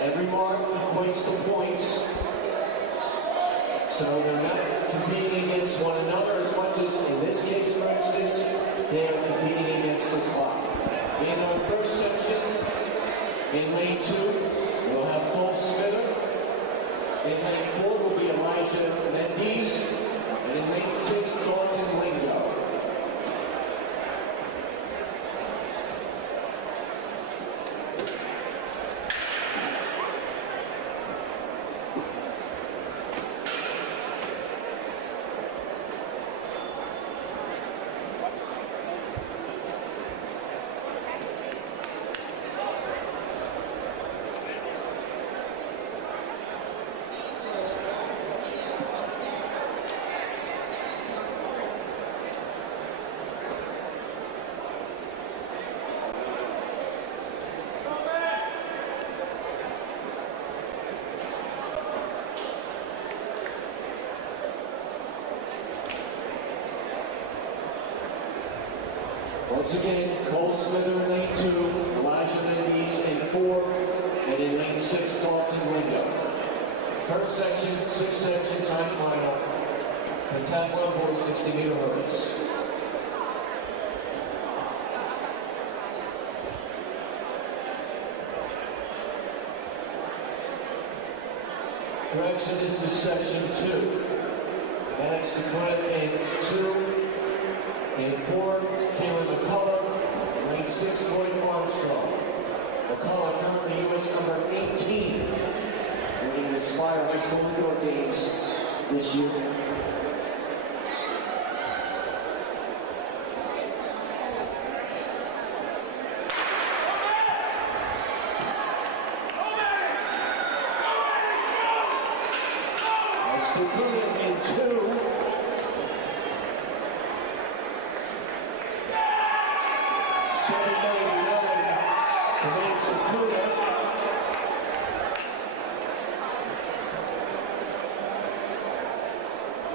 Every mark equates to points. So they're not competing against one another as much as, in this case, for instance, they are competing against the clock. In our first section, in lane 2, we'll have Cole Smither. In lane 4 will be Elijah Mendes. And in lane 6, Dalton Lingo. Once again, Cole Smither in lane 2, Elijah Mendes in 4, and in lane 6, Dalton Lingo. First section, 6-section time final. Pentathlon boys 60-meter hurdles. Correction, this is section 2. Maddox Declan in 2. In 4, Kayla McCullough. In lane 6, Lloyd Armstrong. McCullough currently U.S. number 18, winning the Aspire High School Indoor Games this year. Stukuna in 2.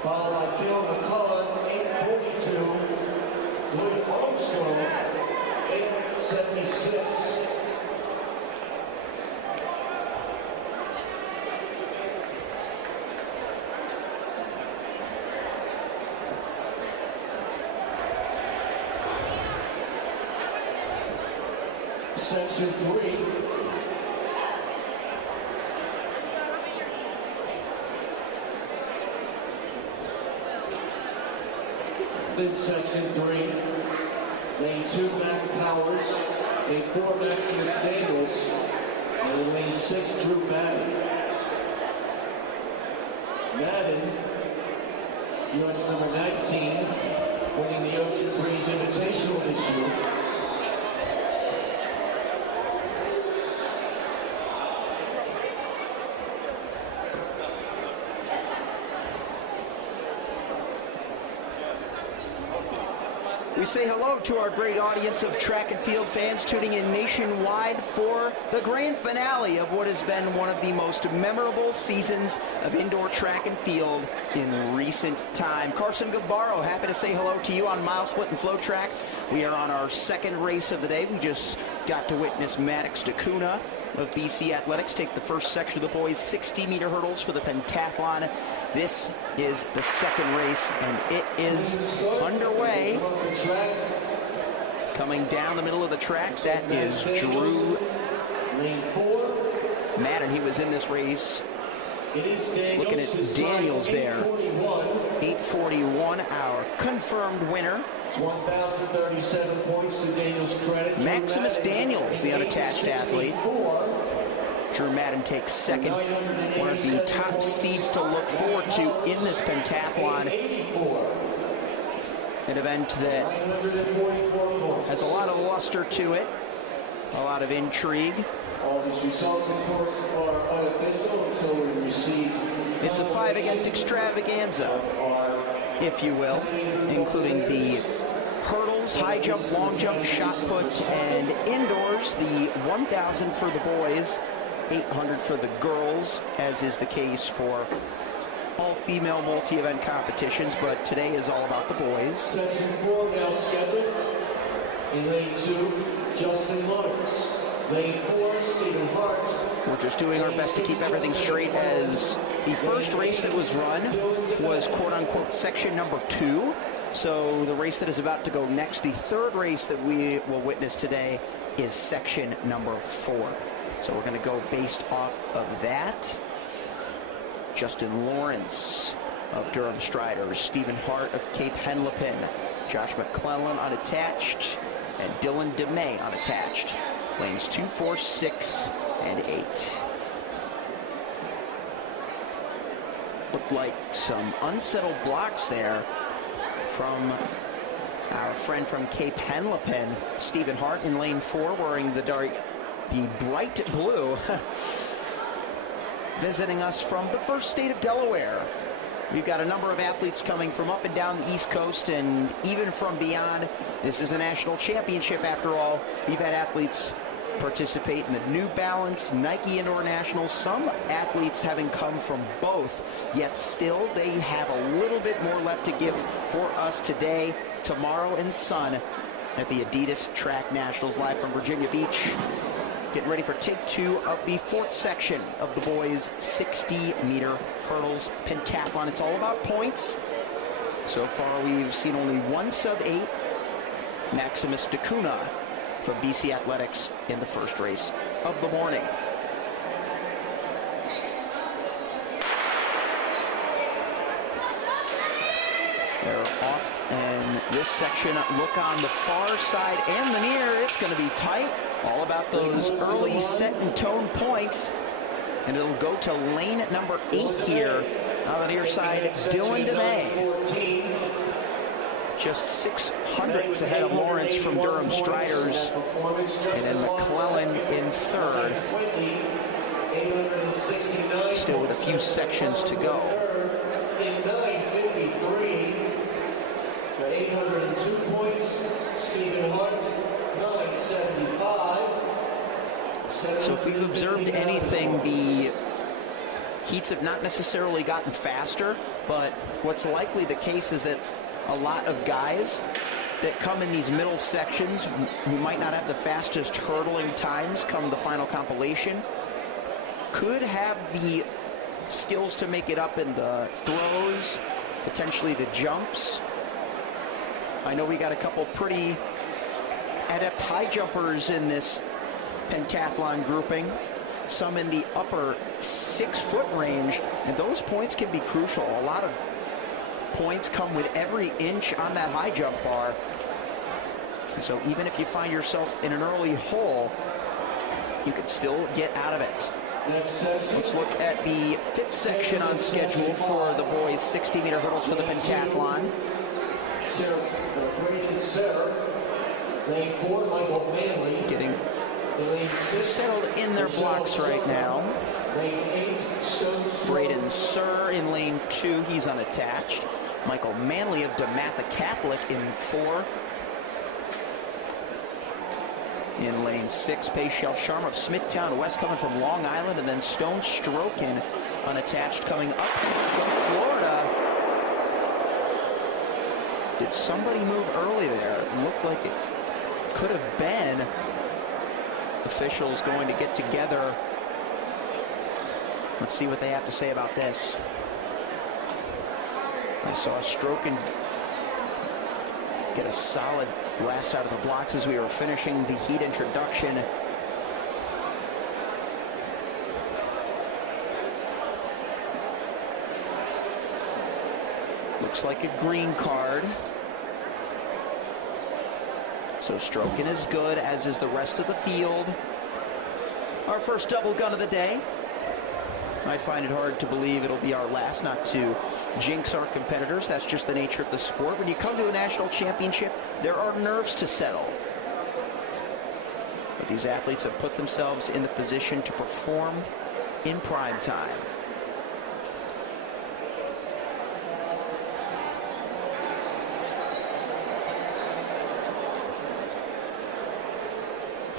Followed by Kayla McCullough, 8:42. Lloyd Armstrong, 8:76. Section 3. In section 3, lane 2, Mac Powers, lane 4, Maximus Daniels, and in lane 6, Drew Madden. Madden, U.S. number 19, winning the Ocean Breeze Invitational this year. We say hello to our great audience of track and field fans tuning in nationwide for the grand finale of what has been one of the most memorable seasons of indoor track and field in recent time. Carson Gabbaro, happy to say hello to you on Mile Split and FloTrack. We are on our second race of the day. We just got to witness Maddox Decuna of BC Athletics take the first section of the boys' 60-meter hurdles for the pentathlon. This is the second race, and it is underway. Coming down the middle of the track, that is Drew Madden. He was in this race. Looking at Daniels there. 8:41, our confirmed winner. 1,037 points to Daniels' credit. Maximus Daniels, the unattached athlete. Drew Madden takes second. One of the top seeds to look forward to in this pentathlon. An event that has a lot of luster to it, a lot of intrigue. All these results, of course, are unofficial until we receive. It's a 5-event extravaganza, if you will, including the hurdles, high jump, long jump, shot put, and indoors, the 1,000 for the boys, 800 for the girls, as is the case for all-female multi-event competitions, but today is all about the boys. Section 4 now scheduled. In lane 2, Justin Lawrence. Lane 4, Stephen Hart. We're just doing our best to keep everything straight, as the first race that was run was quote-unquote section number 2. So the race that is about to go next, the third race that we will witness today, is section number 4. So we're going to go based off of that. Justin Lawrence of Durham Striders, Stephen Hart of Cape Henlopen, Josh McClellan unattached, and Dylan DeMay unattached. Lanes 2, 4, 6, and 8. Looked like some unsettled blocks there from our friend from Cape Henlopen, Stephen Hart, in lane 4, wearing the bright blue, visiting us from the first state of Delaware. We've got a number of athletes coming from up and down the East Coast and even from beyond. This is a national championship after all. We've had athletes participate in the New Balance, Nike Indoor Nationals, some athletes having come from both, yet still they have a little bit more left to give for us today, tomorrow, and Sun at the Adidas Track Nationals, live from Virginia Beach. Getting ready for take 2 of the 4th section of the boys' 60-meter hurdles pentathlon. It's all about points. So far, we've seen only one sub-8, Maximus DeCuna from BC Athletics, in the first race of the morning. They're off, and this section, look on the far side and the near. It's going to be tight. All about those early set and tone points. And it'll go to lane number 8 here. On the near side, Dylan DeMay. Just 600ths ahead of Lawrence from Durham Striders. And then McClellan in 3rd. Still with a few sections to go. 802 points, Stephen Hart, 975. So if we've observed anything, the heats have not necessarily gotten faster, but what's likely the case is that a lot of guys that come in these middle sections who might not have the fastest hurdling times come the final compilation could have the skills to make it up in the throws, potentially the jumps. I know we got a couple pretty adept high jumpers in this pentathlon grouping, some in the upper 6-foot range, and those points can be crucial. A lot of points come with every inch on that high jump bar. And so even if you find yourself in an early hole, you can still get out of it. Let's look at the 5th section on schedule for the boys' 60-meter hurdles for the pentathlon. Getting settled in their blocks right now. Braden Sir in lane 2, he's unattached. Michael Manley of DeMatha Catholic in 4. In lane 6, Payshel Sharma of Smithtown West coming from Long Island, and then Stone Strokin unattached coming up from Florida. Did somebody move early there? It looked like it could have been officials going to get together. Let's see what they have to say about this. I saw Strokin get a solid blast out of the blocks as we were finishing the heat introduction. Looks like a green card. So Strokin is good, as is the rest of the field. Our first double gun of the day. I find it hard to believe it'll be our last, not to jinx our competitors. That's just the nature of the sport. When you come to a national championship, there are nerves to settle. But these athletes have put themselves in the position to perform in prime time.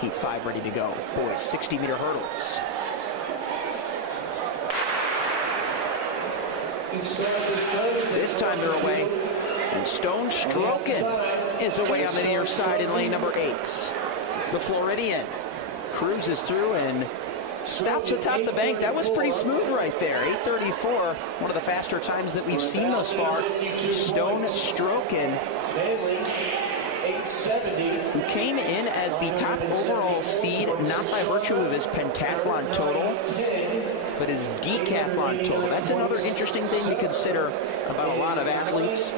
Heat 5 ready to go. Boys, 60-meter hurdles. This time they're away, and Stone Strokin is away on the near side in lane number 8. The Floridian cruises through and stops atop the bank. That was pretty smooth right there. 8:34, one of the faster times that we've seen thus far. Stone Strokin, who came in as the top overall seed, not by virtue of his pentathlon total, but his decathlon total. That's another interesting thing to consider about a lot of athletes.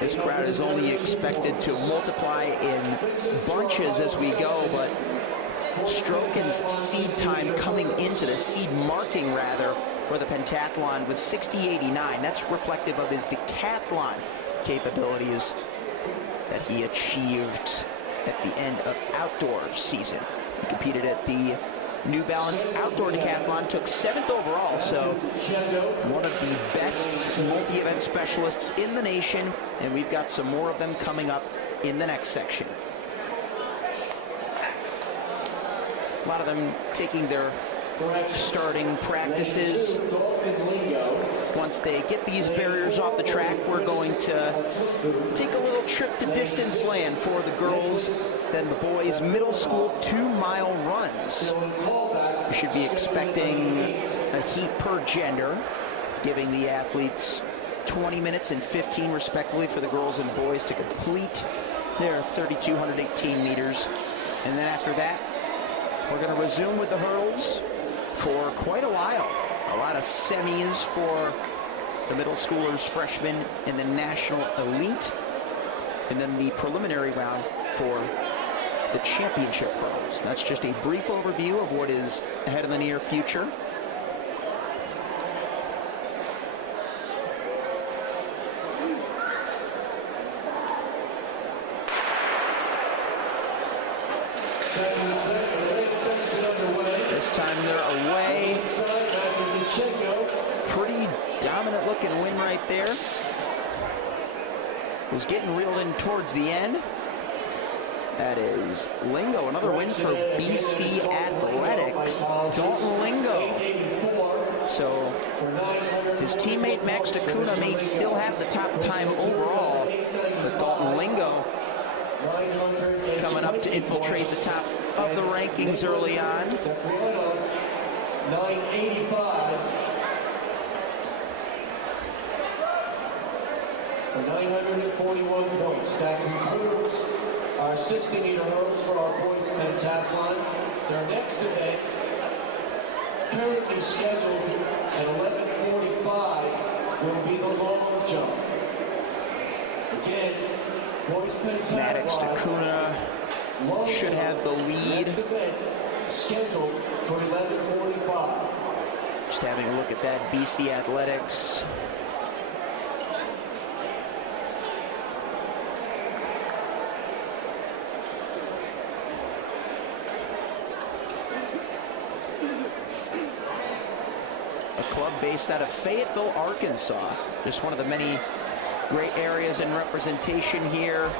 This crowd is only expected to multiply in bunches as we go, but Strokin's seed time coming into the seed marking, rather, for the pentathlon was 60.89. That's reflective of his decathlon capabilities that he achieved at the end of outdoor season. He competed at the New Balance Outdoor Decathlon, took 7th overall, so one of the best multi-event specialists in the nation, and we've got some more of them coming up in the next section. A lot of them taking their starting practices. Once they get these barriers off the track, we're going to take a little trip to distance land for the girls, then the boys' middle school 2-mile runs. We should be expecting a heat per gender, giving the athletes 20 minutes and 15 respectively for the girls and boys to complete their 3,218 meters. And then after that, we're going to resume with the hurdles for quite a while. A lot of semis for the middle schoolers, freshmen, and the national elite. And then the preliminary round for the championship hurdles. That's just a brief overview of what is ahead in the near future. This time they're away. Pretty dominant looking win right there. Was getting reeled in towards the end. That is Lingo, another win for BC Athletics. Dalton Lingo. So his teammate Max Takuna may still have the top time overall, but Dalton Lingo coming up to infiltrate the top of the rankings early on. 985 for 941 points. That concludes our 60-meter hurdles for our boys pentathlon. Their next event, currently scheduled at 11:45, will be the long jump. Again, boys pentathlon. Maddox Takuna should have the lead. Next event, scheduled for 11:45. Just having a look at that, BC Athletics. A club based out of Fayetteville, Arkansas. Just one of the many great areas in representation here.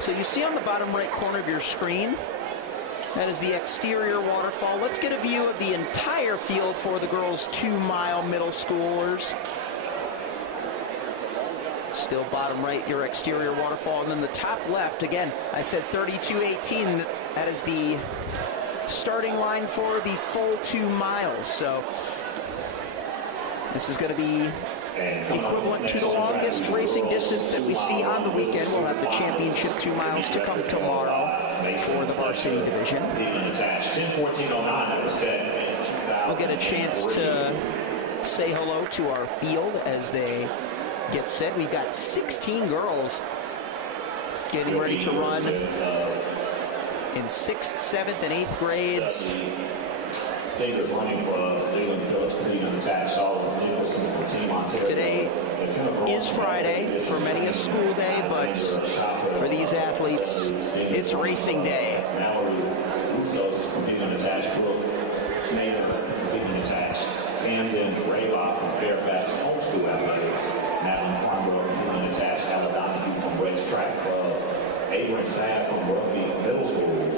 So you see on the bottom right corner of your screen, that is the exterior waterfall. Let's get a view of the entire field for the girls' 2-mile middle schoolers. Still bottom right, your exterior waterfall. And then the top left, again, I said 32:18. That is the starting line for the full 2 miles. So this is going to be equivalent to the longest racing distance that we see on the weekend. We'll have the championship 2 miles to come tomorrow for the varsity division. We'll get a chance to say hello to our field as they get set. We've got 16 girls getting ready to run in 6th, 7th, and 8th grades. Today is Friday, for many a school day, but for these athletes, it's racing day. Camden Raylock from Fairfax Homeschool Athletics, Madeline Farnborough from attached, Alabama from Race Track Club, Abraham Saab from Rugby Middle School,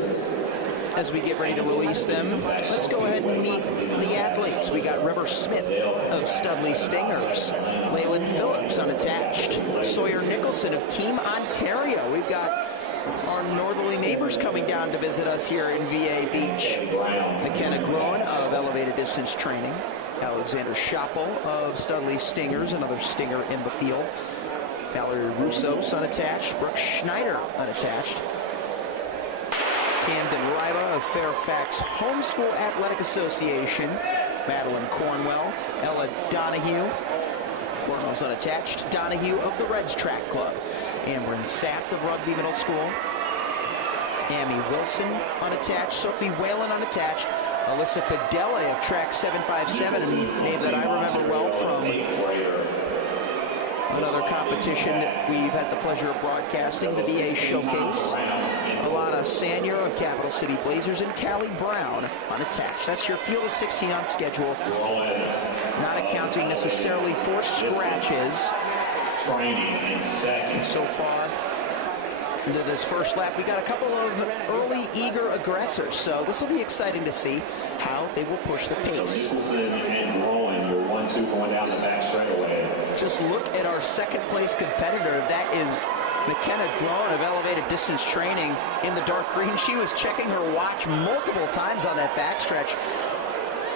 as we get ready to release them, let's go ahead and meet the athletes. We got River Smith of Studley Stingers, Leyland Phillips unattached, Sawyer Nicholson of Team Ontario. We've got our northerly neighbors coming down to visit us here in VA Beach. McKenna Groen of Elevated Distance Training, Alexander Schoppel of Studley Stingers, another Stinger in the field. Valerie Roussos unattached, Brooke Schneider unattached. Camden Ryba of Fairfax Homeschool Athletic Association, Madeline Cornwell, Ella Donahue, Cornwell's unattached, Donahue of the Reds Track Club, Amber Saft of Rugby Middle School, Amy Wilson unattached, Sophie Whalen unattached, Alyssa Fidele of Track 757, a name that I remember well from another competition that we've had the pleasure of broadcasting, the VA Showcase. Alana Sanier of Capital City Blazers, and Callie Brown unattached. That's your field of 16 on schedule, not accounting necessarily for scratches. And so far into this first lap, we got a couple of early eager aggressors, so this will be exciting to see how they will push the pace. Just look at our second place competitor. That is McKenna Groen of Elevated Distance Training in the dark green. She was checking her watch multiple times on that backstretch.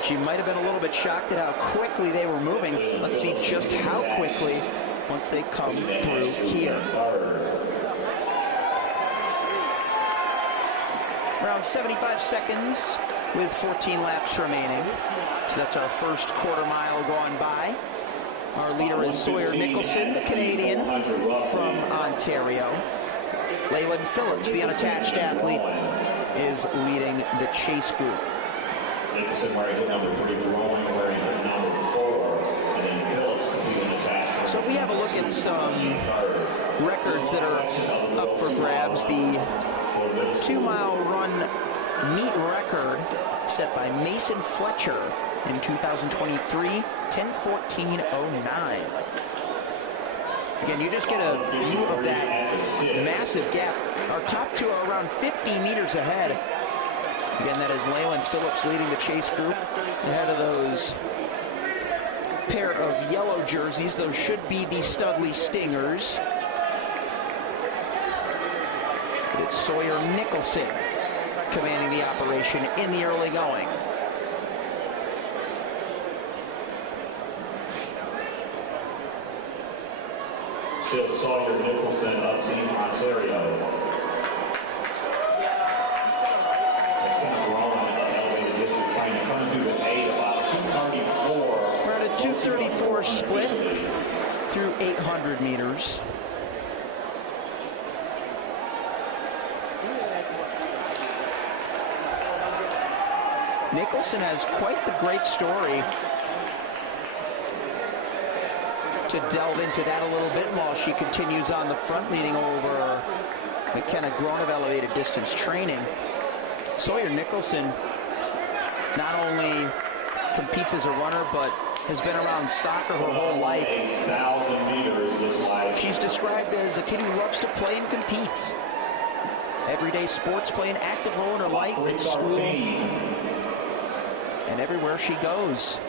She might have been a little bit shocked at how quickly they were moving. Let's see just how quickly once they come through here. Around 75 seconds with 14 laps remaining. So that's our first quarter mile gone by. Our leader is Sawyer Nicholson, the Canadian from Ontario. Leyland Phillips, the unattached athlete, is leading the chase group. Nicholson wearing number 3, Rowan wearing number 4, and then Phillips completely attached. So if we have a look at some records that are up for grabs, the 2-mile run meet record set by Mason Fletcher in 2023, 10:14:09. Again, you just get a view of that massive gap. Our top two are around 50 meters ahead. Again, that is Leyland Phillips leading the chase group ahead of those pair of yellow jerseys. Those should be the Studley Stingers. But it's Sawyer Nicholson commanding the operation in the early going. Still Sawyer Nicholson of Team Ontario. We're at a 2:34 split through 800 meters. Nicholson has quite the great story. To delve into that a little bit while she continues on the front, leading over McKenna Groen of Elevated Distance Training. Sawyer Nicholson not only competes as a runner, but has been around soccer her whole life. 8,000 meters looks like. She's described as a kid who loves to play and compete. Everyday sports play an active role in her life at school and everywhere she goes.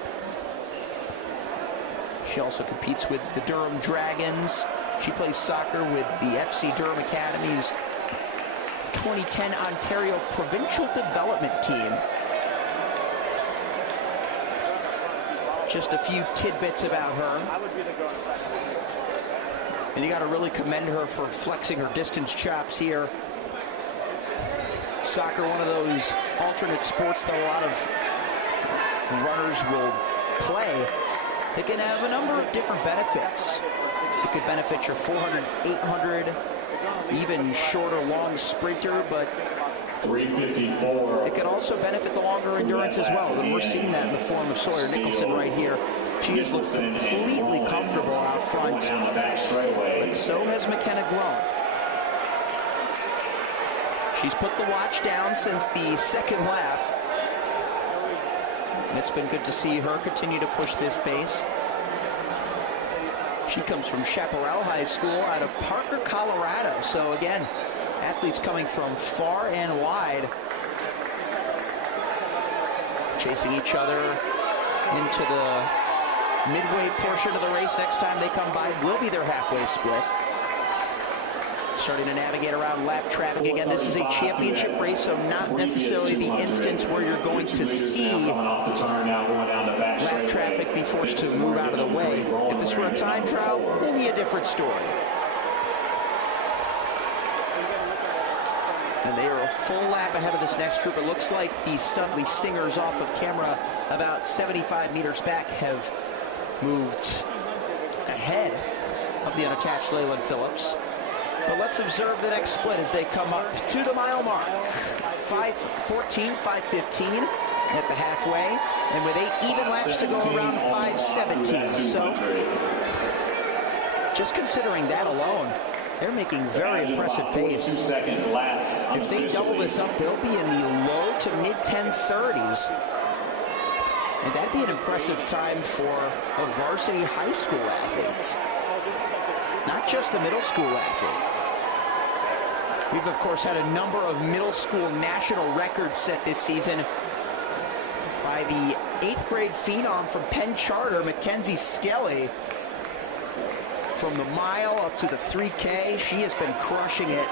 She also competes with the Durham Dragons. She plays soccer with the FC Durham Academy's 2010 Ontario Provincial Development Team. Just a few tidbits about her. And you got to really commend her for flexing her distance chops here. Soccer, one of those alternate sports that a lot of runners will play. It can have a number of different benefits. It could benefit your 400, 800, even shorter, long sprinter, but 354. it could also benefit the longer endurance as well. And we're seeing that in the form of Sawyer Nicholson right here. She has looked completely comfortable out front, but so has McKenna Groen. She's put the watch down since the second lap. And it's been good to see her continue to push this pace. She comes from Chaparral High School out of Parker, Colorado. So again, athletes coming from far and wide. chasing each other into the midway portion of the race. Next time they come by will be their halfway split. Starting to navigate around lap traffic again. This is a championship race, so not necessarily the instance where you're going to see lap traffic be forced to move out of the way. If this were a time trial, maybe a different story. And they are a full lap ahead of this next group. It looks like the Studley Stingers off of camera about 75 meters back have moved ahead of the unattached Leyland Phillips. But let's observe the next split as they come up to the mile mark. 5:14, 5:15 at the halfway. And with 8 even laps to go, around 5:17. So just considering that alone, they're making very impressive pace. If they double this up, they'll be in the low to mid 10:30s. And that'd be an impressive time for a varsity high school athlete, not just a middle school athlete. We've, of course, had a number of middle school national records set this season by the 8th grade phenom from Penn Charter, Mackenzie Skelly. From the mile up to the 3K, she has been crushing it.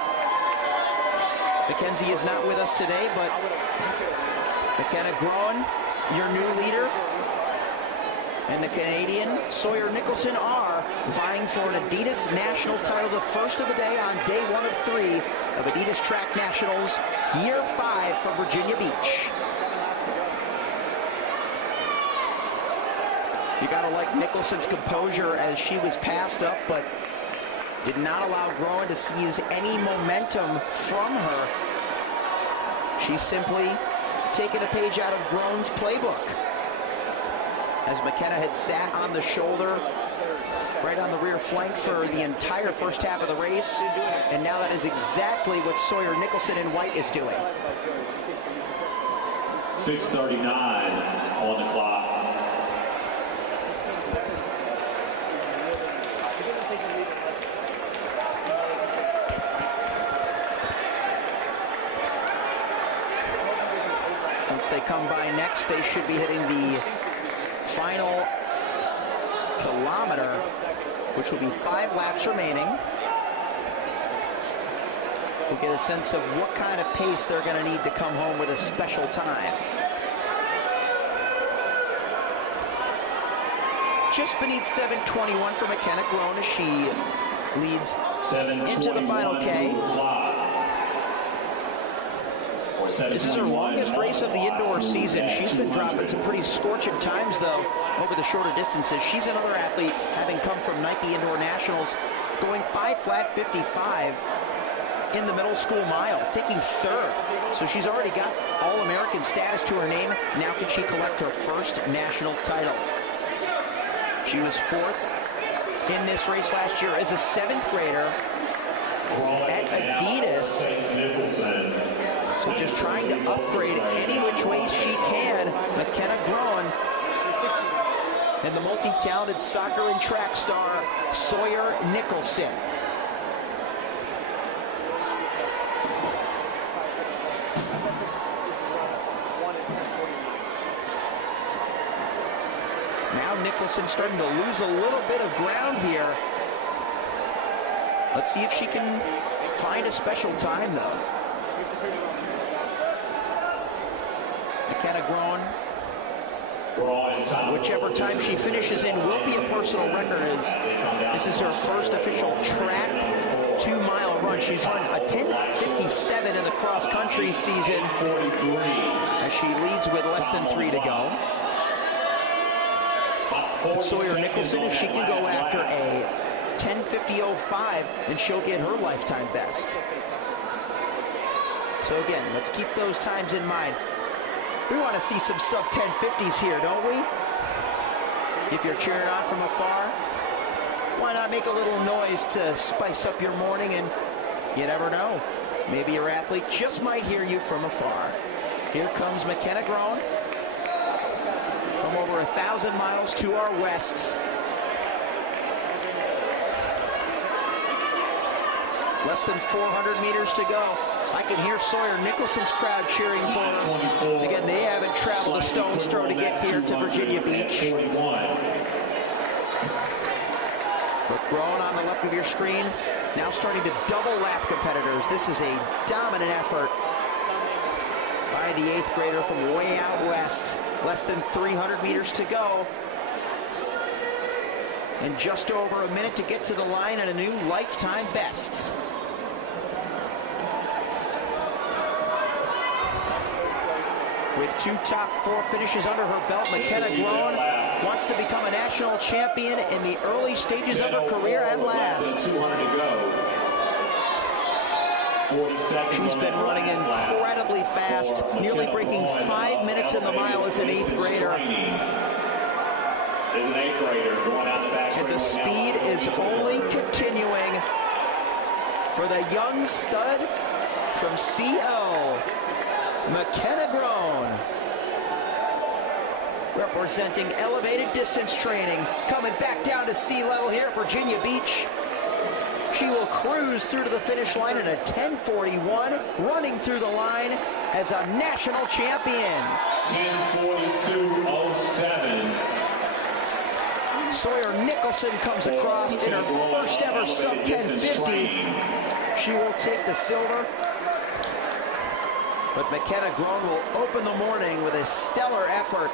Mackenzie is not with us today, but McKenna Groen, your new leader, and the Canadian Sawyer Nicholson are vying for an Adidas national title, the first of the day on day 1 of 3 of Adidas Track Nationals, year 5 from Virginia Beach. You gotta like Nicholson's composure as she was passed up, but did not allow Groen to seize any momentum from her. She's simply taken a page out of Groen's playbook, as McKenna had sat on the shoulder right on the rear flank for the entire first half of the race, and now that is exactly what Sawyer Nicholson in white is doing. 6:39 on the clock. Once they come by next, they should be hitting the final kilometer, which will be 5 laps remaining. We'll get a sense of what kind of pace they're going to need to come home with a special time. Just beneath 7:21 for McKenna Groen as she leads into the final K. This is her longest race of the indoor season. She's been dropping some pretty scorching times, though, over the shorter distances. She's another athlete, having come from Nike Indoor Nationals, going 5 flat 55 in the middle school mile, taking 3rd. So she's already got All-American status to her name. Now can she collect her first national title? She was 4th in this race last year as a 7th grader at Adidas. So just trying to upgrade any which way she can. McKenna Groen and the multi-talented soccer and track star Sawyer Nicholson. Now Nicholson starting to lose a little bit of ground here. Let's see if she can find a special time, though. McKenna Groen, whichever time she finishes in will be a personal record, as this is her first official track 2-mile run. She's run a 10:57 in the cross-country season as she leads with less than 3 to go. But Sawyer Nicholson, if she can go after a 10:50.05, then she'll get her lifetime best. So again, let's keep those times in mind. We want to see some sub-1050s here, don't we? If you're cheering on from afar, why not make a little noise to spice up your morning? And you never know, maybe your athlete just might hear you from afar. Here comes McKenna Groen from over 1,000 miles to our west. Less than 400 meters to go. I can hear Sawyer Nicholson's crowd cheering for him. Again, they haven't traveled a stone's throw to get here to Virginia Beach. McGrone on the left of your screen, now starting to double lap competitors. This is a dominant effort by the 8th grader from way out west. Less than 300 meters to go. And just over a minute to get to the line and a new lifetime best. With 2 top 4 finishes under her belt, McKenna Groen wants to become a national champion in the early stages of her career at last. She's been running incredibly fast, nearly breaking 5 minutes in the mile as an 8th grader. And the speed is only continuing for the young stud from CO, McKenna Groen, representing elevated distance training, coming back down to sea level here at Virginia Beach. She will cruise through to the finish line in a 10:41, running through the line as a national champion. 10:42.07. Sawyer Nicholson comes across in her first ever sub 10:50. She will take the silver. But McKenna Groen will open the morning with a stellar effort,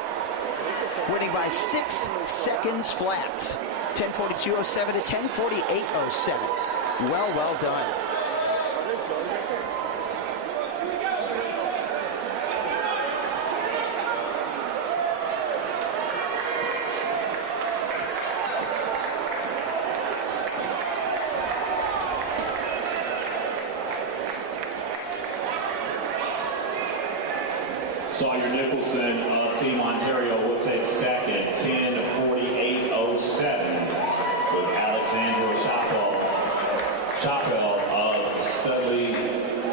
winning by 6 seconds flat. 10:42.07 to 10:48.07. Well done. Sawyer Nicholson of Team Ontario will take second, 10:48.07, with Alexandra Chappell of Studley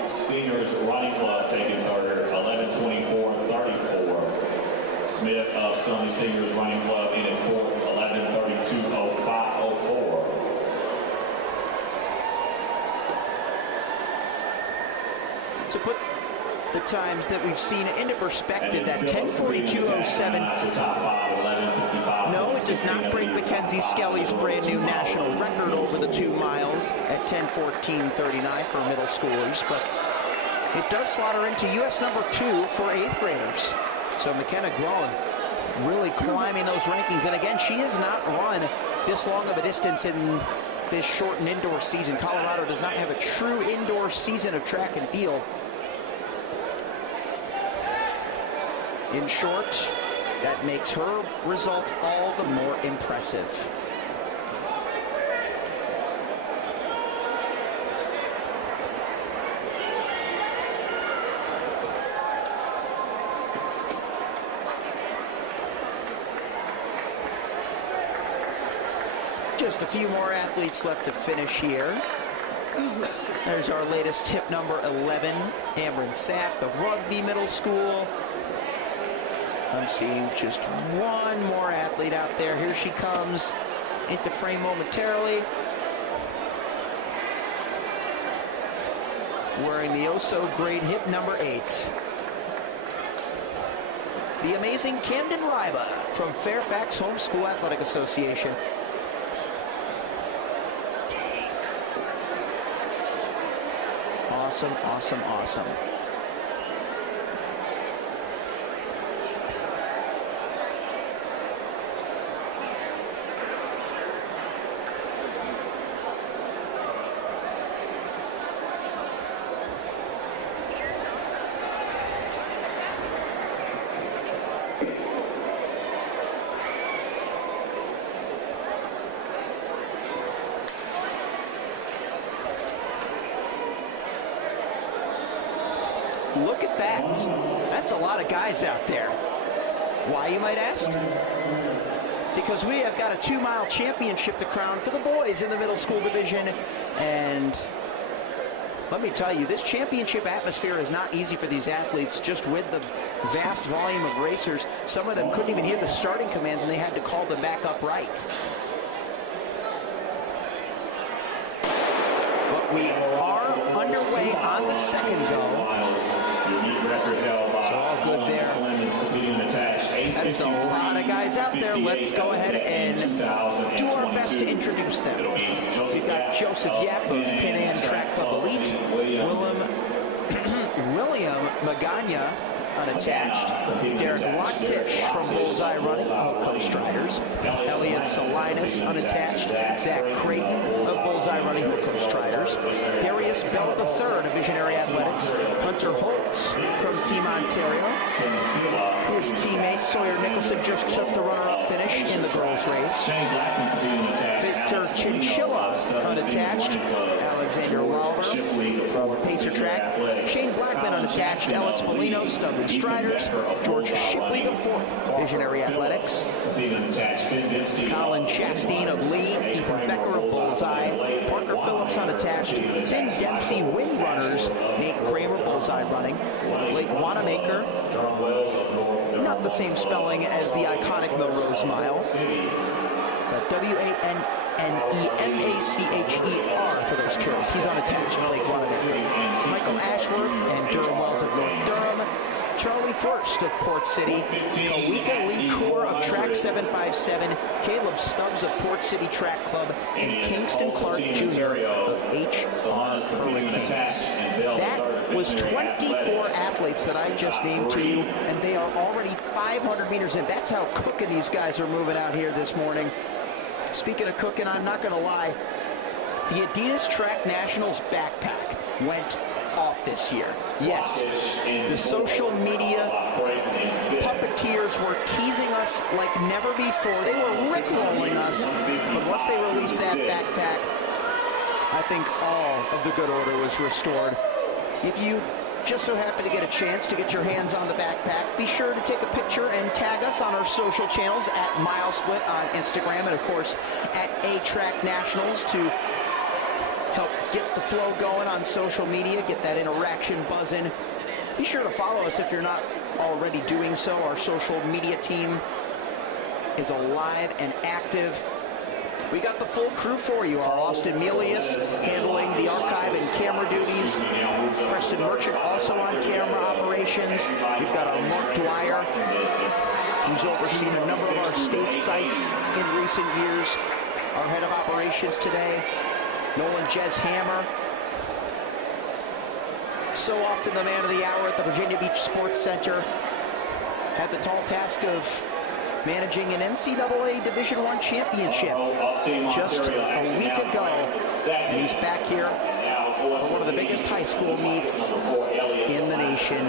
Stingers Running Club taking third, 11:24.34. Smith of Studley Stingers Running Club in at fourth, 11:32.04. To put the times that we've seen into perspective, that 10:42.07, no, it does not break Mackenzie Skelly's brand new national record over the 2 miles at 10:14.39 for middle schoolers, but it does slot her into U.S. number 2 for 8th graders. So McKenna Groen really climbing those rankings, and again, she has not run this long of a distance in this shortened indoor season. Colorado does not have a true indoor season of track and field. In short, that makes her result all the more impressive. Just a few more athletes left to finish here. There's our latest hip number 11, Amron Saft of Rugby Middle School. I'm seeing just one more athlete out there. Here she comes into frame momentarily, wearing the oh-so-great hip number 8. The amazing Camden Ryba from Fairfax Homeschool Athletic Association. Awesome, awesome, awesome. Look at that. That's a lot of guys out there. Why, you might ask? Because we have got a 2-mile championship to crown for the boys in the middle school division. And let me tell you, this championship atmosphere is not easy for these athletes, just with the vast volume of racers. Some of them couldn't even hear the starting commands, and they had to call them back up right. But We are underway on the second go. So all good there. That is a lot of guys out there. Let's go ahead and do our best to introduce them. We've got Joseph Yap of Pan Am Track Club Elite, William Magana, unattached, Derek Locktish from Bullseye Running, Outcome Striders, Elliot Salinas, unattached, Zach Creighton of Bullseye Running, Outcome Striders, Darius Bell III of Visionary Athletics, Hunter Holtz from Team Ontario. His teammate Sawyer Nicholson just took the runner-up finish in the girls' race. Victor Chinchilla, unattached, Alexander Lawler from Pacer Track, Shane Blackman, unattached, Alex Polino, Studley Striders, George Shipley IV, Visionary Athletics, Colin Chastain of Lee, Ethan Becker of Bullseye, Parker Phillips, unattached, Finn Dempsey, Wind Runners, Nate Kramer, Bullseye Running, Blake Wanamaker, not the same spelling as the iconic Melrose Mile, Wanemacher for those curious. He's unattached, Blake Wanamaker. Michael Ashworth and Durham Wells of North Durham. Charlie First of Port City, Kawika Lee Kaur of Track 757, Caleb Stubbs of Port City Track Club, and Kingston Clark Jr. of HR Hurricanes. That was 24 athletes that I just named to you, and they are already 500 meters in. That's how cooking these guys are moving out here this morning. Speaking of cooking, I'm not going to lie, the Adidas Track Nationals backpack went off this year. Yes, the social media puppeteers were teasing us like never before. They were rickrolling us, but once they released that backpack, I think all of the good order was restored. If you just so happen to get a chance to get your hands on the backpack, be sure to take a picture and tag us on our social channels at MileSplit on Instagram and, of course, at A-Track Nationals to help get the flow going on social media, get that interaction buzzing. Be sure to follow us if you're not already doing so. Our social media team is alive and active. We got the full crew for you. Our Austin Melius handling the archive and camera duties. Preston Merchant also on camera operations. We've got our Mark Dwyer, who's overseen a number of our state sites in recent years. Our head of operations today, Nolan Jez Hammer. So often the man of the hour at the Virginia Beach Sports Center. Had the tall task of managing an NCAA Division I championship just a week ago. And he's back here for one of the biggest high school meets in the nation.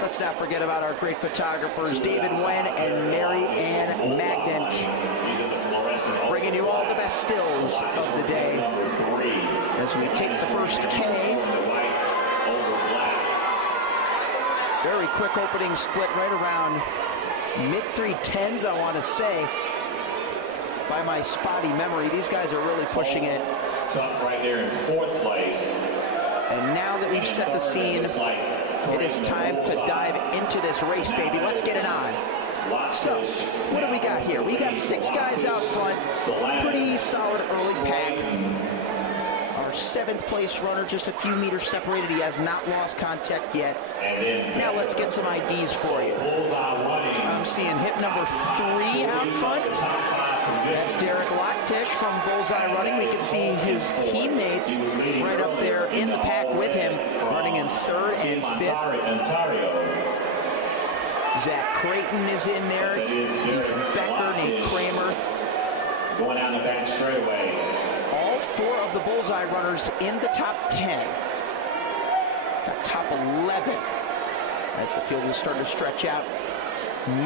Let's not forget about our great photographers, David Wen and Mary Ann Magnant, bringing you all the best stills of the day as we take the first K. Very quick opening split right around mid-310s, I want to say, by my spotty memory. These guys are really pushing it. Tuck right there in fourth place. And now that we've set the scene, it is time to dive into this race, baby. Let's get it on. So, what do we got here? We got 6 guys out front. Pretty solid early pack. Our 7th place runner, just a few meters separated. He has not lost contact yet. Now let's get some IDs for you. I'm seeing hip number 3 out front. That's Derek Locktish from Bullseye Running. We can see his teammates right up there in the pack with him, running in 3rd and 5th. Zach Creighton is in there. Ethan Becker, Nate Kramer. Going down the back straightaway. All 4 of the Bullseye runners in the top 10. The top 11. As the field is starting to stretch out.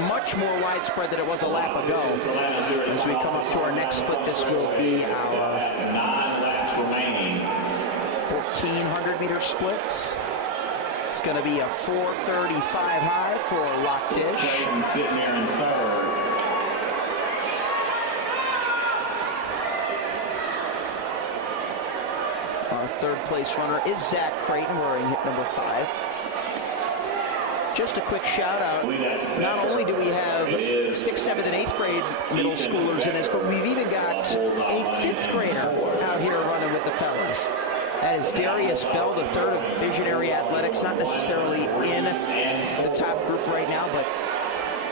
Much more widespread than it was a lap ago. As we come up to our next split, this will be our 9 laps remaining. 1,400 meter splits. It's going to be a 4:35 high for Locktish. Sitting there in 3rd. Our 3rd place runner is Zach Creighton, wearing hip number 5. just a quick shout out. Not only do we have 6th, 7th, and 8th grade middle schoolers in this, but we've even got a 5th grader out here running with the fellas. That is Darius Bell, the third of Visionary Athletics, not necessarily in the top group right now, but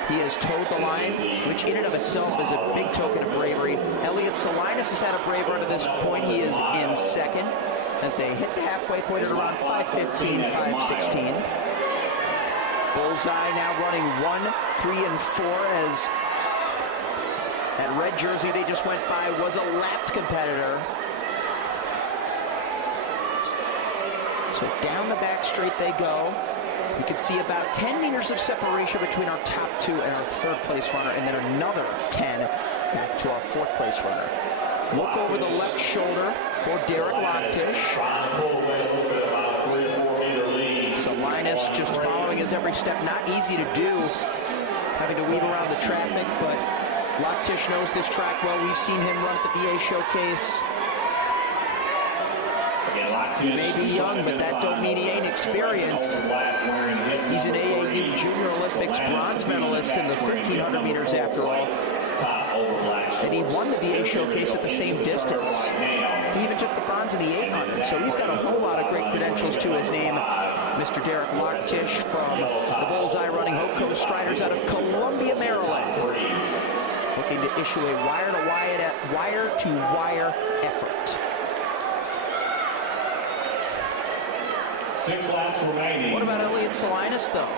he has towed the line, which in and of itself is a big token of bravery. Elliot Salinas has had a brave run to this point. He is in second as they hit the halfway point at around 5:15, 5:16. Bullseye now running 1, 3, and 4 as that red jersey they just went by was a lapped competitor. So down the back straight they go. You can see about 10 meters of separation between our top 2 and our 3rd place runner, and then another 10 back to our 4th place runner. Look over the left shoulder for Derek Locktish. Salinas just following his every step. Not easy to do, having to weave around the traffic, but Locktish knows this track well. We've seen him run at the VA Showcase. He may be young, but that don't mean he ain't experienced. He's an AAU Junior Olympics bronze medalist in the 1,500 meters after all. And he won the VA Showcase at the same distance. He even took the bronze in the 800, so he's got a whole lot of great credentials to his name. Mr. Derek Locktish from the Bullseye running Hope Coast Striders out of Columbia, Maryland. Looking to issue a wire-to-wire effort. 6 laps remaining. What about Elliot Salinas, though?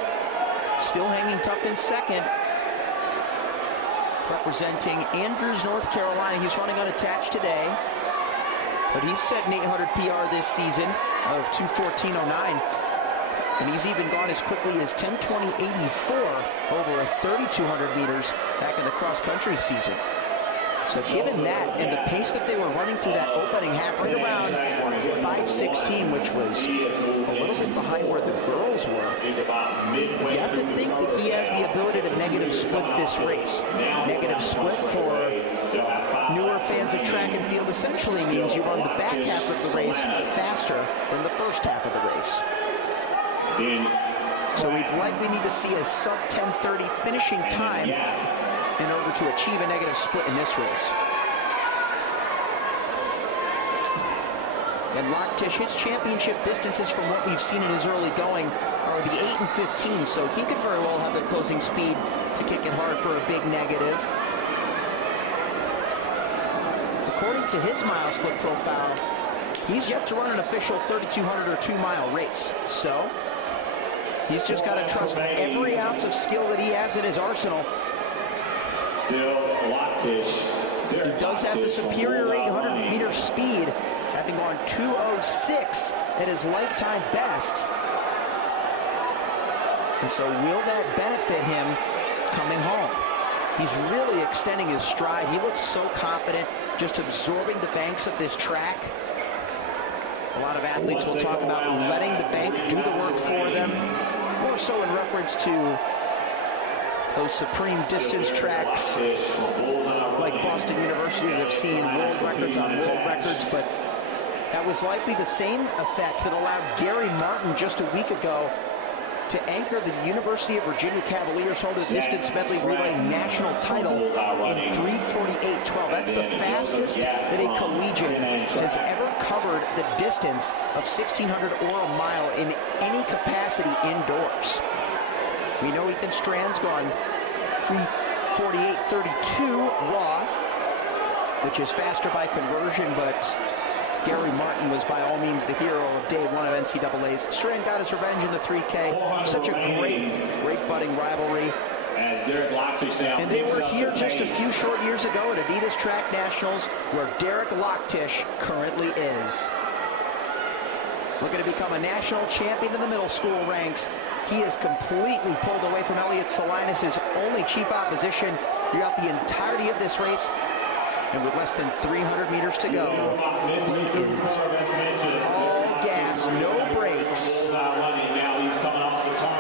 Still hanging tough in second. Representing Andrews, North Carolina. He's running unattached today. But he's set an 800 PR this season of 2:14.09. And he's even gone as quickly as 10:20.84 over a 3,200 meters back in the cross-country season. So given that and the pace that they were running through that opening half, right around 5:16, which was a little bit behind where the girls were, you have to think that he has the ability to negative split this race. Negative split for newer fans of track and field essentially means you run the back half of the race faster than the first half of the race. So we'd likely need to see a sub 10:30 finishing time in order to achieve a negative split in this race. And Locktish, his championship distances from what we've seen in his early going are the 8 and 15, so he could very well have the closing speed to kick it hard for a big negative. According to his mile split profile, he's yet to run an official 3,200 or 2-mile race. So he's just got to trust every ounce of skill that he has in his arsenal. Still Locktish. He does have the superior 800-meter speed, having gone 2:06 at his lifetime best. And so will that benefit him coming home? He's really extending his stride. He looks so confident, just absorbing the banks of this track. A lot of athletes will talk about letting the bank do the work for them, more so in reference to those supreme distance tracks like Boston University that have seen world records on world records, but that was likely the same effect that allowed Gary Martin just a week ago to anchor the University of Virginia Cavaliers hold a distance medley relay national title in 3:48.12. That's the fastest that a collegiate has ever covered the distance of 1,600 or a mile in any capacity indoors. We know Ethan Strand's gone 3:48.32 raw, which is faster by conversion, but Gary Martin was by all means the hero of day one of NCAA's. Strand got his revenge in the 3K. Such a great budding rivalry. And they were here just a few short years ago at Adidas Track Nationals, where Derek Locktish currently is. Looking to become a national champion in the middle school ranks. He has completely pulled away from Elliot Salinas, his only chief opposition throughout the entirety of this race. And with less than 300 meters to go, he is all gas, no brakes.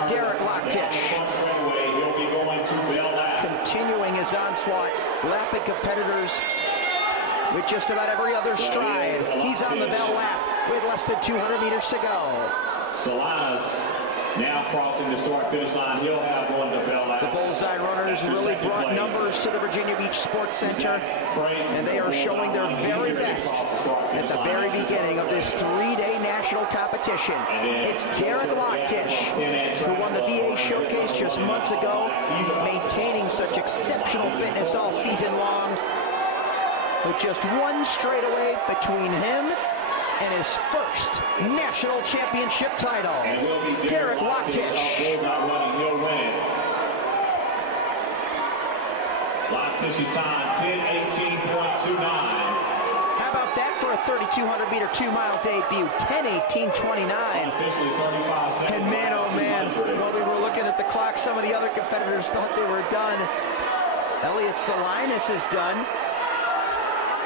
Derek Locktish continuing his onslaught, lapping competitors with just about every other stride. He's on the bell lap with less than 200 meters to go. Salinas Now crossing the start-finish line, he'll have one to bail out. The Bullseye runners really brought numbers to the Virginia Beach Sports Center, and they are showing their very best at the very beginning of this three-day national competition. It's Derek Locktish, who won the VA Showcase just months ago, maintaining such exceptional fitness all season long, with just one straightaway between him and his first national championship title. Derek Locktish. Locktish's time, 10:18.29. How about that for a 3,200-meter 2-mile debut, 10:18.29. And man, oh man, while we were looking at the clock, some of the other competitors thought they were done. Elliot Salinas is done.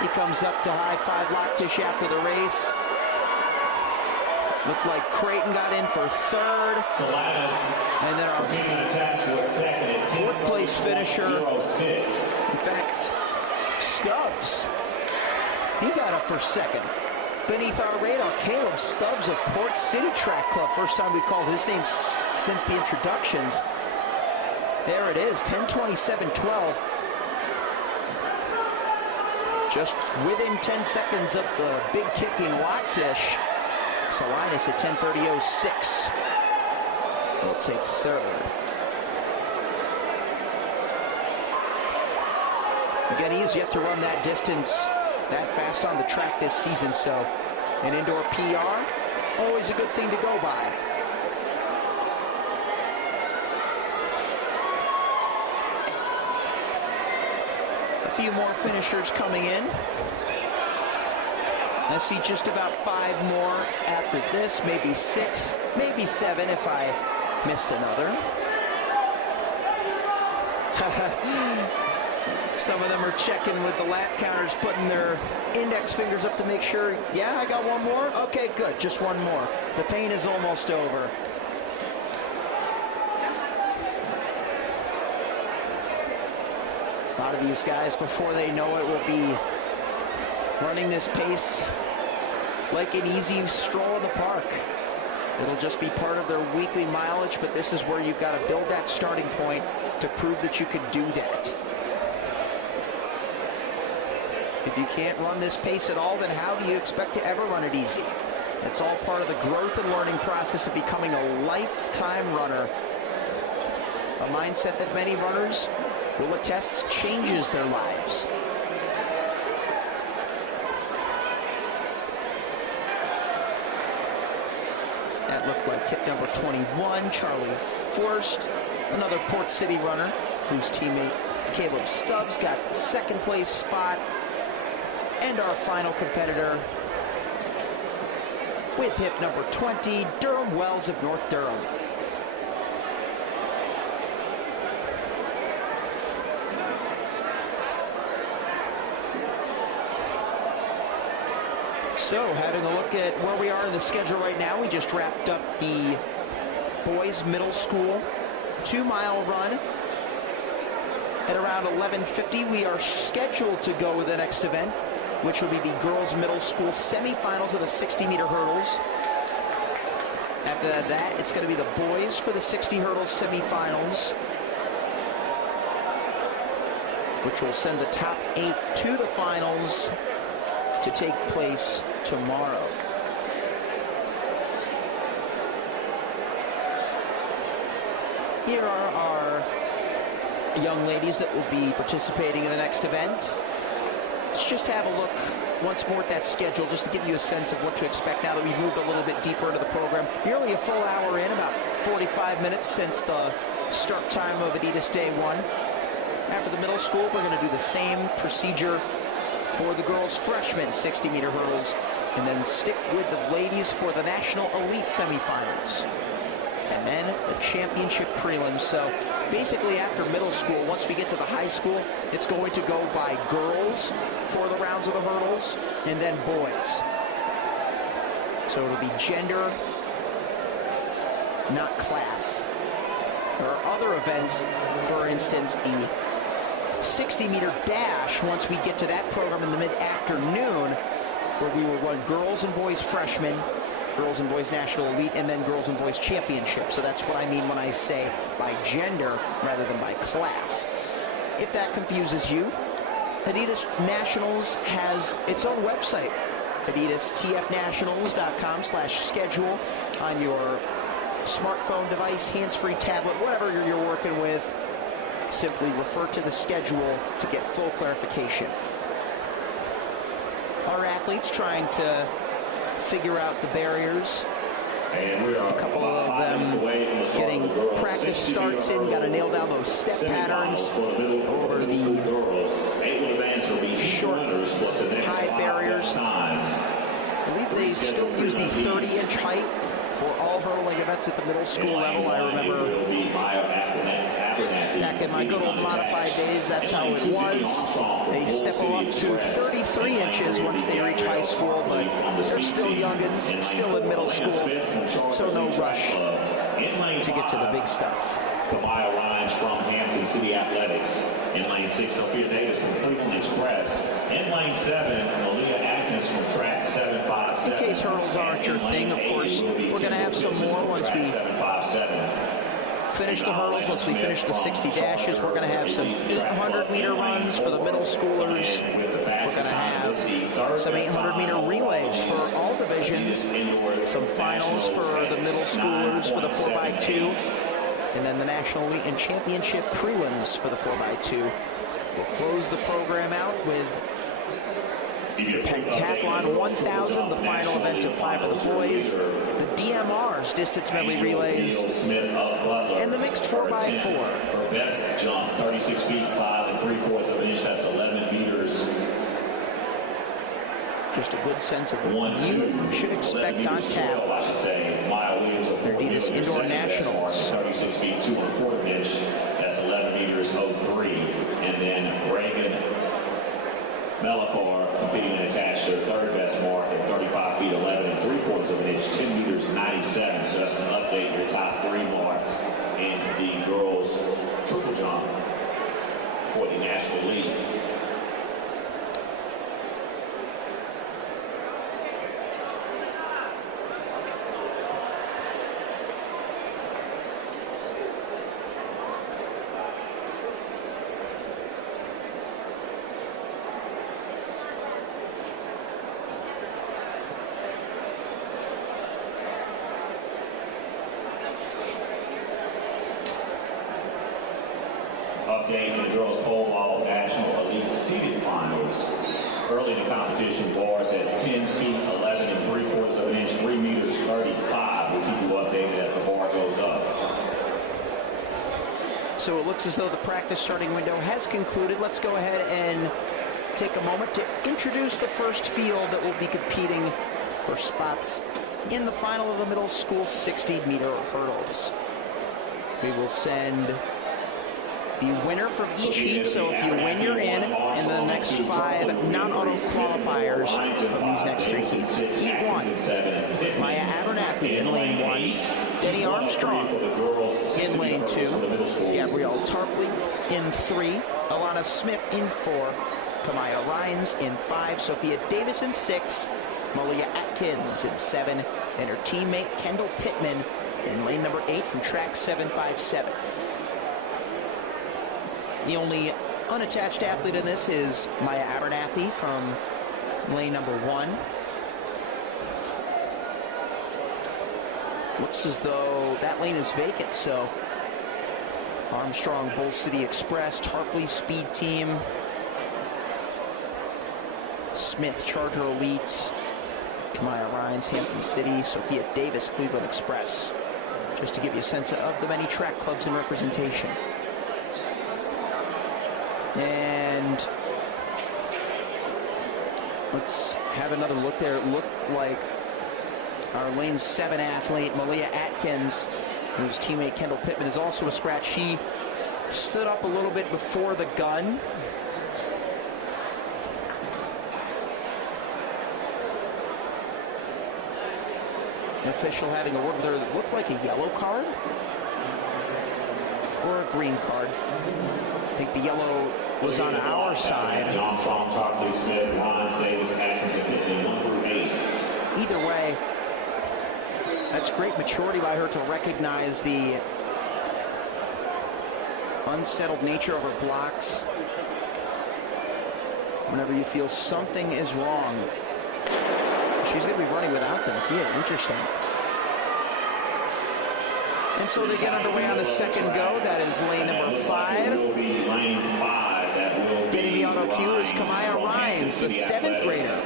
He comes up to high-five Locktish after the race. Looked like Creighton got in for third. Salinas. And then our fourth place finisher. In fact, Stubbs, he got up for second. Beneath our radar, Caleb Stubbs of Port City Track Club. First time we've called his name since the introductions. There it is, 10:27.12. Just within 10 seconds of the big kicking Locktish. Salinas at 10:30.06. Will take third. Again, he has yet to run that distance that fast on the track this season, so an indoor PR, always a good thing to go by. A few more finishers coming in. I see just about 5 more after this, maybe 6, maybe 7 if I missed another. Some of them are checking with the lap counters, putting their index fingers up to make sure, yeah, I got one more? Okay, good, just one more. The pain is almost over. A lot of these guys, before they know it, will be running this pace like an easy stroll in the park. It'll just be part of their weekly mileage, but this is where you've got to build that starting point to prove that you could do that. If you can't run this pace at all, then how do you expect to ever run it easy? It's all part of the growth and learning process of becoming a lifetime runner. A mindset that many runners will attest changes their lives. That looked like hit number 21, Charlie Forst, another Port City runner whose teammate Caleb Stubbs got the second place spot. And our final competitor with hip number 20, Durham Wells of North Durham. So, having a look at where we are in the schedule right now, we just wrapped up the boys middle school 2-mile run. At around 11:50, we are scheduled to go with the next event, which will be the girls middle school semifinals of the 60-meter hurdles. After that, it's going to be the boys for the 60 hurdles semifinals, which will send the top 8 to the finals to take place tomorrow. Here are our young ladies that will be participating in the next event. Let's just have a look once more at that schedule, just to give you a sense of what to expect now that we've moved a little bit deeper into the program. Nearly a full hour in, about 45 minutes since the start time of Adidas Day 1. After the middle school, we're going to do the same procedure for the girls' freshman 60-meter hurdles, and then stick with the ladies for the National Elite semifinals. And then the championship prelims. So basically after middle school, once we get to the high school, it's going to go by girls for the rounds of the hurdles, and then boys. So it'll be gender, not class. There are other events, for instance, the 60-meter dash, once we get to that program in the mid-afternoon, where we will run girls and boys freshmen girls and boys national elite, and then girls and boys championship. So that's what I mean when I say by gender rather than by class. If that confuses you, Adidas Nationals has its own website, adidastfnationals.com/schedule on your smartphone device, hands-free tablet, whatever you're working with. Simply refer to the schedule to get full clarification. Our athletes trying to figure out the barriers. A couple of them getting practice starts in, got to nail down those step patterns over the short, high barriers. I believe they still use the 30-inch height for all hurdling events at the middle school level. I remember back in my good old modified days, that's how it was. They step them up to 33 inches once they reach high school, but they're still youngins, still in middle school, so no rush to get to the big stuff. Kamaya Rines from Hampton City Athletics. In lane 6, Sophia Davis from Cleveland Express. In lane 7, Malia Atkins from track 757. In case hurdles aren't your thing, of course, we're going to have some more once we finish the hurdles. Once we finish the 60 dashes, we're going to have some 800-meter runs for the middle schoolers. We're going to have some 800-meter relays for all divisions, some finals for the middle schoolers for the 4x2, and then the National Elite and Championship prelims for the 4x2. We'll close the program out with Pentathlon 1000, the final event of 5 of the boys, the DMRs, distance medley relays, and the mixed 4x4. Her best jump, 36 feet 5 3/4 of an inch. That's 11 meters. Just a good sense of what you should expect on tap. Adidas Indoor Nationals. 36 feet 2 1/4 inch. That's 11 meters 03. And then Reagan Melakar competing in attached to her third best mark at 35 feet 11 3/4 of an inch, 10 meters 97. So that's going to update your top 3 marks in the girls triple jump for the National League. Update in the girls' pole vault national elite seeded finals. Early in the competition, bars at 10 feet 11 3/4 of an inch, 3 meters 35. We'll keep you updated as the bar goes up. So it looks as though the practice starting window has concluded. Let's go ahead and take a moment to introduce the first field that will be competing for spots in the final of the middle school 60-meter hurdles. We will send the winner from each heat, so if you win, you're in the next 5 non-auto qualifiers from these next 3 heats. Heat 1, Maya Abernathy in lane 1, Denny Armstrong in lane 2, Gabrielle Tarpley in 3, Alana Smith in 4, Kamaya Rines in 5, Sophia Davis in 6, Malia Atkins in 7, and her teammate Kendall Pittman in lane number 8 from track 757. The only unattached athlete in this is Maya Abernathy from lane number 1. Looks as though that lane is vacant, so Armstrong, Bull City Express, Tarpley Speed Team, Smith, Charger Elites, Kamaya Rines, Hampton City, Sophia Davis, Cleveland Express. Just to give you a sense of the many track clubs in representation. And let's have another look there. It looked like our lane 7 athlete, Malia Atkins, whose teammate Kendall Pittman is also a scratch. She stood up a little bit before the gun. An official having a word with her that looked like a yellow card or a green card. I think the yellow was on our side. Armstrong, Tarpley, Smith, Rines, Davis, Atkins, and Pittman 1 through 8. Either way, That's great maturity by her to recognize the unsettled nature of her blocks. Whenever you feel something is wrong, she's going to be running without them here. Interesting. And so they get underway on the second go. That is lane number 5. Getting the auto cue is Kamaya Rhines, the 7th grader.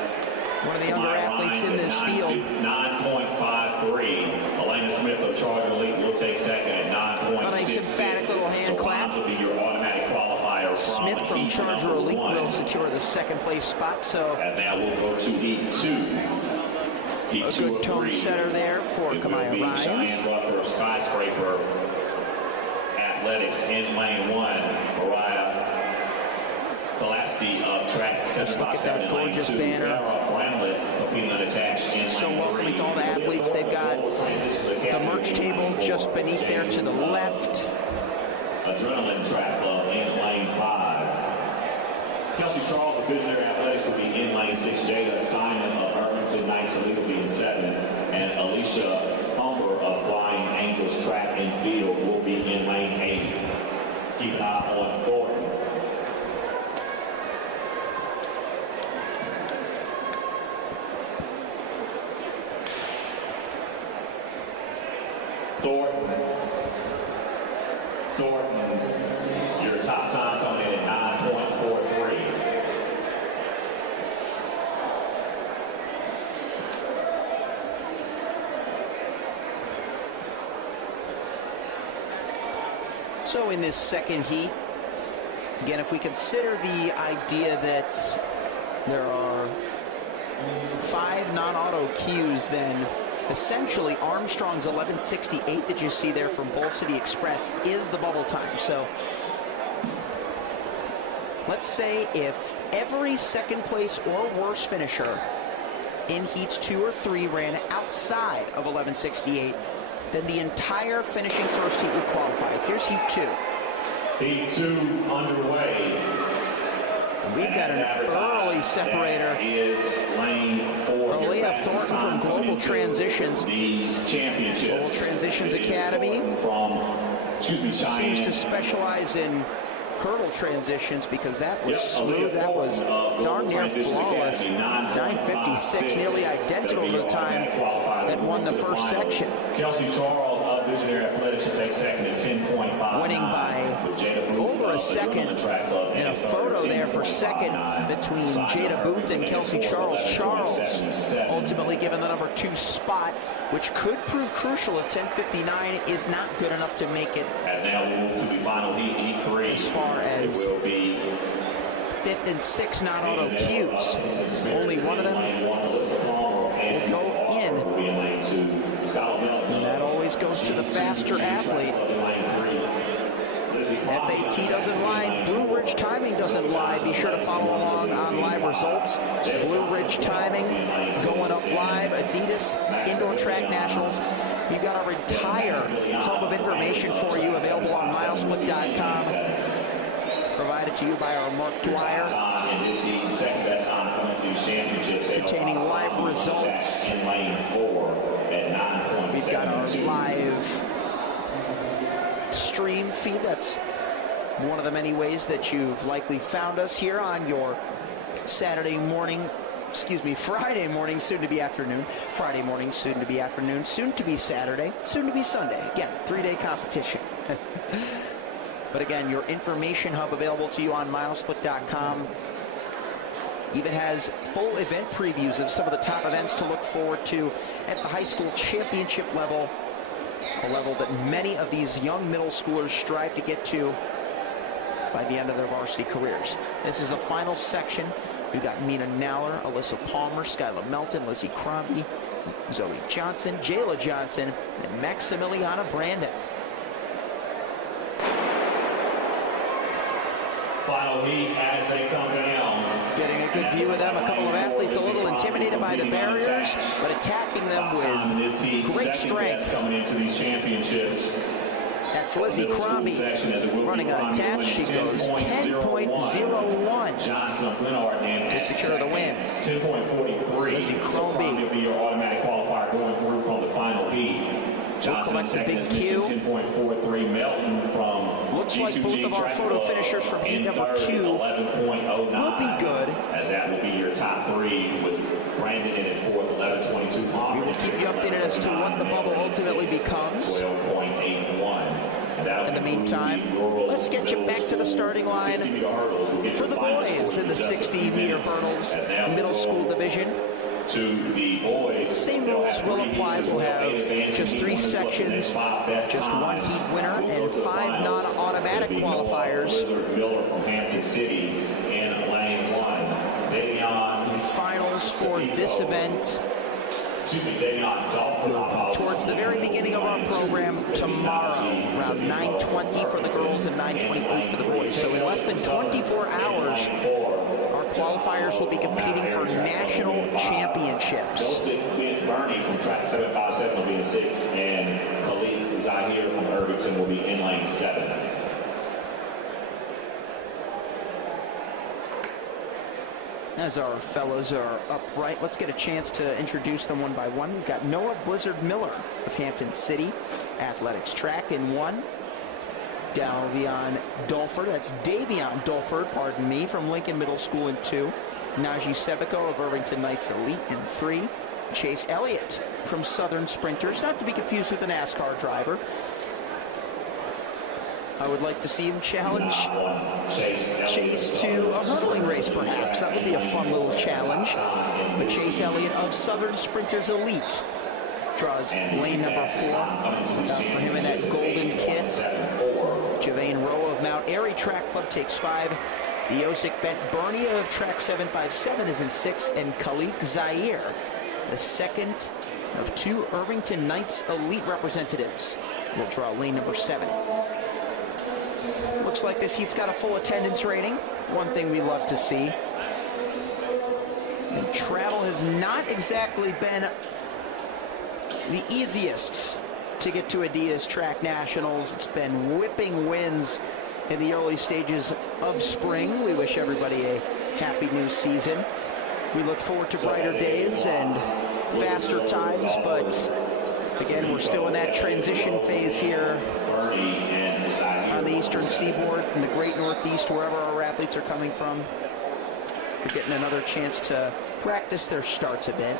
One of the younger athletes in this field. 9.53. Elena Smith of Charger Elite will take second at 9.66. A nice emphatic little hand clap. Will be your automatic qualifier. Smith from Charger Elite will secure the 2nd place spot. So as now we'll go to Heat 2. A good tone setter there for Kamaya Rhines. Cheyenne Rucker, Skyscraper Athletics in lane 1. Mariah Gillespie of Track. Let's look at that gorgeous banner. So welcoming to all the athletes. They've got the merch table just beneath there to the left. Adrenaline Track Club in lane 5. Kelsey Charles of Visionary Athletics will be in lane 6. Jada Simon of Irvington Knights Elite will be in 7. And Alicia Humber of Flying Angels Track and Field will be in lane 8. Keep an eye on Thornton. Thornton, your top time coming in at 9.43. So in this second heat, again, if we consider the idea that there are 5 non-auto cues, then essentially Armstrong's 11:68 that you see there from Bull City Express is the bubble time. So let's say if every 2nd place or worse finisher in heats 2 or 3 ran outside of 11:68, then the entire finishing first heat would qualify. Here's heat 2. Heat 2 underway. We've got an early separator. Aaliyah Thornton from Global Transitions. Global Transitions Academy seems to specialize in hurdle transitions because that was smooth. That was darn near flawless. 9:56, nearly identical to the time that won the first section. Kelsey Charles of Visionary Athletics will take second at 10.5. Winning by over a second, and a photo there for second between Jada Booth and Kelsey Charles. Charles ultimately given the number 2 spot, which could prove crucial if 10:59 is not good enough to make it. As now we move to the final heat, heat 3. As far as 5th and 6th non-auto cues, only one of them will go in, and that always goes to the faster athlete. FAT doesn't lie, Blue Ridge timing doesn't lie. Be sure to follow along on live results. Blue Ridge timing going up live. Adidas Indoor Track Nationals. We've got our entire hub of information for you available on milesplit.com. Provided to you by our Mark Dwyer. Containing live results. We've got our live stream feed. That's one of the many ways that you've likely found us here on your Friday morning, soon to be afternoon. Friday morning, soon to be afternoon, soon to be Saturday, soon to be Sunday. Again, 3-day competition. But again, your information hub available to you on milesplit.com. Even has full event previews of some of the top events to look forward to at the high school championship level, a level that many of these young middle schoolers strive to get to by the end of their varsity careers. This is the final section. We've got Mina Naller, Alyssa Palmer, Skylar Melton, Lizzie Crombie, Zoe Johnson, Jayla Johnson, and Maximiliana Brandon. Final heat as they come down. Getting a good view of them. A couple of athletes a little intimidated by the barriers, but attacking them with great strength. Coming into these championships. That's Lizzie Crombie running unattached. She goes 10.01 to secure the win. 10.43. Lizzie Crombie will be your automatic qualifier going through from the final heat. We'll collect the big Q. 10.43. Melton from looks like both of our photo finishers from heat number 2 will be good. As that will be your top 3 with Brandon in at 4th, 11.22. We will keep you updated as to what the bubble ultimately becomes. 12.81. In the meantime, let's get you back to the starting line for the boys in the 60-meter hurdles middle school division. To the boys, same rules will apply. We'll have just 3 sections, just 1 heat winner, and 5 non-automatic qualifiers. Miller from Hampton City in lane 1. The finals for this event towards the very beginning of our program tomorrow, around 9:20 for the girls and 9:28 for the boys. So in less than 24 hours, our qualifiers will be competing for national championships. Bernie from track 757 will be in 6, and Khalid Zahir from Irvington will be in lane 7. As our fellows are upright, let's get a chance to introduce them one by one. We've got Noah Blizzard Miller of Hampton City Athletics Track in 1. Davion Dulford, that's Davion Dulford, pardon me, from Lincoln Middle School in 2. Najee Sebico of Irvington Knights Elite in 3. Chase Elliott from Southern Sprinters, not to be confused with a NASCAR driver. I would like to see him challenge Chase to a hurdling race, perhaps. That would be a fun little challenge. But Chase Elliott of Southern Sprinters Elite draws lane number 4. For him in that golden kit. Javane Rowe of Mount Airy Track Club takes 5. Diosic Bent Bernie of Track 757 is in 6. And Khalid Zaire, the second of 2 Irvington Knights Elite representatives, will draw lane number 7. Looks like this heat's got a full attendance rating. One thing we love to see. And travel has not exactly been the easiest to get to Adidas Track Nationals. It's been whipping winds in the early stages of spring. We wish everybody a happy new season. We look forward to brighter days and faster times, but again, we're still in that transition phase here on the eastern seaboard, in the great northeast, wherever our athletes are coming from. They're getting another chance to practice their starts a bit.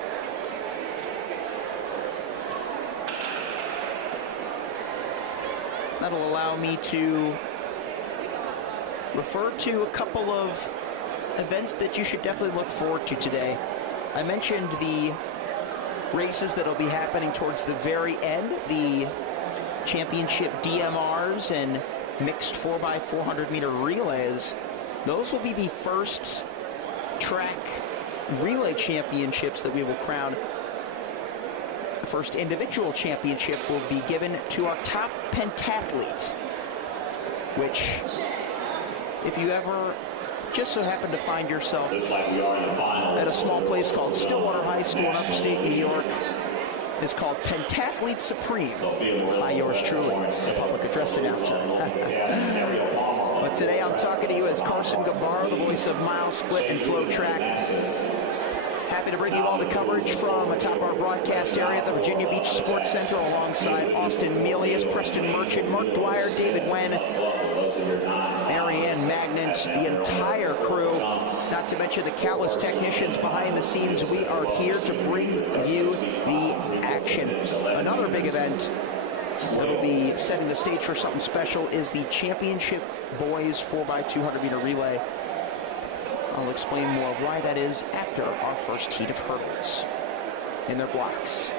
That'll allow me to refer to a couple of events that you should definitely look forward to today. I mentioned the races that'll be happening towards the very end, the championship DMRs and mixed 4x400 meter relays. Those will be the first track relay championships that we will crown. The first individual championship will be given to our top pentathlete, which, if you ever just so happen to find yourself at a small place called Stillwater High School in upstate New York, is called Pentathlete Supreme by yours truly, the public address announcer. But today I'm talking to you as Carson Gabbaro, the voice of Mile Split and FloTrack. Happy to bring you all the coverage from atop our broadcast area at the Virginia Beach Sports Center alongside Austin Melius, Preston Merchant, Mark Dwyer, David Wen, Marianne Magnant, the entire crew, not to mention the countless technicians behind the scenes. We are here to bring you the action. Another big event that will be setting the stage for something special is the Championship Boys 4x200 meter relay. I'll explain more of why that is after our first heat of hurdles. In their blocks.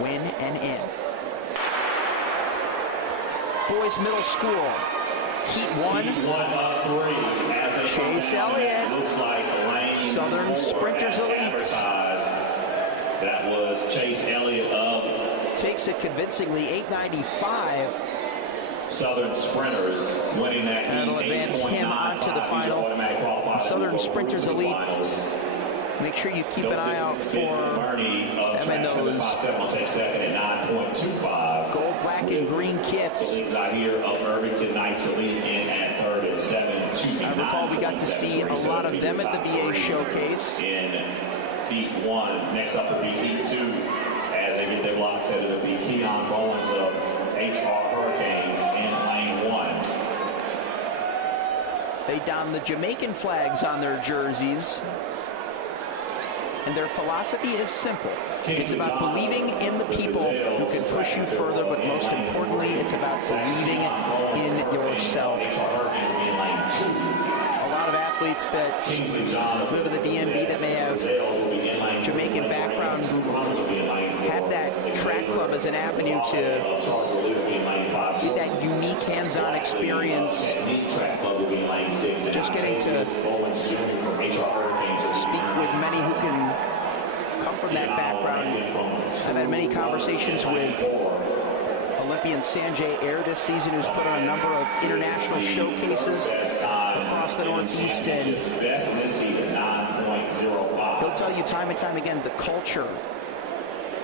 Win and in. Boys Middle School. Heat 1. Chase Elliott. Southern Sprinters Elite. That was Chase Elliott of takes it convincingly, 895. Southern Sprinters winning that. That'll advance him onto the final. Southern Sprinters Elite. Make sure you keep an eye out for them in those gold, black, and green kits. Out here of Irvington Knights leading in at third and 7. I recall we got to see a lot of them at the VA showcase. In heat 1. Next up will be heat 2. As they get their blocks set, it'll be Keon Bowens of HR Hurricanes in lane 1. They don the Jamaican flags on their jerseys. And their philosophy is simple. It's about believing in the people who can push you further, but most importantly, it's about believing in yourself. A lot of athletes that live in the DMV that may have Jamaican background who have that track club as an avenue to get that unique hands-on experience. Just getting to speak with many who can come from that background. I've had many conversations with Olympian Sanjay Ayer this season, who's put on a number of international showcases across the Northeast, and he'll tell you time and time again the culture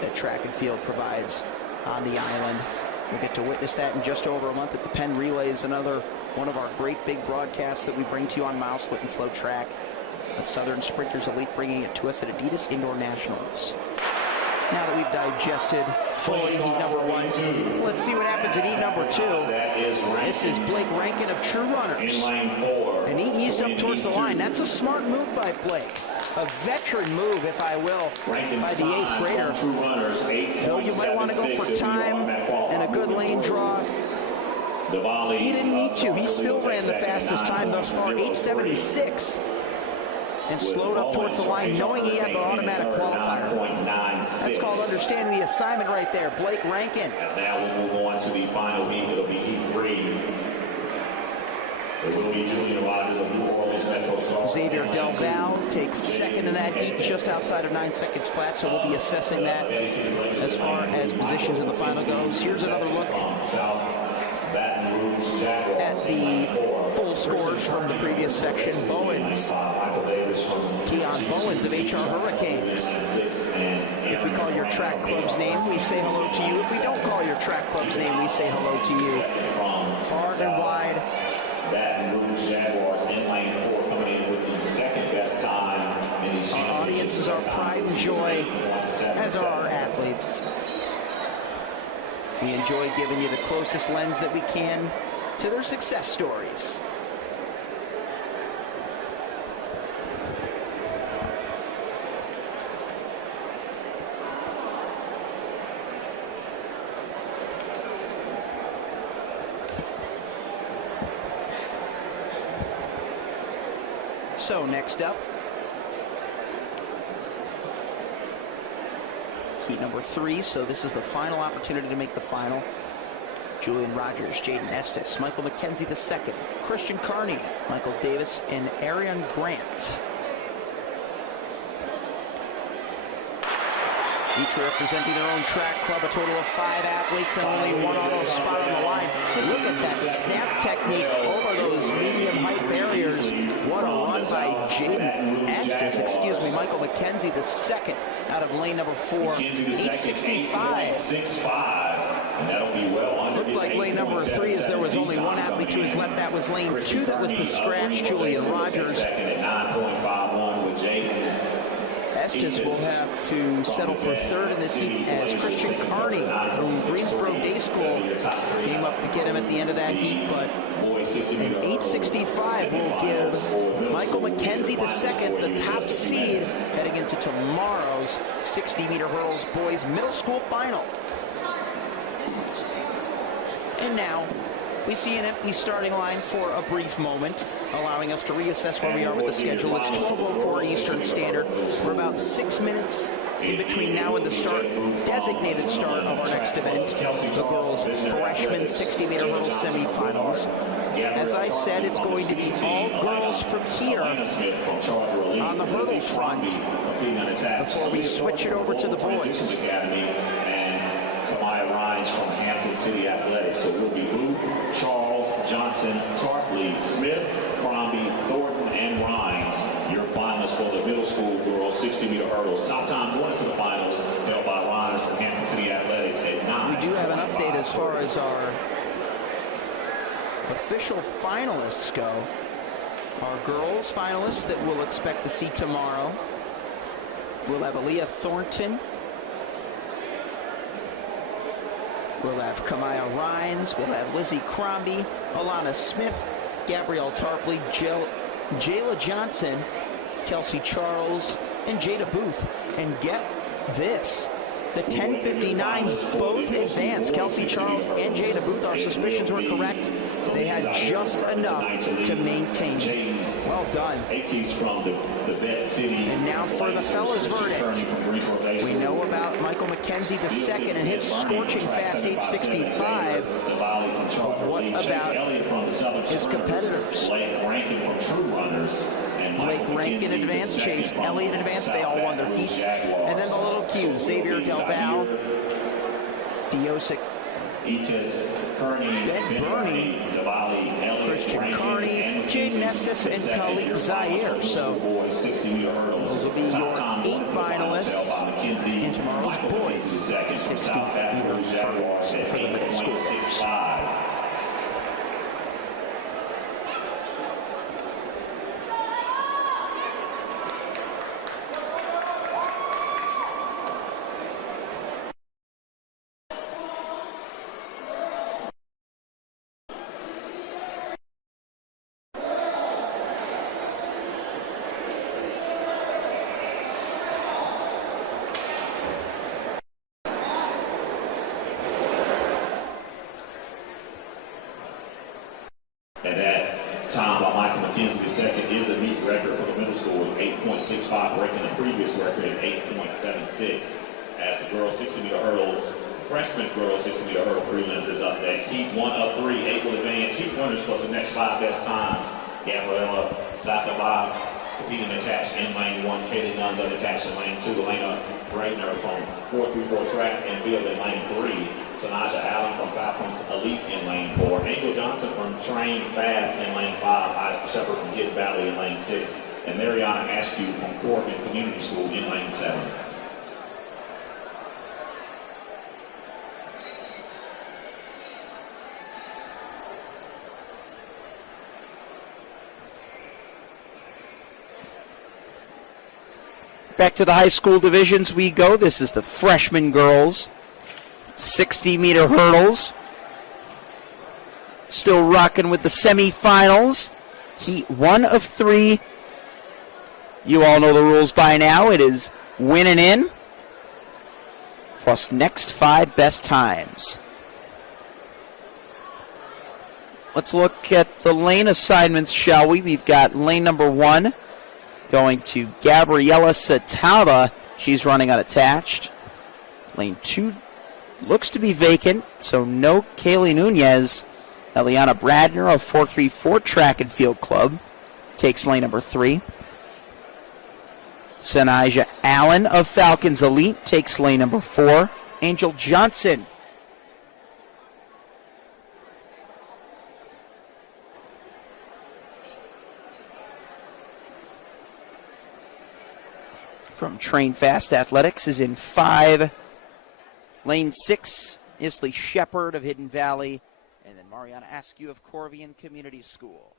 that track and field provides on the island. We'll get to witness that in just over a month at the Penn Relays, another one of our great big broadcasts that we bring to you on MileSplit and FloTrack. At Southern Sprinters Elite, bringing it to us at Adidas Indoor Nationals. Now that we've digested fully heat number 1, let's see what happens at heat number 2. This is Blake Rankin of True Runners. And he eased up towards the line. That's a smart move by Blake. A veteran move, if I will, by the 8th grader. Though you might want to go for time and a good lane draw. He didn't need to. He still ran the fastest time thus far, 8:76. And slowed up towards the line, knowing he had the automatic qualifier. That's called understanding the assignment right there. Blake Rankin. As now we'll move on to the final heat. It'll be heat 3. It will be Julian Rogers of New Orleans Metro Star. Xavier Del Val takes second in that heat, just outside of 9 seconds flat, so we'll be assessing that as far as positions in the final goes. Here's another look at the full scores from the previous section. Bowens, Keon Bowens of HR Hurricanes. If we call your track club's name, we say hello to you. If we don't call your track club's name, we say hello to you. Far and wide. Baton Rouge Jaguars in lane 4, coming in with the second best time in the Our audience is our pride and joy, as are our athletes. We enjoy giving you the closest lens that we can to their success stories. So next up, heat number 3. So this is the final opportunity to make the final. Julian Rogers, Jaden Estes, Michael McKenzie II, Christian Carney, Michael Davis, and Arian Grant. Each representing their own track club, a total of 5 athletes and only one auto spot on the line. Look at that snap technique over those medium height barriers. What a run by Jaden Estes, Michael McKenzie II out of lane number 4, 8:65. Looked like lane number 3 as there was only one athlete to his left. That was lane 2. That was the scratch, Julian Rogers. Estes will have to settle for 3rd in this heat as Christian Carney from Greensboro Day School came up to get him at the end of that heat, but an 8:65 will give Michael McKenzie II the top seed heading into tomorrow's 60-meter hurdles boys middle school final. And now we see an empty starting line for a brief moment, allowing us to reassess where we are with the schedule. It's 12:04 Eastern Standard. We're about 6 minutes in between now and the designated start of our next event, the girls' freshman 60-meter hurdle semifinals. As I said, it's going to be all girls from here on the hurdles front before we switch it over to the boys. From Hampton City Athletics. So we'll be Booth, Charles, Johnson, Tarpley, Smith, Crombie, Thornton, and Rhines. Your finalists for the middle school girls 60-meter hurdles. Top time going to the finals held by Rhines from Hampton City Athletics at 9. We do have an update as far as our official finalists go. Our girls finalists that we'll expect to see tomorrow. We'll have Aaliyah Thornton. We'll have Kamaya Rhines. We'll have Lizzie Crombie, Alana Smith, Gabrielle Tarpley, Jayla Johnson, Kelsey Charles, and Jada Booth. And get this. The 10:59s both advanced. Kelsey Charles and Jada Booth, our suspicions were correct. They had just enough to maintain. Well done. And now for the fellas' verdict. We know about Michael McKenzie II and his scorching fast 8:65. What about his competitors? Blake Rankin advanced, Chase Elliott advanced, they all won their heats. And then the little Qs, Xavier Del Val, Diosic, Ben Burney, Christian Carney, Jaden Estes, and Khalid Zaire. So those will be your 8 finalists in tomorrow's boys 60-meter hurdles for the middle schoolers. And that time by Michael McKenzie II is a meet record for the middle school with 8.65, breaking the previous record at 8.76. As the girls 60-meter hurdles, freshman girls 60-meter hurdle prelims is up next. Heat 1 of 3, 8 will advance. Heat winners plus the next 5 best times. Gabriella Sataba competing attached in lane 1. Katie Nuns unattached in lane 2. Elena Braidner from FloTrack and field in lane 3. Sanaja Allen from Falcons Elite in lane 4. Angel Johnson from Train Fast in lane 5. Isa Shepard from Hidden Valley in lane 6. And Mariana Askew from Corcoran Community School in lane 7. Back to the high school divisions we go. This is the freshman girls 60-meter hurdles. Still rocking with the semifinals. Heat 1 of 3. You all know the rules by now. It is win and in, plus next 5 best times. Let's look at the lane assignments, shall we? We've got lane number 1 going to Gabriella Satava. She's running unattached. Lane 2 looks to be vacant, so no Kaylee Nunez. Eliana Bradner of 434 Track and Field Club takes lane number 3. Sanaja Allen of Falcons Elite takes lane number 4. Angel Johnson from Train Fast Athletics is in 5. Lane 6, Isley Shepard of Hidden Valley, and then Mariana Askew of Corvian Community School.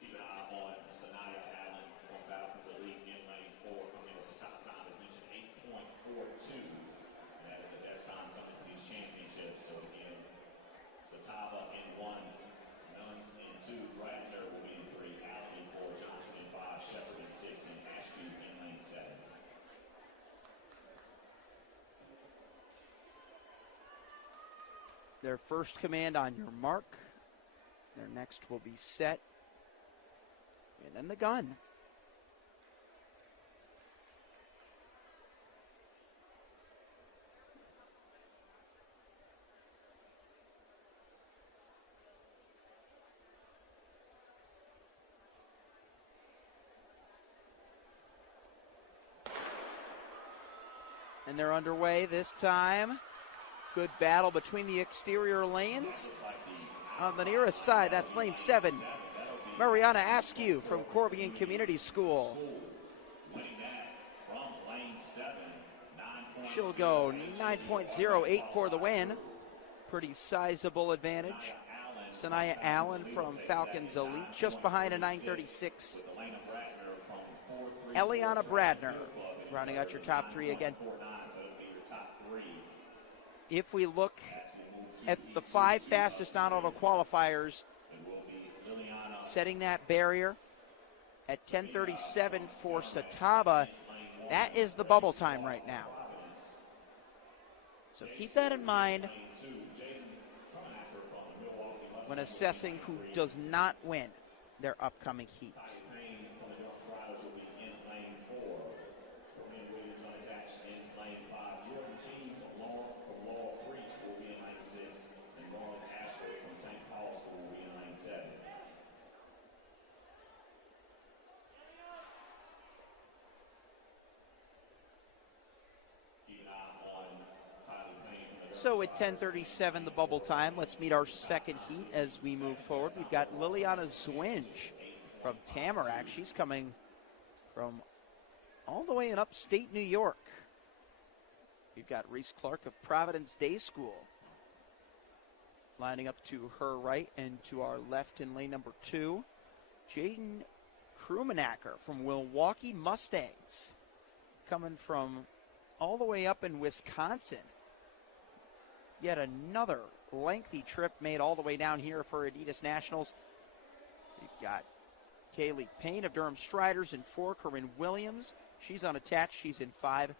Keep an eye on Sanaya Allen from Falcons Elite in lane 4, coming with the top time as mentioned 8.42. That is the best time coming to these championships. So again, Satava in 1, Nuns in 2, Bradner will be in 3, Allen in 4, Johnson in 5, Shepard in 6, and Askew in lane 7. Their first command on your mark. Their next will be set. And then the gun. And they're underway this time. Good battle between the exterior lanes. On the nearest side, that's lane 7. Mariana Askew from Corbion Community School. She'll go 9.08 for the win. Pretty sizable advantage. Sanaya Allen from Falcons Elite, just behind a 9:36. Eliana Bradner, rounding out your top 3 again. If we look at the 5 fastest non-auto qualifiers, setting that barrier at 10:37 for Satava, that is the bubble time right now. So keep that in mind when assessing who does not win their upcoming heat. So at 10:37, the bubble time, let's meet our second heat as we move forward. We've got Liliana Zwinge from Tamarack. She's coming from all the way in upstate New York. We've got Reese Clark of Providence Day School lining up to her right, and to our left in lane number 2, Jaden Krumenacker from Milwaukee Mustangs, coming from all the way up in Wisconsin. Yet another lengthy trip made all the way down here for Adidas Nationals. We've got Kaylee Payne of Durham Striders in 4, Corinne Williams, she's unattached, she's in 5,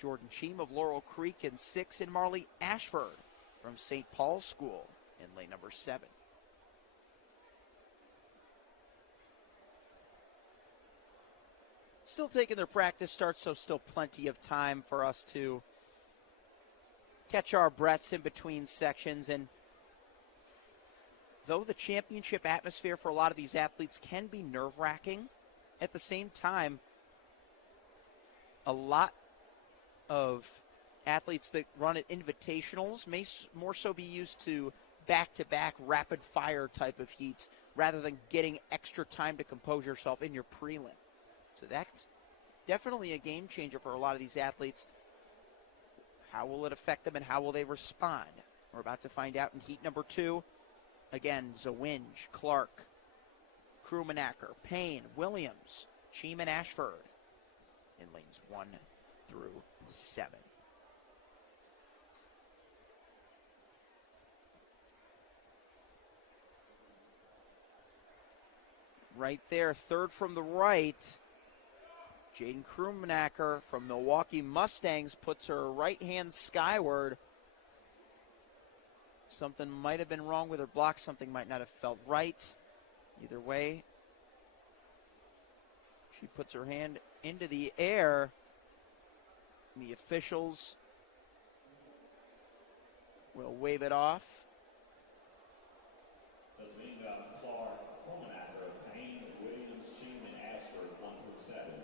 Jordan Cheem of Laurel Creek in 6, and Marley Ashford from St. Paul's School in lane number 7. Still taking their practice starts, so still plenty of time for us to catch our breaths in between sections. And though the championship atmosphere for a lot of these athletes can be nerve-wracking, at the same time, a lot of athletes that run at invitationals may more so be used to back-to-back rapid-fire type of heats rather than getting extra time to compose yourself in your prelim. So that's definitely a game changer for a lot of these athletes. How will it affect them and how will they respond? We're about to find out in heat number 2. Again, Zawinge, Clark, Krumenacker, Payne, Williams, Cheem, and Ashford in lanes 1 through 7. Right there, third from the right, Jaden Krumenacker from Milwaukee Mustangs puts her right hand skyward. Something might have been wrong with her block. Something might not have felt right. Either way, she puts her hand into the air. The officials will wave it off. Clark, Krumenacker, Payne, Williams, Cheem, and Ashford, 1 through 7.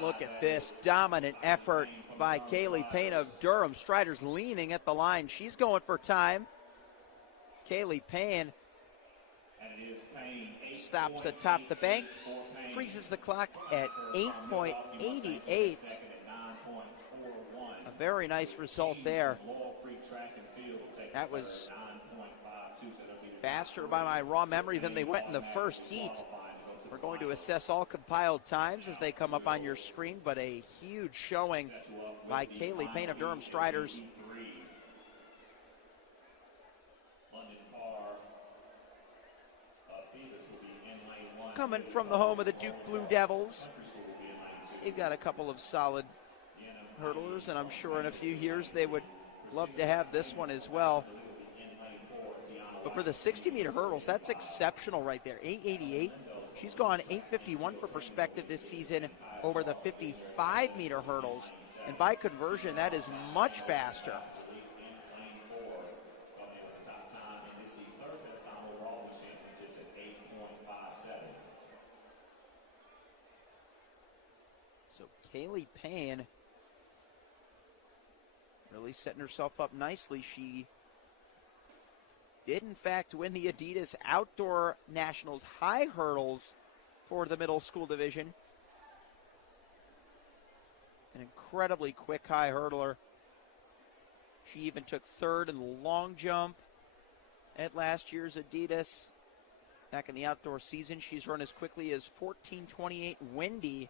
Look at this dominant effort by Kaylee Payne of Durham Striders, leaning at the line. She's going for time. Kaylee Payne stops atop the bank, freezes the clock at 8.88. A very nice result there. That was faster by my raw memory than they went in the first heat. We're going to assess all compiled times as they come up on your screen, but a huge showing by Kaylee Payne of Durham Striders. Coming from the home of the Duke Blue Devils. They've got a couple of solid hurdlers, and I'm sure in a few years they would love to have this one as well. But for the 60-meter hurdles, that's exceptional right there. 888. She's gone 851 for perspective this season over the 55-meter hurdles. And by conversion, that is much faster. So Kaylee Payne really setting herself up nicely. She did, in fact, win the Adidas Outdoor Nationals high hurdles for the middle school division. An incredibly quick high hurdler. She even took third in the long jump at last year's Adidas. Back in the outdoor season, she's run as quickly as 14:28 windy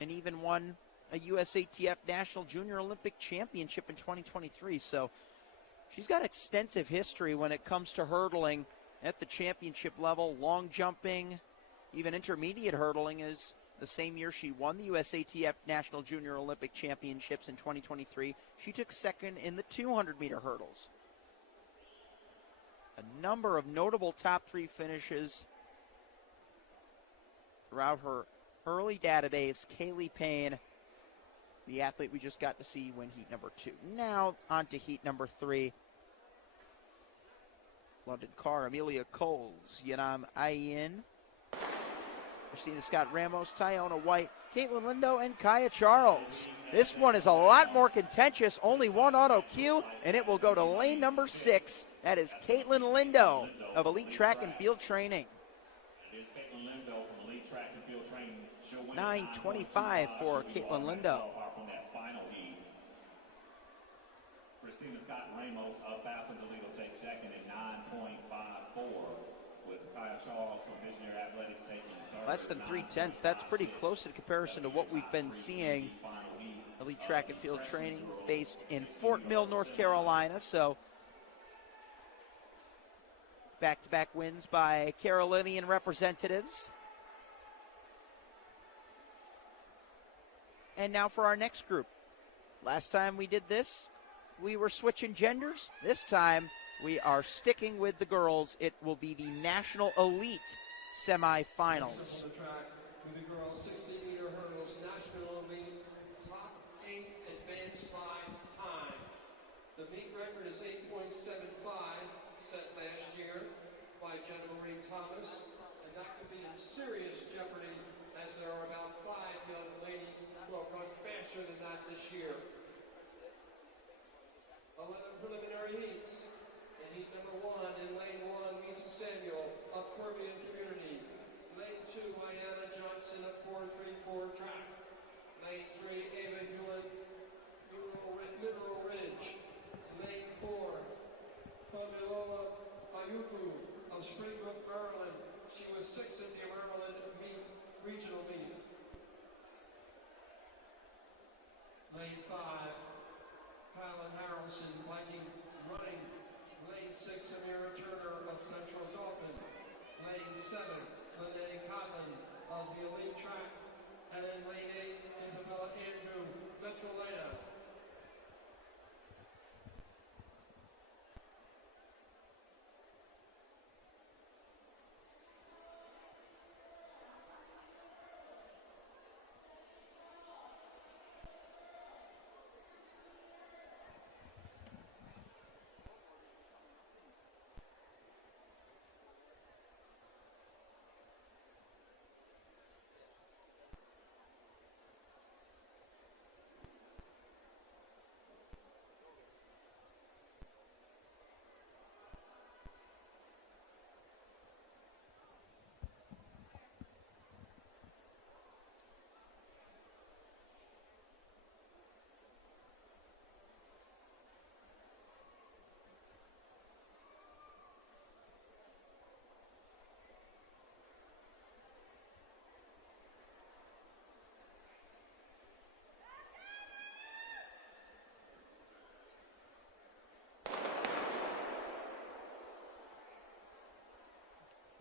and even won a USATF National Junior Olympic Championship in 2023. So she's got extensive history when it comes to hurdling at the championship level, long jumping, even intermediate hurdling. Is the same year she won the USATF National Junior Olympic Championships in 2023. She took second in the 200-meter hurdles. A number of notable top three finishes throughout her early database. Kaylee Payne, the athlete we just got to see win heat number 2. Now on to heat number 3. London Carr, Amelia Coles, Yanam Ayin, Christina Scott Ramos, Tyona White, Caitlin Lindo, and Kaya Charles. This one is a lot more contentious. Only one auto cue, and it will go to lane number 6. That is Caitlin Lindo of Elite Track and Field Training. 9:25 for Caitlin Lindo. Christina Scott Ramos of Falcons Elite will take second at 9.54, with Kaya Charles from Visionary Athletics taking third. Less than 3/10. That's pretty close in comparison to what we've been seeing. Elite Track and Field Training based in Fort Mill, North Carolina. So back-to-back wins by Carolinian representatives. And now for our next group. Last time we did this, we were switching genders. This time, we are sticking with the girls. It will be the National Elite semifinals. The track with the girls 60-meter hurdles, National Elite, top 8 advanced by time. The meet record is 8.75, set last year by Jenna Marie Thomas, and that could be in serious jeopardy as there are about 5 young ladies who have run faster than that this year. 11 preliminary heats. In heat number 1, in lane 1, Lisa Samuel of Caribbean Community. Lane 2, Ayanna Johnson of 434 Track. Lane 3, Ava Hewin, Mineral Ridge. Lane 4, Familola Ayuku of Springbrook, Maryland. She was 6th in the Maryland regional meet. Lane 5, Kylan Harrelson, Viking running. Lane 6, Amira Turner of Central Dauphin. Lane 7, Lynette Cotlin of the Elite Track. And in lane 8, Isabella Andrew, Metrolina.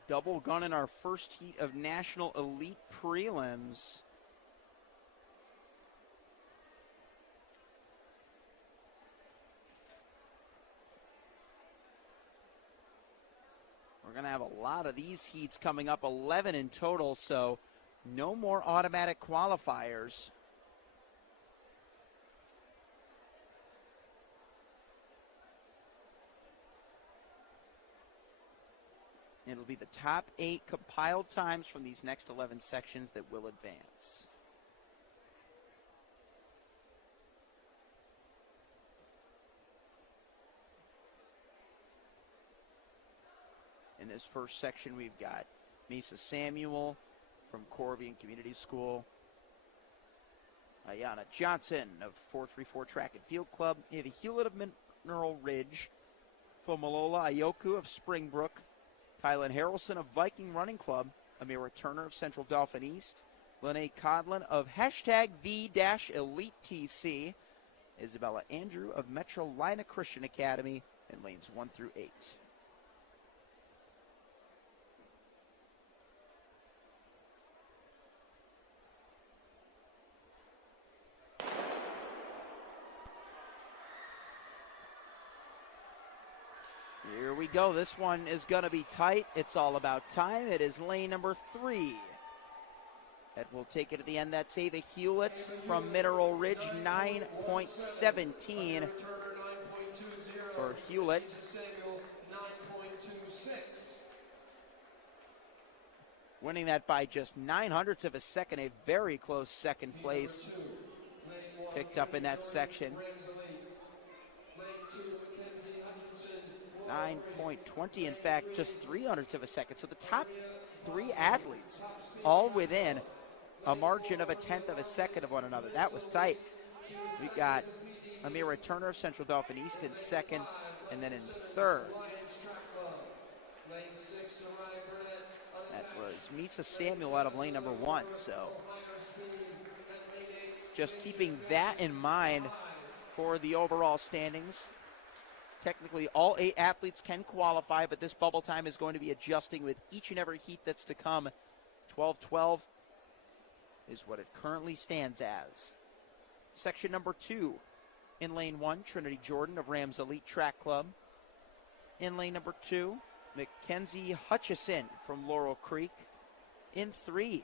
Double gun in our first heat of National Elite prelims. We're going to have a lot of these heats coming up, 11 in total, so no more automatic qualifiers. It'll be the top 8 compiled times from these next 11 sections that will advance. In this first section, we've got Misa Samuel from Corvian Community School, Ayana Johnson of 434 Track and Field Club, Ava Hewlett of Mineral Ridge, Fomalola Ayoku of Springbrook, Kylan Harrelson of Viking Running Club, Amira Turner of Central Dauphin East, Lene Codlin of #V-Elite TC, Isabella Andrew of Metro Lina Christian Academy, and lanes 1 through 8. Here we go. This one is going to be tight. It's all about time. It is lane number 3. That will take it at the end. That's Ava Hewlett from Mineral Ridge, 9.17 for Hewlett. Winning that by just 9/100 of a second, a very close second place picked up in that section. 9.20, in fact, just 3/100 of a second. So the top 3 athletes all within a margin of 1/10 of a second of one another. That was tight. We got Amira Turner of Central Dauphin East in second, and then in third, that was Misa Samuel out of lane number 1. So just keeping that in mind for the overall standings. Technically, all 8 athletes can qualify, but this bubble time is going to be adjusting with each and every heat that's to come. 12-12 is what it currently stands as. Section number 2. In lane 1, Trinity Jordan of Rams Elite Track Club. In lane number 2, Mackenzie Hutchison from Laurel Creek. In 3,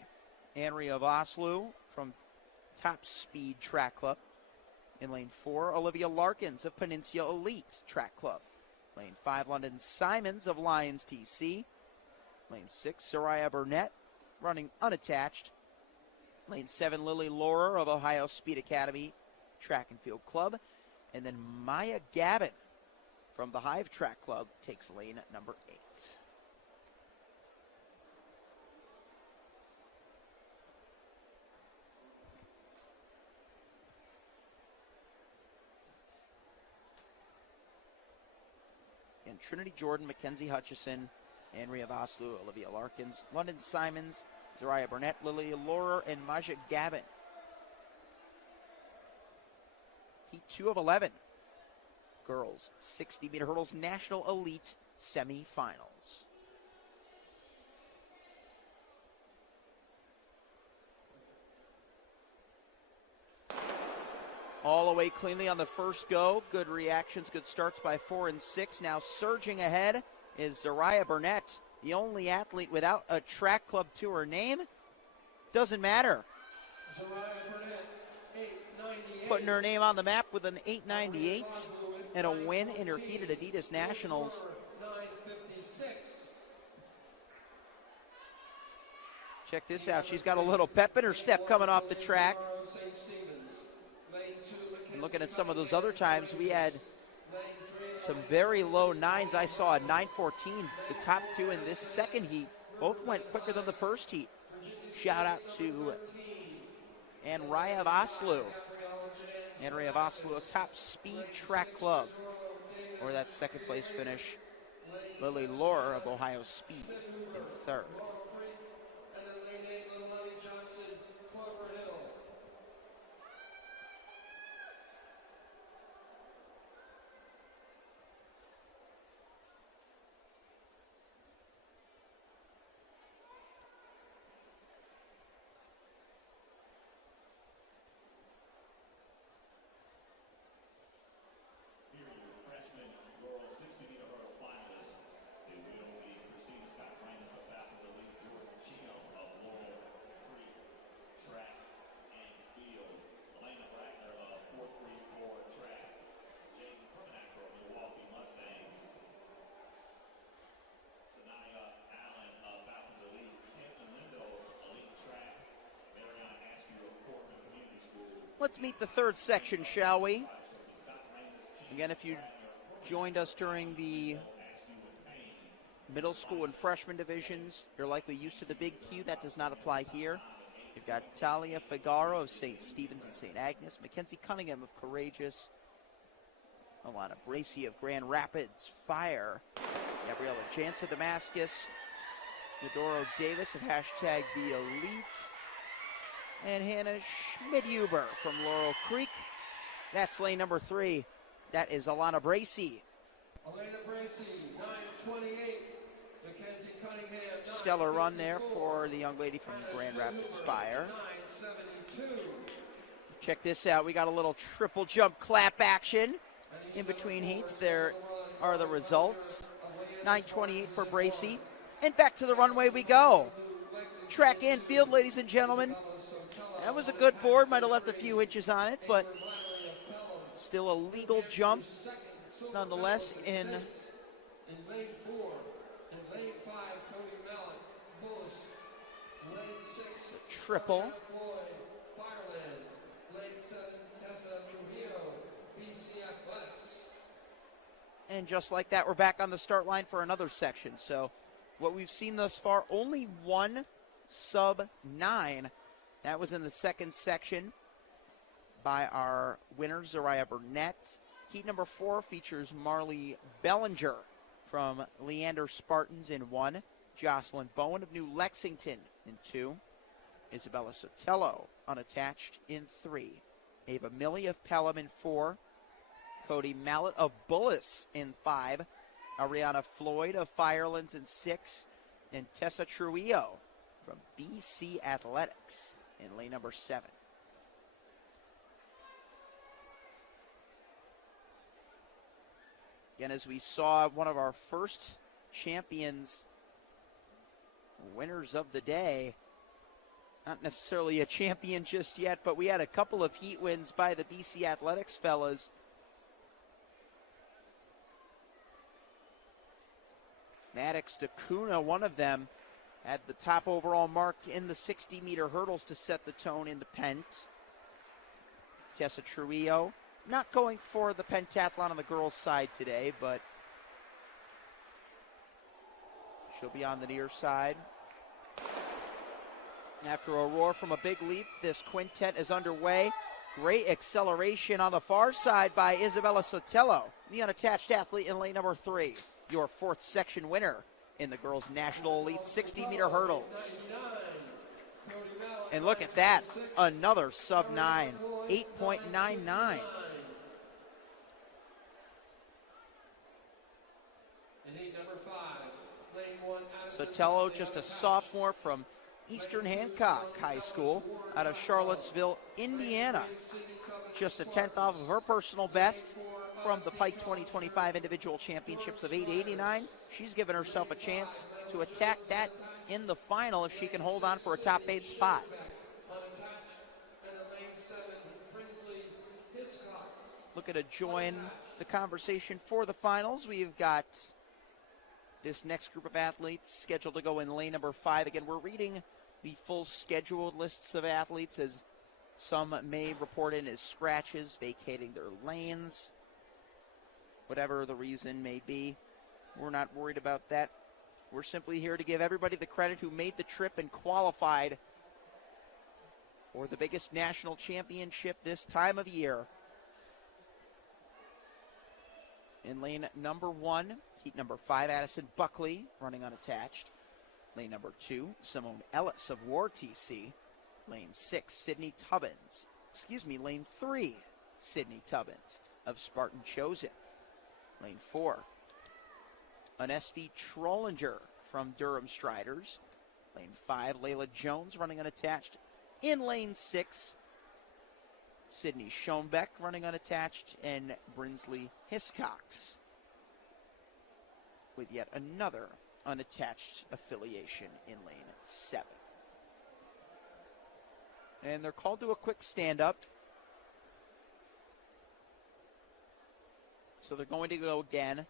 Andrea of Oslo from Top Speed Track Club. In lane 4, Olivia Larkins of Peninsula Elite Track Club. Lane 5, London Simons of Lions TC. Lane 6, Soraya Burnett, running unattached. Lane 7, Lily Laurer of Ohio Speed Academy Track and Field Club. And then Maya Gavin from the Hive Track Club takes lane number 8. And Trinity Jordan, Mackenzie Hutchison, Andrea Vaslu, Olivia Larkins, London Simons, Zariah Burnett, Lily Laurer, and Maja Gavin. Heat 2 of 11. Girls 60-meter hurdles National Elite semifinals. All the way cleanly on the first go. Good reactions, good starts by 4 and 6. Now surging ahead is Zariah Burnett, the only athlete without a track club to her name. Doesn't matter. Putting her name on the map with an 8.98 and a win in her heat at Adidas Nationals. Check this out. She's got a little pep in her step coming off the track. And looking at some of those other times, we had some very low 9s. I saw a 9:14. The top 2 in this second heat both went quicker than the first heat. Shout out to Andrea Vaslu. Andrea Vaslu, Top Speed Track Club, or that second place finish. Lily Laurer of Ohio Speed in third. Let's meet the third section, shall we? Again, if you joined us during the middle school and freshman divisions, you're likely used to the big Q. That does not apply here. You've got Talia Figaro of St. Stephen's and St. Agnes, Mackenzie Cunningham of Courageous, Alana Bracey of Grand Rapids Fire, Gabriella Jantz of Damascus, Medoro Davis of hashtag The Elite, and Hannah Schmidhuber from Laurel Creek. That's lane number 3. That is Alana Bracey. Elena Bracey, 9:28. Mackenzie Cunningham, Stellar run there for the young lady from Grand Rapids Fire. 9:72. Check this out. We got a little triple jump clap action in between heats. There are the results. 9:28 for Bracey. And back to the runway we go. Track and field, ladies and gentlemen. That was a good board. Might have left a few inches on it, but still a legal jump nonetheless in In lane 4, in lane 5, Cody Mallet, Bullis. Lane 6, triple. Floyd, Firelands. Lane 7, Tessa Trujillo, BC Athletics. And just like that, we're back on the start line for another section. So what we've seen thus far, only one sub-9. That was in the second section by our winner, Zariah Burnett. Heat number 4 features Marley Bellinger from Leander Spartans in 1, Jocelyn Bowen of New Lexington in 2, Isabella Sotelo unattached in 3, Ava Milley of Pelham in 4, Cody Mallet of Bullis in 5, Ariana Floyd of Firelands in 6, and Tessa Trujillo from BC Athletics in lane number 7. Again, as we saw, one of our first champions, winners of the day, not necessarily a champion just yet, but we had a couple of heat wins by the BC Athletics fellas. Maddox DeCuna, one of them, had the top overall mark in the 60-meter hurdles to set the tone in the Pent. Tessa Trujillo, not going for the pentathlon on the girls' side today, but she'll be on the near side. After a roar from a big leap, this quintet is underway. Great acceleration on the far side by Isabella Sotelo, the unattached athlete in lane number 3, your 4th section winner in the girls' national elite 60-meter hurdles. And look at that, another sub-9, 8.99. Sotelo, just a sophomore from Eastern Hancock High School out of Charlottesville, Indiana. Just a 10th off of her personal best from the Pike 2025 Individual Championships of 889. She's given herself a chance to attack that in the final if she can hold on for a top 8 spot. Looking to join the conversation for the finals, we've got this next group of athletes scheduled to go in lane number 5. Again, we're reading the full scheduled lists of athletes, as some may report in as scratches, vacating their lanes. Whatever the reason may be, we're not worried about that. We're simply here to give everybody the credit who made the trip and qualified for the biggest national championship this time of year. In lane number 1, heat number 5, Addison Buckley, running unattached. Lane number 2, Simone Ellis of War TC. Lane 6, Sydney Tubbins. Lane 3, Sydney Tubbins of Spartan Chosen. Lane 4, Anesti Trollinger from Durham Striders. Lane 5, Layla Jones running unattached. In lane 6, Sydney Schoenbeck running unattached, and Brinsley Hiscox with yet another unattached affiliation in lane 7. And they're called to a quick stand-up. So they're going to go again.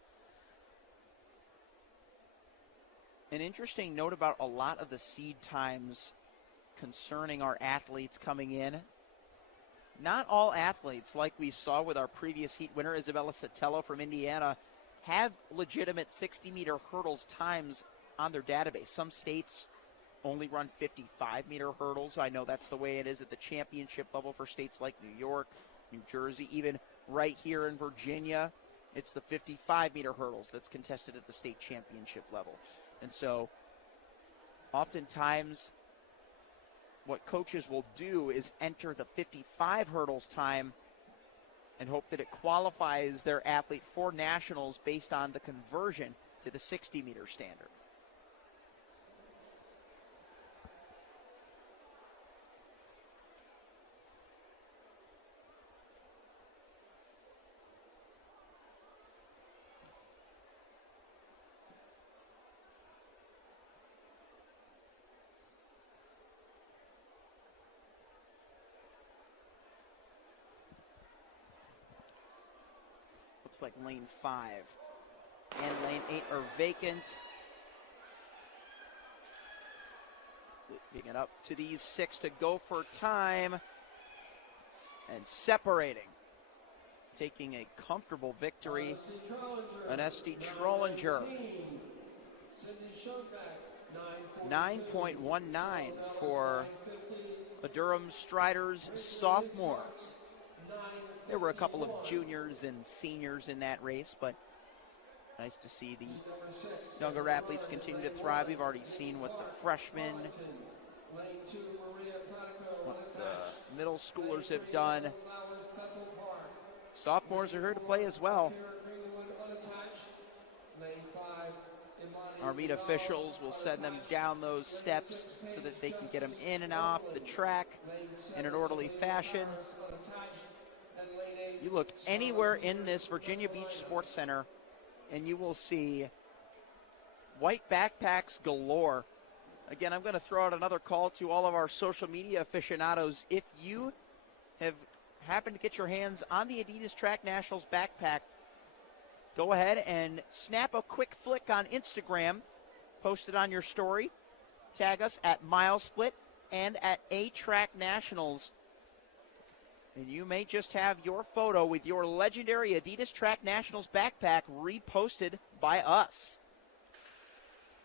An interesting note about a lot of the seed times concerning our athletes coming in. not all athletes, like we saw with our previous heat winner, Isabella Sotelo from Indiana, have legitimate 60-meter hurdles times on their database. Some states only run 55-meter hurdles. I know that's the way it is at the championship level for states like New York, New Jersey, even right here in Virginia. It's the 55-meter hurdles that's contested at the state championship level. And so oftentimes what coaches will do is enter the 55 hurdles time and hope that it qualifies their athlete for nationals based on the conversion to the 60-meter standard. Looks like lane 5 and lane 8 are vacant. Leaving it up to these 6 to go for time. And separating. Taking a comfortable victory. Anesti Trollinger. 9.19 for a Durham Striders sophomore. There were a couple of juniors and seniors in that race, but nice to see the younger athletes continue to thrive. We've already seen what the freshmen, what the middle schoolers have done. Sophomores are here to play as well. Our meet officials will send them down those steps so that they can get them in and off the track in an orderly fashion. You look anywhere in this Virginia Beach Sports Center and you will see white backpacks galore. Again, I'm going to throw out another call to all of our social media aficionados. If you have happened to get your hands on the Adidas Track Nationals backpack, go ahead and snap a quick flick on Instagram, post it on your story, tag us at MileSplit and at A-Track Nationals. And you may just have your photo with your legendary Adidas Track Nationals backpack reposted by us.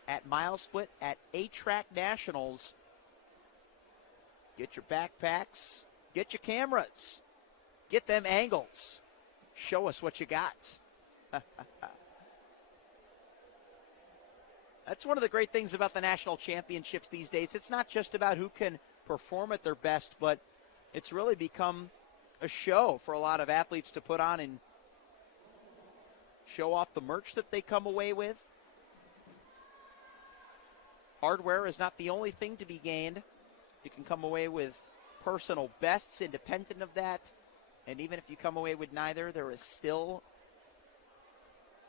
At MileSplit, at A-Track Nationals. Get your backpacks, get your cameras, get them angles. Show us what you got. That's one of the great things about the national championships these days. It's not just about who can perform at their best, but it's really become a show for a lot of athletes to put on and show off the merch that they come away with. Hardware is not the only thing to be gained. You can come away with personal bests independent of that. And even if you come away with neither, there is still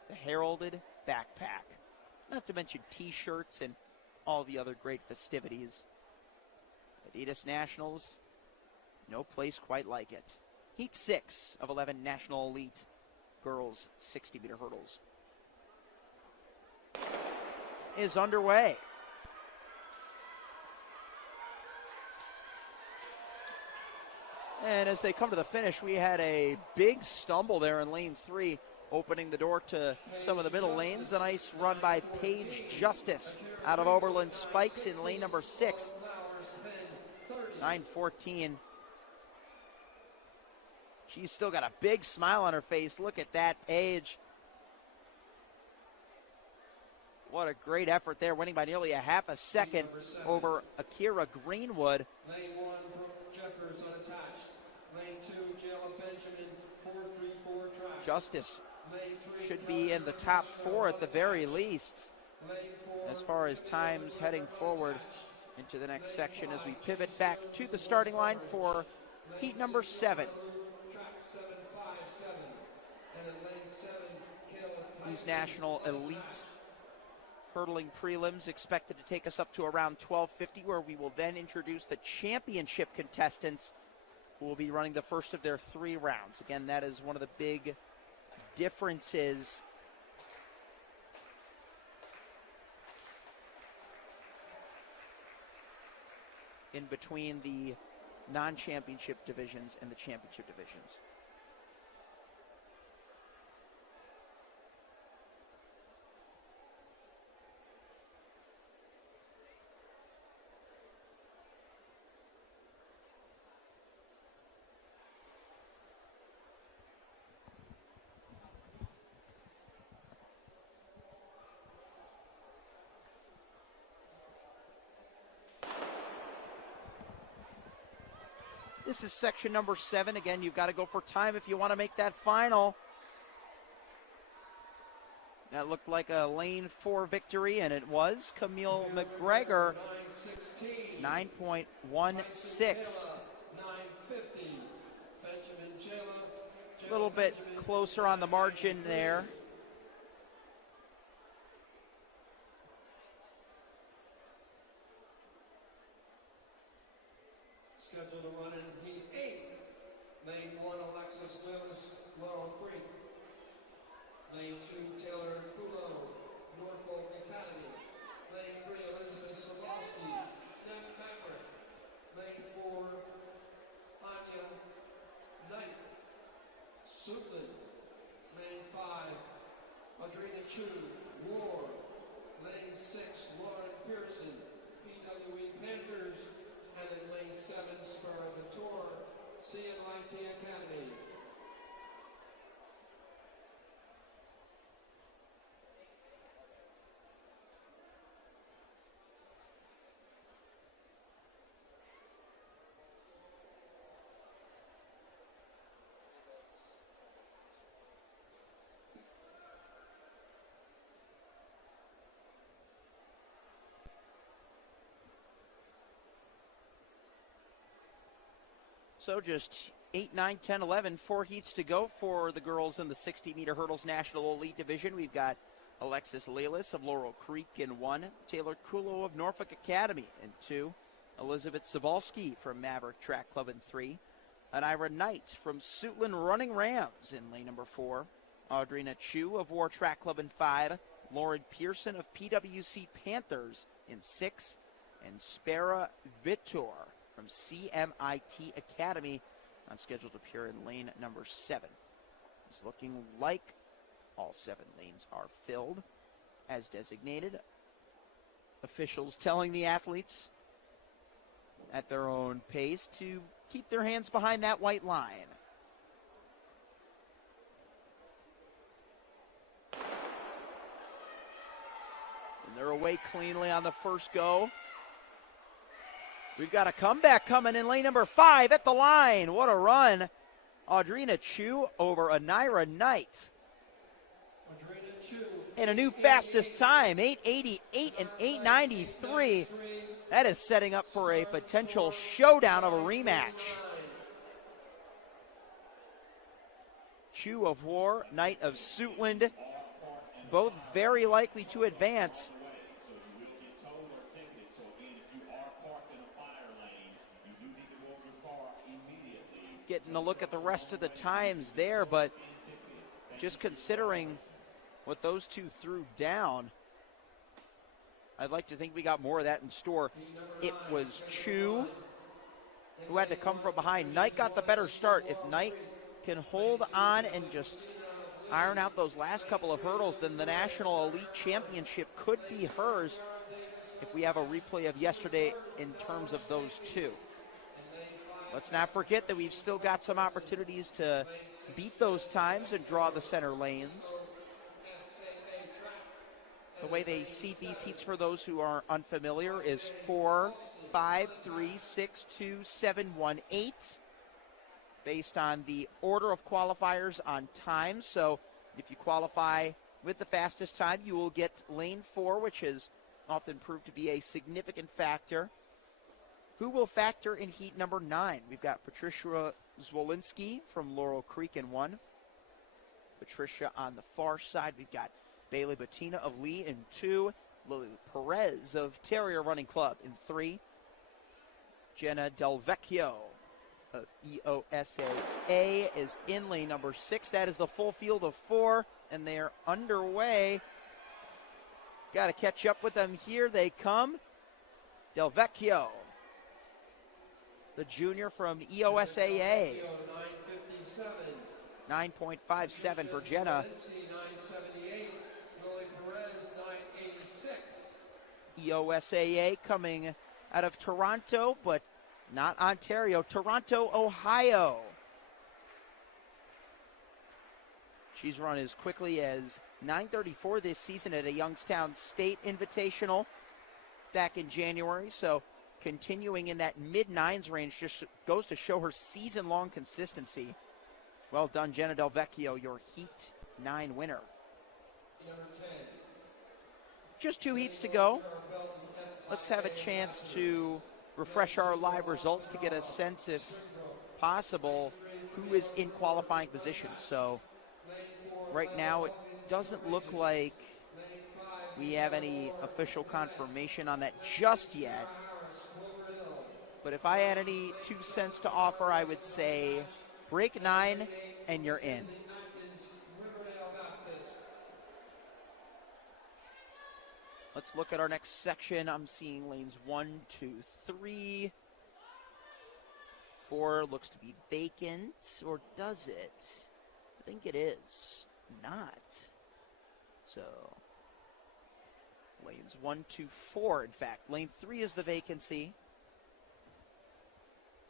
the heralded backpack. Not to mention t-shirts and all the other great festivities. Adidas Nationals, no place quite like it. Heat 6 of 11 National Elite Girls 60-meter hurdles is underway. And as they come to the finish, we had a big stumble there in lane 3, opening the door to some of the middle lanes. A nice run by Paige Justice out of Oberlin Spikes in lane number 6. 9:14. She's still got a big smile on her face. Look at that, Paige. What a great effort there, winning by nearly a half a second over Akira Greenwood. Lane 1, Brooke Jeffers unattached. Lane 2, Jayla Benjamin, 4.34 track. Justice Lane 3, should be in the top 4 at the very least as far as times heading forward into the next section as we pivot back to the starting line for heat number 7. These national elite hurdling prelims expected to take us up to around 12:50, where we will then introduce the championship contestants who will be running the first of their 3 rounds. Again, that is one of the big differences in between the non-championship divisions and the championship divisions. This is section number 7. Again, you've got to go for time if you want to make that final. That looked like a lane 4 victory, and it was. Camille McGregor, 9.16. A little bit closer on the margin there. Scheduled to run in heat 8. Lane 1, Alexis Lewis, Laurel Creek. Lane 2, Taylor Kulo, Norfolk Academy. Lane 3, Elizabeth Sabalski, Dem Fabric. Lane 4, Anya Knight, Suitland. Lane 5, Audrina Chu, War. Lane 6, Lauren Pearson, PWE Panthers. And in lane 7, Spur of the Tour, CNYT Academy. So just 8, 9, 10, 11, 4 heats to go for the girls in the 60-meter hurdles National Elite Division. We've got Alexis Lelis of Laurel Creek in 1, Taylor Kulo of Norfolk Academy in 2, Elizabeth Sabalski from Maverick Track Club in 3, and Ira Knight from Suitland Running Rams in lane number 4, Audrina Chu of War Track Club in 5, Lauren Pearson of PWC Panthers in 6, and Spera Vitor from CMIT Academy on schedule to appear in lane number 7. It's looking like all 7 lanes are filled as designated. Officials telling the athletes at their own pace to keep their hands behind that white line. And they're away cleanly on the first go. We've got a comeback coming in lane number 5 at the line. What a run. Audrina Chu over Anira Knight. And a new fastest time, 8:88 and 8:93. That is setting up for a potential showdown of a rematch. Chu of War, Knight of Suitland, both very likely to advance. Getting a look at the rest of the times there, but just considering what those two threw down, I'd like to think we got more of that in store. It was Chu who had to come from behind. Knight got the better start. If Knight can hold on and just iron out those last couple of hurdles, then the National Elite Championship could be hers if we have a replay of yesterday in terms of those two. Let's not forget that we've still got some opportunities to beat those times and draw the center lanes. The way they seed these heats for those who are unfamiliar is 4, 5, 3, 6, 2, 7, 1, 8, based on the order of qualifiers on time. So if you qualify with the fastest time, you will get lane 4, which has often proved to be a significant factor. Who will factor in heat number 9? We've got Patricia Zwolinski from Laurel Creek in 1. Patricia on the far side. We've got Bailey Bettina of Lee in 2. Lily Perez of Terrier Running Club in 3. Jenna Del Vecchio of EOSAA is in lane number 6. That is the full field of 4, and they are underway. Got to catch up with them. Here they come. Del Vecchio, the junior from EOSAA. 957. 9.57 for Jenna. 978. Lily Perez, 986. EOSAA coming out of Toronto, but not Ontario. Toronto, Ohio. She's run as quickly as 9:34 this season at a Youngstown State Invitational back in January. So continuing in that mid-nines range just goes to show her season-long consistency. Well done, Jenna Del Vecchio, your Heat 9 winner. Number 10. Just 2 heats to go. Let's have a chance to refresh our live results to get a sense, if possible, who is in qualifying position. So right now it doesn't look like we have any official confirmation on that just yet. But if I had any 2 cents to offer, I would say break 9 and you're in. Let's look at our next section. I'm seeing lanes 1, 2, 3. 4 looks to be vacant, or does it? I think it is not. So lanes 1, 2, 4, in fact. Lane 3 is the vacancy.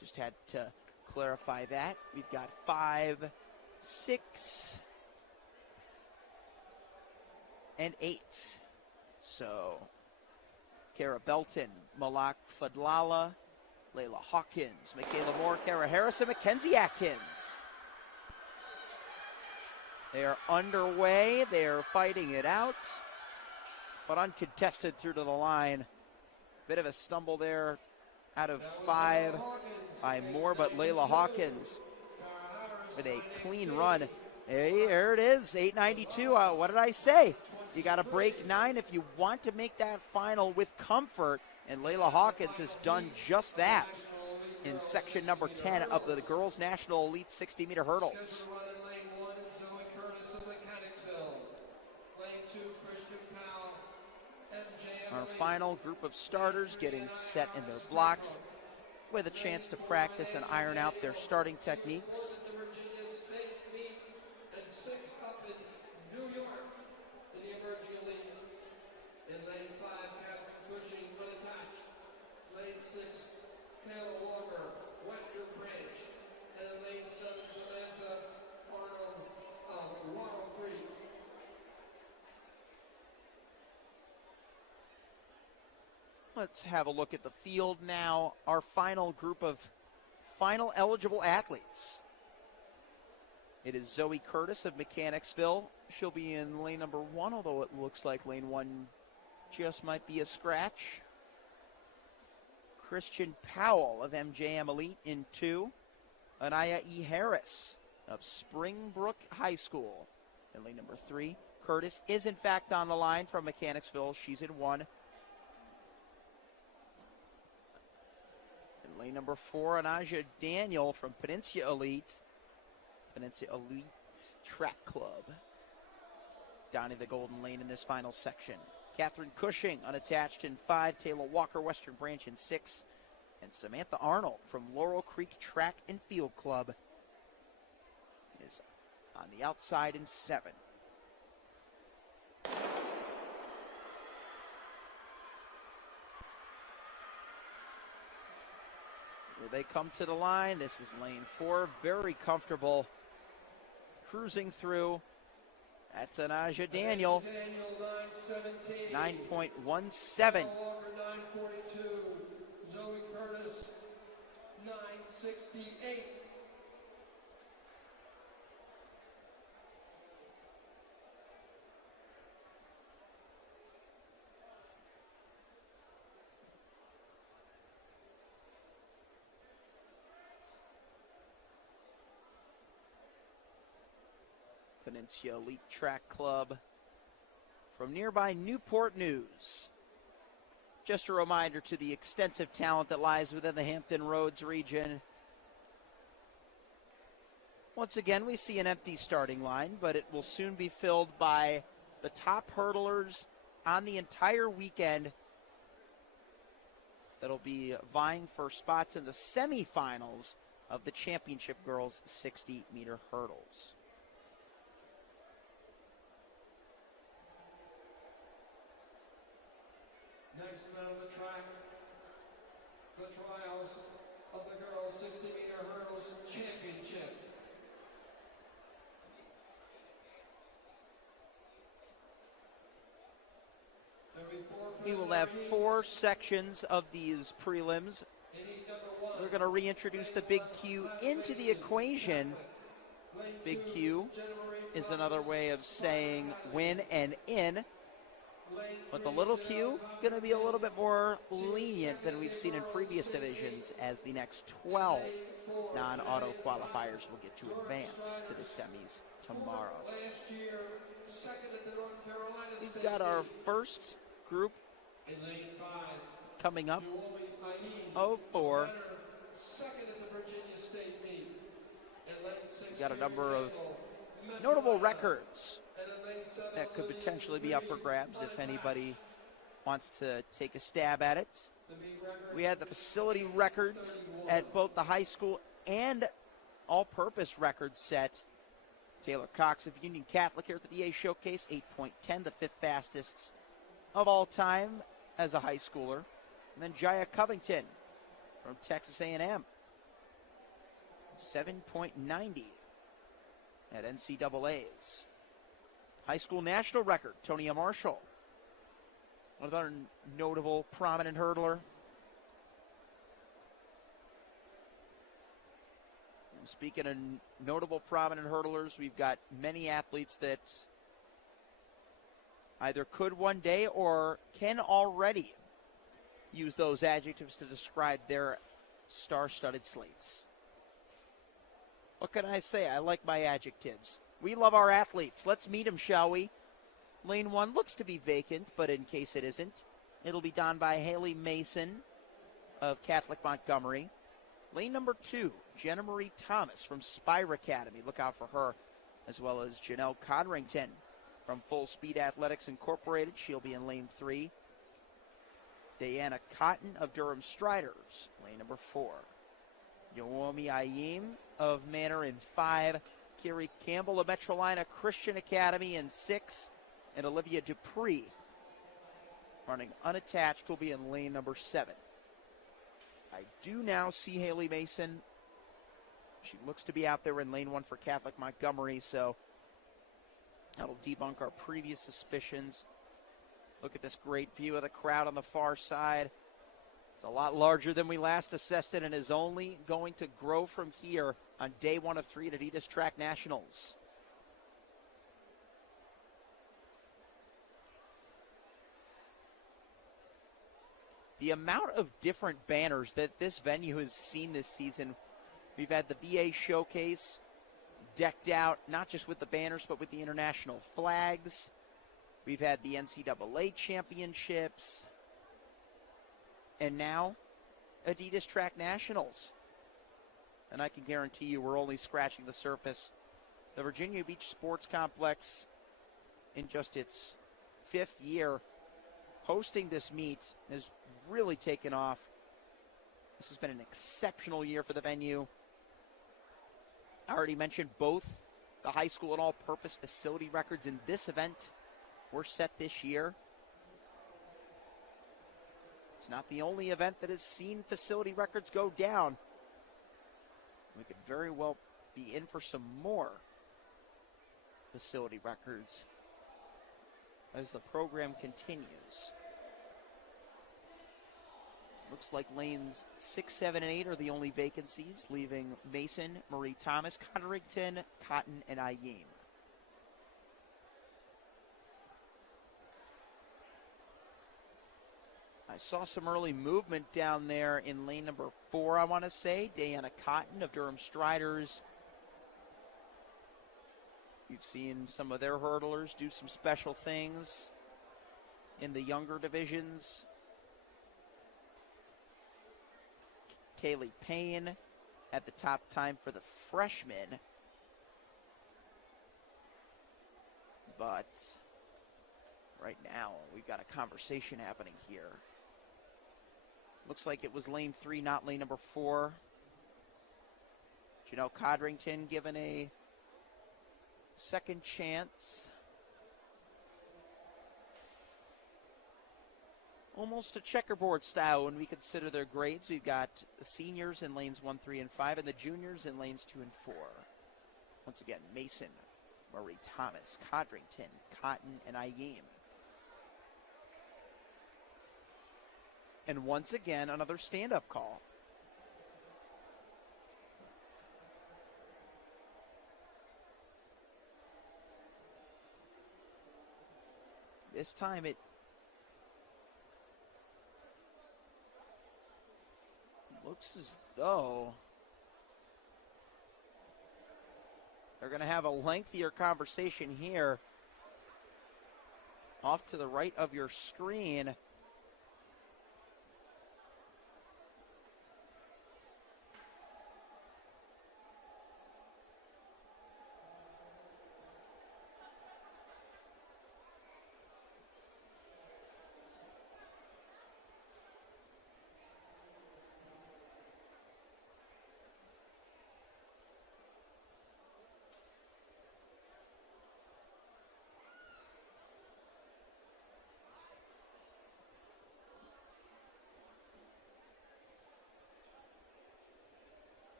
Just had to clarify that. We've got 5, 6, and 8. So Kara Belton, Malak Fadlala, Layla Hawkins, Michaela Moore, Kara Harris, and Mackenzie Atkins. They are underway. They are fighting it out, but uncontested through to the line. Bit of a stumble there out of 5 by Moore, but Layla Hawkins with a clean run. Hey, there it is, 892. What did I say? You got to break 9 if you want to make that final with comfort, and Layla Hawkins has done just that in section number 10 of the Girls National Elite 60-meter hurdles. Our final group of starters getting set in their blocks with a chance to practice and iron out their starting techniques. Let's have a look at the field now. Our final group of final eligible athletes. It is Zoe Curtis of Mechanicsville. She'll be in lane number 1, although it looks like lane 1 just might be a scratch. Christian Powell of MJM Elite in 2. Anaya E. Harris of Springbrook High School in lane number 3. Curtis is in fact on the line from Mechanicsville. She's in 1. Lane number 4, Anaja Daniel from Peninsula Elite Track Club. Down in the golden lane in this final section. Catherine Cushing unattached in 5, Taylor Walker Western Branch in 6, and Samantha Arnold from Laurel Creek Track and Field Club is on the outside in 7. They come to the line. This is lane 4. Very comfortable. Cruising through. That's Anaja Daniel. 9.17. 942. Zoe Curtis, 968. Peninsula Elite Track Club from nearby Newport News. Just a reminder to the extensive talent that lies within the Hampton Roads region. Once again, we see an empty starting line, but it will soon be filled by the top hurdlers on the entire weekend. that'll be vying for spots in the semifinals of the championship girls 60-meter hurdles. Next event on the track, the trials of the girls 60-meter hurdles championship. We will have 4 sections of these prelims. We're going to reintroduce the Big Q into the equation. Big Q is another way of saying win and in. But the little Q going to be a little bit more lenient than we've seen in previous divisions, as the next 12 non-auto qualifiers will get to advance to the semis tomorrow. We've got our first group coming up of 4. We've got a number of notable records that could potentially be up for grabs if anybody wants to take a stab at it. We had the facility records at both the high school and all-purpose records set. Taylor Cox of Union Catholic here at the VA Showcase, 8.10, the 5th fastest of all time as a high schooler. And then Jaya Covington from Texas A&M, 7.90 at NCAA's. High school national record, Tonya Marshall, another notable, prominent hurdler. And speaking of notable, prominent hurdlers, we've got many athletes that either could one day or can already use those adjectives to describe their star-studded slates. What can I say? I like my adjectives. We love our athletes. Let's meet them, shall we? Lane 1 looks to be vacant, but in case it isn't, it'll be donned by Haley Mason of Catholic Montgomery. Lane number 2, Jenna Marie Thomas from Spire Academy. Look out for her, as well as Janelle Codrington from Full Speed Athletics Incorporated. She'll be in lane 3. Diana Cotton of Durham Striders, lane number 4. Yomi Ayim of Manor in 5. Carrie Campbell of Metrolina Christian Academy in 6. And Olivia Dupree, running unattached, will be in lane number 7. I do now see Haley Mason. She looks to be out there in lane 1 for Catholic Montgomery, so that'll debunk our previous suspicions. Look at this great view of the crowd on the far side. It's a lot larger than we last assessed it and is only going to grow from here on day 1 of 3 at Adidas Track Nationals. The amount of different banners that this venue has seen this season. We've had the VA Showcase decked out, not just with the banners, but with the international flags. We've had the NCAA championships. And now, Adidas Track Nationals. And I can guarantee you we're only scratching the surface. The Virginia Beach Sports Complex, in just its 5th year hosting this meet, has really taken off. This has been an exceptional year for the venue. I already mentioned both the high school and all-purpose facility records in this event were set this year. It's not the only event that has seen facility records go down. We could very well be in for some more facility records as the program continues. Looks like lanes 6, 7, and 8 are the only vacancies, leaving Mason, Marie Thomas, Codrington, Cotton, and Ayim. I saw some early movement down there in lane number 4, I want to say. Diana Cotton of Durham Striders. You've seen some of their hurdlers do some special things in the younger divisions. Kaylee Payne at the top time for the freshmen. But right now, we've got a conversation happening here. Looks like it was lane 3, not lane number 4. Janelle Codrington given a second chance. Almost a checkerboard style when we consider their grades. We've got the seniors in lanes 1, 3, and 5, and the juniors in lanes 2 and 4. Once again, Mason, Marie Thomas, Codrington, Cotton, and Ayim. And once again, another stand-up call. This time it looks as though they're going to have a lengthier conversation here. Off to the right of your screen.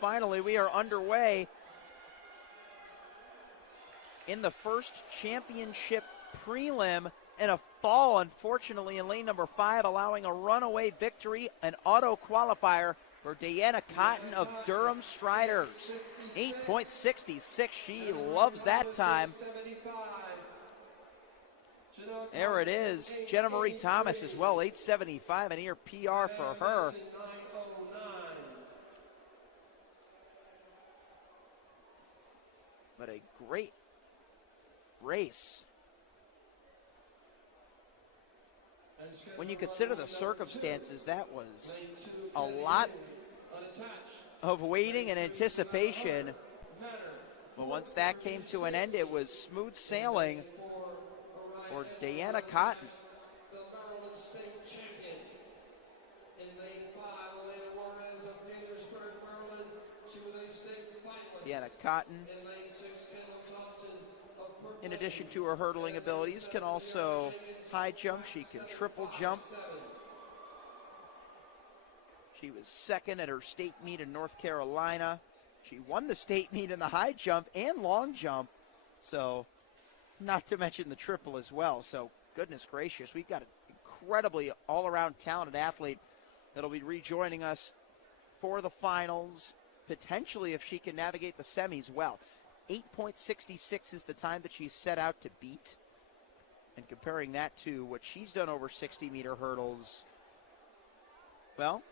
Finally, we are underway in the first championship prelim, and a fall, unfortunately, in lane number 5, allowing a runaway victory, an auto qualifier for Deanna Cotton of Durham Striders. 8.66. She loves that time. There it is. Jenna Marie Thomas as well, 8.75, a near PR for her. But a great race. When you consider the circumstances, that was a lot of waiting and anticipation. But once that came to an end, it was smooth sailing for Deanna Cotton. Deanna Cotton, in addition to her hurdling abilities, can also high jump. She can triple jump. She was second at her state meet in North Carolina. She won the state meet in the high jump and long jump. So, not to mention the triple as well. So, goodness gracious, we've got an incredibly all-around talented athlete that'll be rejoining us for the finals, potentially if she can navigate the semis well. 8.66 is the time that she's set out to beat. And comparing that to what she's done over 60-meter hurdles, well,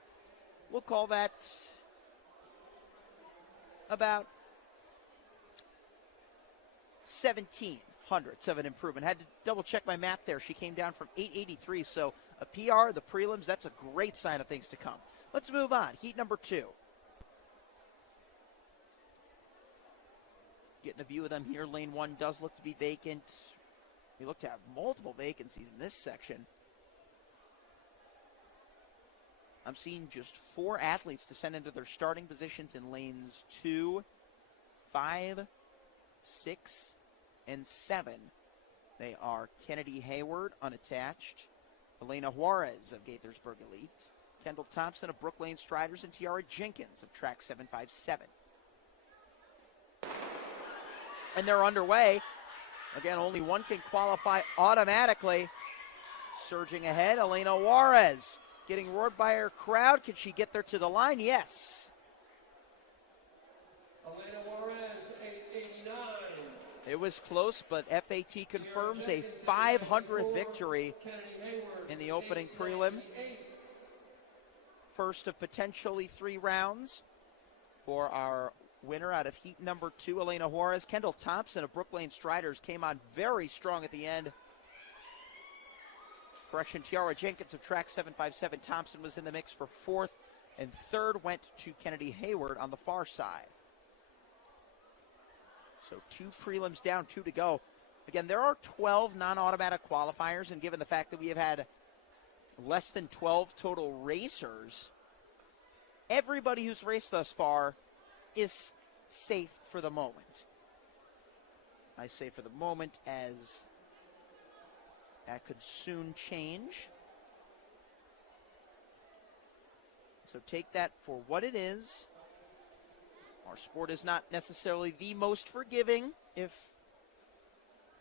we'll call that about 17 hundredths of an improvement. Had to double-check my math there. She came down from 8.83, so a PR, the prelims, that's a great sign of things to come. Let's move on. Heat number 2. Getting a view of them here. Lane 1 does look to be vacant. We look to have multiple vacancies in this section. I'm seeing just 4 athletes descend into their starting positions in lanes 2, 5, 6, and 7. They are Kennedy Hayward, unattached, Elena Juarez of Gaithersburg Elite, Kendall Thompson of Brook Lane Striders, and Tiara Jenkins of Track 757. And they're underway. Again, only one can qualify automatically. Surging ahead, Elena Juarez. Getting roared by her crowd. Can she get there to the line? Yes. Elena Juarez, 889. It was close, but FAT confirms a 500th victory in the opening prelim. First of potentially 3 rounds for our winner out of heat number 2, Elena Juarez. Kendall Thompson of Brook Lane Striders came on very strong at the end. Correction, Tiara Jenkins of Track 757. Thompson was in the mix for 4th, and 3rd went to Kennedy Hayward on the far side. So 2 prelims down, 2 to go. Again, there are 12 non-automatic qualifiers, and given the fact that we have had less than 12 total racers, everybody who's raced thus far is safe for the moment. I say for the moment, as that could soon change. So take that for what it is. Our sport is not necessarily the most forgiving, if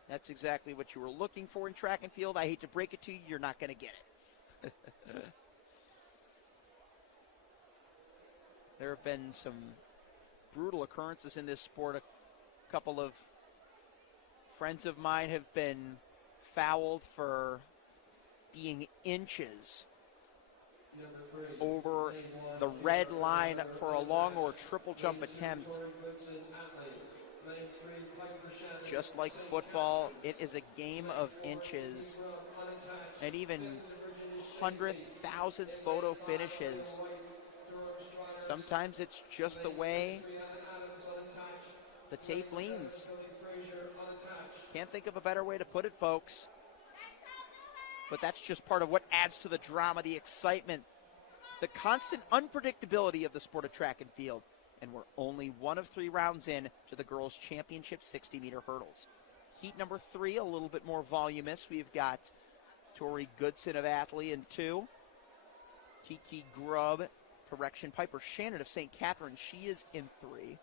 that's exactly what you were looking for in track and field. I hate to break it to you, you're not going to get it. There have been some brutal occurrences in this sport. A couple of friends of mine have been fouled for being inches over the red line for a long or triple jump attempt. Just like football, it is a game of inches. And even 100th, 1000th photo finishes. Sometimes it's just the way the tape leans. Can't think of a better way to put it, folks. But that's just part of what adds to the drama, the excitement, the constant unpredictability of the sport of track and field. And we're only 1 of 3 rounds in to the girls' championship 60-meter hurdles. Heat number 3, a little bit more voluminous. We've got Tori Goodson of Atlee in 2. Kiki Grubb, Piper Shannon of St. Catharines, she is in 3.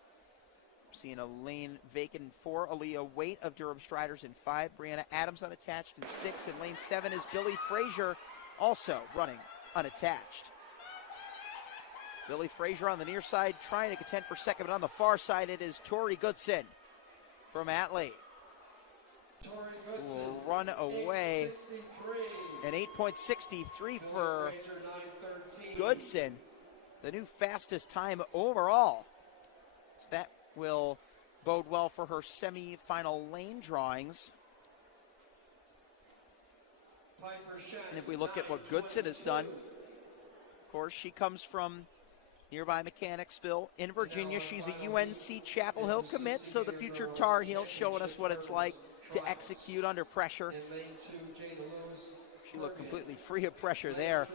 Seeing a lane vacant in 4. Aaliyah Waite of Durham Striders in 5. Brianna Adams unattached in 6. In lane 7 is Billy Frazier, also running unattached. Billy Frazier on the near side trying to contend for second, but on the far side it is Tori Goodson from Atlee. Who will run away. An 8.63 for Goodson, the new fastest time overall. So that will bode well for her semi-final lane drawings. And if we look at what Goodson has done, of course, she comes from nearby Mechanicsville in Virginia. She's a UNC Chapel Hill commit, so the future Tar Heel showing us what it's like to execute under pressure. She looked completely free of pressure there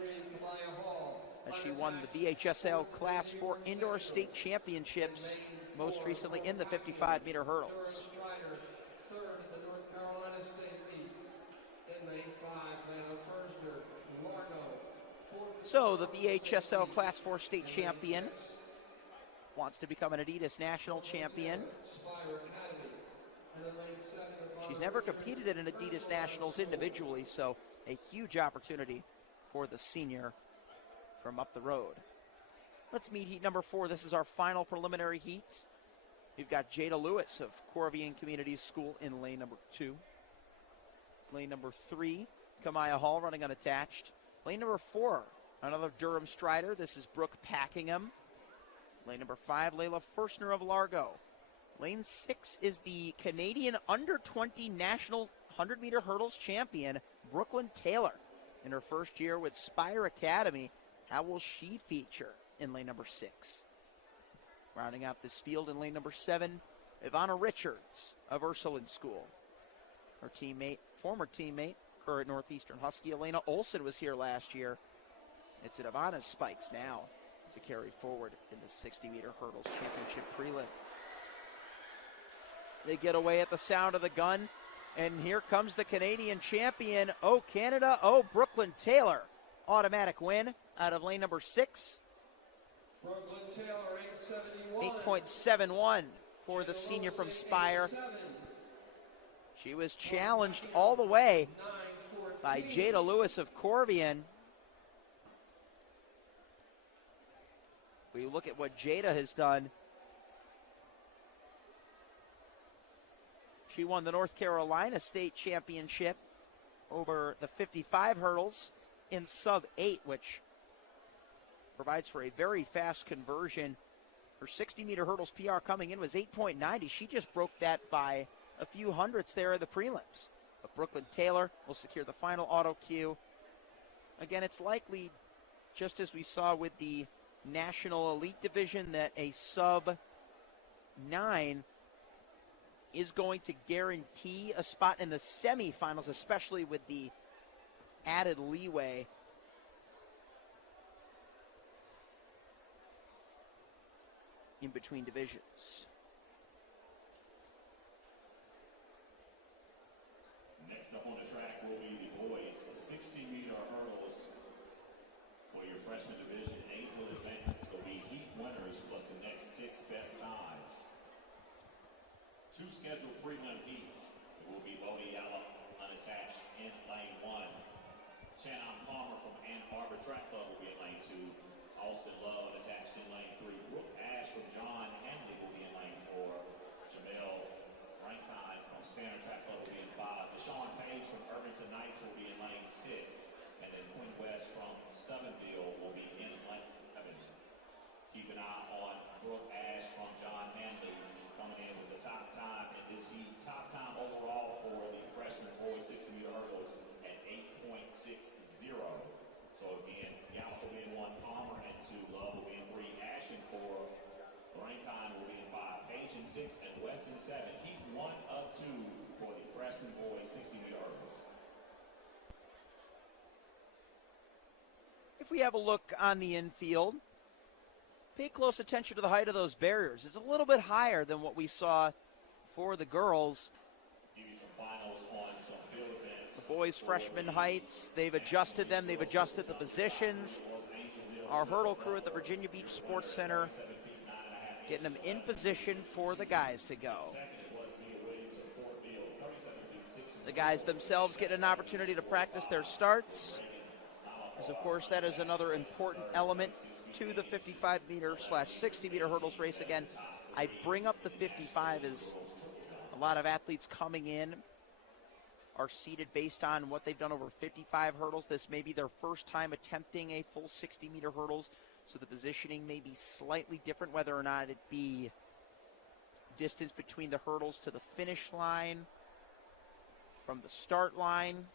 as she won the BHSL Class 4 Indoor State Championships, most recently in the 55-meter hurdles. So the BHSL Class 4 state champion wants to become an Adidas national champion. She's never competed in an Adidas Nationals individually, so a huge opportunity for the senior from up the road. Let's meet heat number 4. This is our final preliminary heat. We've got Jada Lewis of Corvian Community School in lane number 2. Lane number 3, Kamaya Hall running unattached. Lane number 4, another Durham Strider. This is Brooke Packingham. Lane number 5, Layla Firstner of Largo. Lane 6 is the Canadian under-20 national 100-meter hurdles champion, Brooklyn Taylor. In her first year with Spire Academy, how will she feature in lane number 6? Rounding out this field in lane number 7, Ivana Richards of Ursuline School. Her teammate, former teammate, current Northeastern Husky, Elena Olson was here last year. It's at Ivana's spikes now to carry forward in the 60-meter hurdles championship prelim. They get away at the sound of the gun, and here comes the Canadian champion. Oh, Canada. Oh, Brooklyn Taylor. Automatic win out of lane number 6. Brooklyn Taylor, 8.71 for the senior from Spire. She was challenged all the way by Jada Lewis of Corvian. We look at what Jada has done. She won the North Carolina State Championship over the 55 hurdles in sub-8, which provides for a very fast conversion. Her 60-meter hurdles PR coming in was 8.90. She just broke that by a few hundredths there in the prelims. But Brooklyn Taylor will secure the final auto cue. Again, it's likely, just as we saw with the National Elite Division, that a sub-9 is going to guarantee a spot in the semifinals, especially with the added leeway in between divisions. Next up on the track will be the boys 60-meter hurdles for your freshman division. 8 will advance. Will be heat winners plus the next 6 best times. 2 scheduled prelim heats. It will be Bodie Yalla unattached in lane 1. Shannon Palmer from Ann Arbor Track Club will be in lane 2. Austin Love unattached in lane 3. Brooke Ash from John Hanley will be in lane 4. Jamel Rankine from Standard Track Club will be in 5. Deshaun Page from Irvington Knights will be in lane 6. And then Quinn West from Steubenville will be in lane 7. Keep an eye on Brooke Ash from John Hanley coming in with the top time in this heat. Top time overall for the freshman boys 60-meter hurdles at 8.60. So again, Gallup will be in 1, Palmer and 2, Love will be in 3, Ash in 4, Rankine will be in 5, Page in 6, and West in 7. Heat 1 of 2 for the freshman boys 60-meter hurdles. If we have a look on the infield, pay close attention to the height of those barriers. It's a little bit higher than what we saw for the girls. Give you some finals on some field events. The boys' freshman heights, they've adjusted them. They've adjusted the positions. Our hurdle crew at the Virginia Beach Sports Center getting them in position for the guys to go. The guys themselves get an opportunity to practice their starts, because of course that is another important element to the 55-meter/60-meter hurdles race. Again, I bring up the 55 as a lot of athletes coming in are seeded based on what they've done over 55 hurdles. This may be their first time attempting a full 60-meter hurdles, so the positioning may be slightly different, whether or not it be distance between the hurdles to the finish line, from the start line.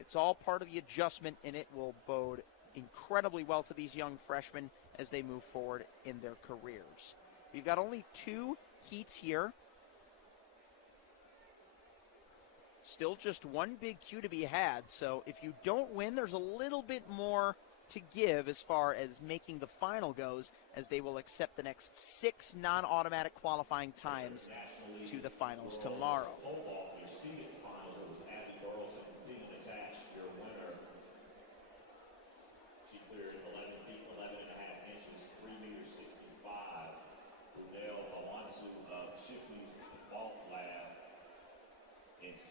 It's all part of the adjustment, and it will bode incredibly well to these young freshmen as they move forward in their careers. We've got only 2 heats here. Still just one big cue to be had, so if you don't win, there's a little bit more to give as far as making the final goes, as they will accept the next 6 non-automatic qualifying times to the finals tomorrow.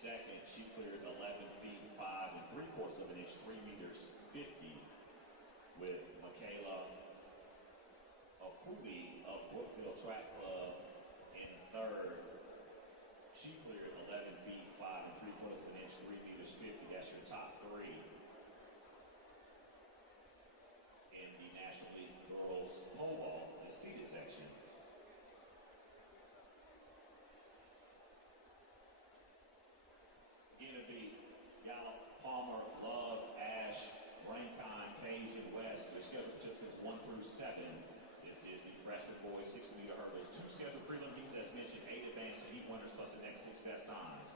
Second, she cleared 11 feet 5 3/4 inches, 3 meters 50, with Michaela Akubi of Brookville Track Club in third. She cleared 11 feet 5 3/4 inches, 3 meters 50. That's your top 3 in the National League Girls Pole Vault, the seated section. Gallup, Palmer, Love, Ash, Rankine, Page, and West. Their scheduled participants 1 through 7. This is the freshman boys 60-meter hurdles. 2 scheduled prelim heats, as mentioned, 8 advanced to heat winners plus the next 6 best times.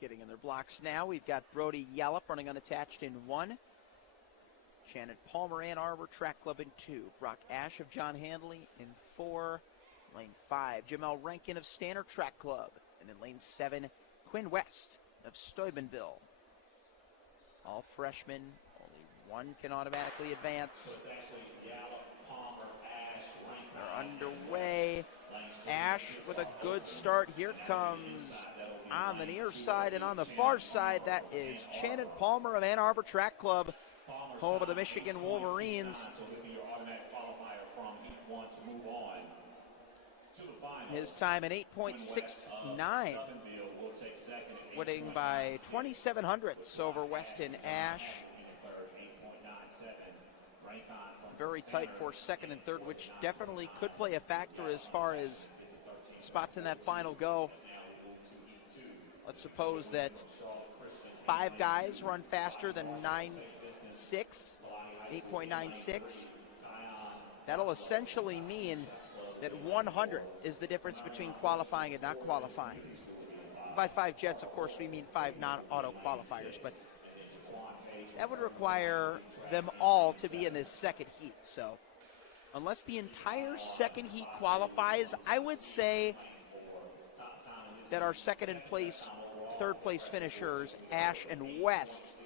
Getting in their blocks now, we've got Brody Yallop running unattached in 1. Shannon Palmer, Ann Arbor Track Club in 2. Brock Ash of John Handley in 4. Lane 5, Jamel Rankin of Standard Track Club. And in lane 7, Quinn West of Steubenville. All freshmen, only 1 can automatically advance. They're underway. Ash with a good start. Here comes on the near side and on the far side. That is Shannon Palmer of Ann Arbor Track Club, home of the Michigan Wolverines. His time an 8.69, winning by 27 hundredths over Weston Ash. Very tight for second and third, which definitely could play a factor as far as spots in that final go. Let's suppose that 5 guys run faster than 9.6, 8.96. That'll essentially mean that 100 is the difference between qualifying and not qualifying. By 5 jets, of course, we mean 5 non-auto qualifiers, but that would require them all to be in this second heat. So unless the entire second heat qualifies, I would say that our second and third place finishers, Ash and West,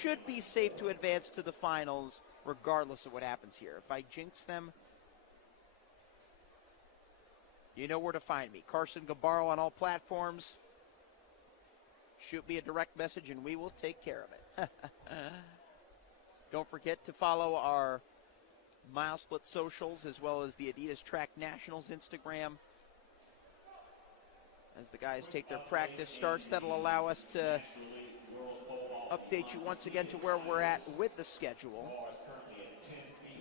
should be safe to advance to the finals regardless of what happens here. If I jinx them, you know where to find me. Carson Gabaro on all platforms. Shoot me a direct message and we will take care of it. Don't forget to follow our MileSplit socials as well as the Adidas Track Nationals Instagram as the guys take their practice starts. That'll allow us to update you once again to where we're at with the schedule.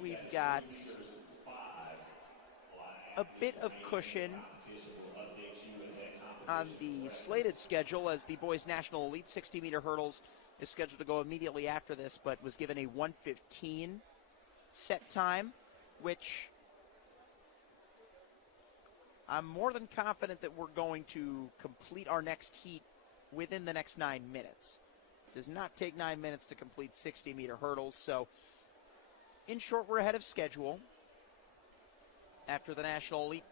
We've got a bit of cushion on the slated schedule as the boys national elite 60-meter hurdles is scheduled to go immediately after this, but was given a 1:15 set time, which I'm more than confident that we're going to complete our next heat within the next 9 minutes. It does not take 9 minutes to complete 60-meter hurdles, so in short, we're ahead of schedule. After the National Elite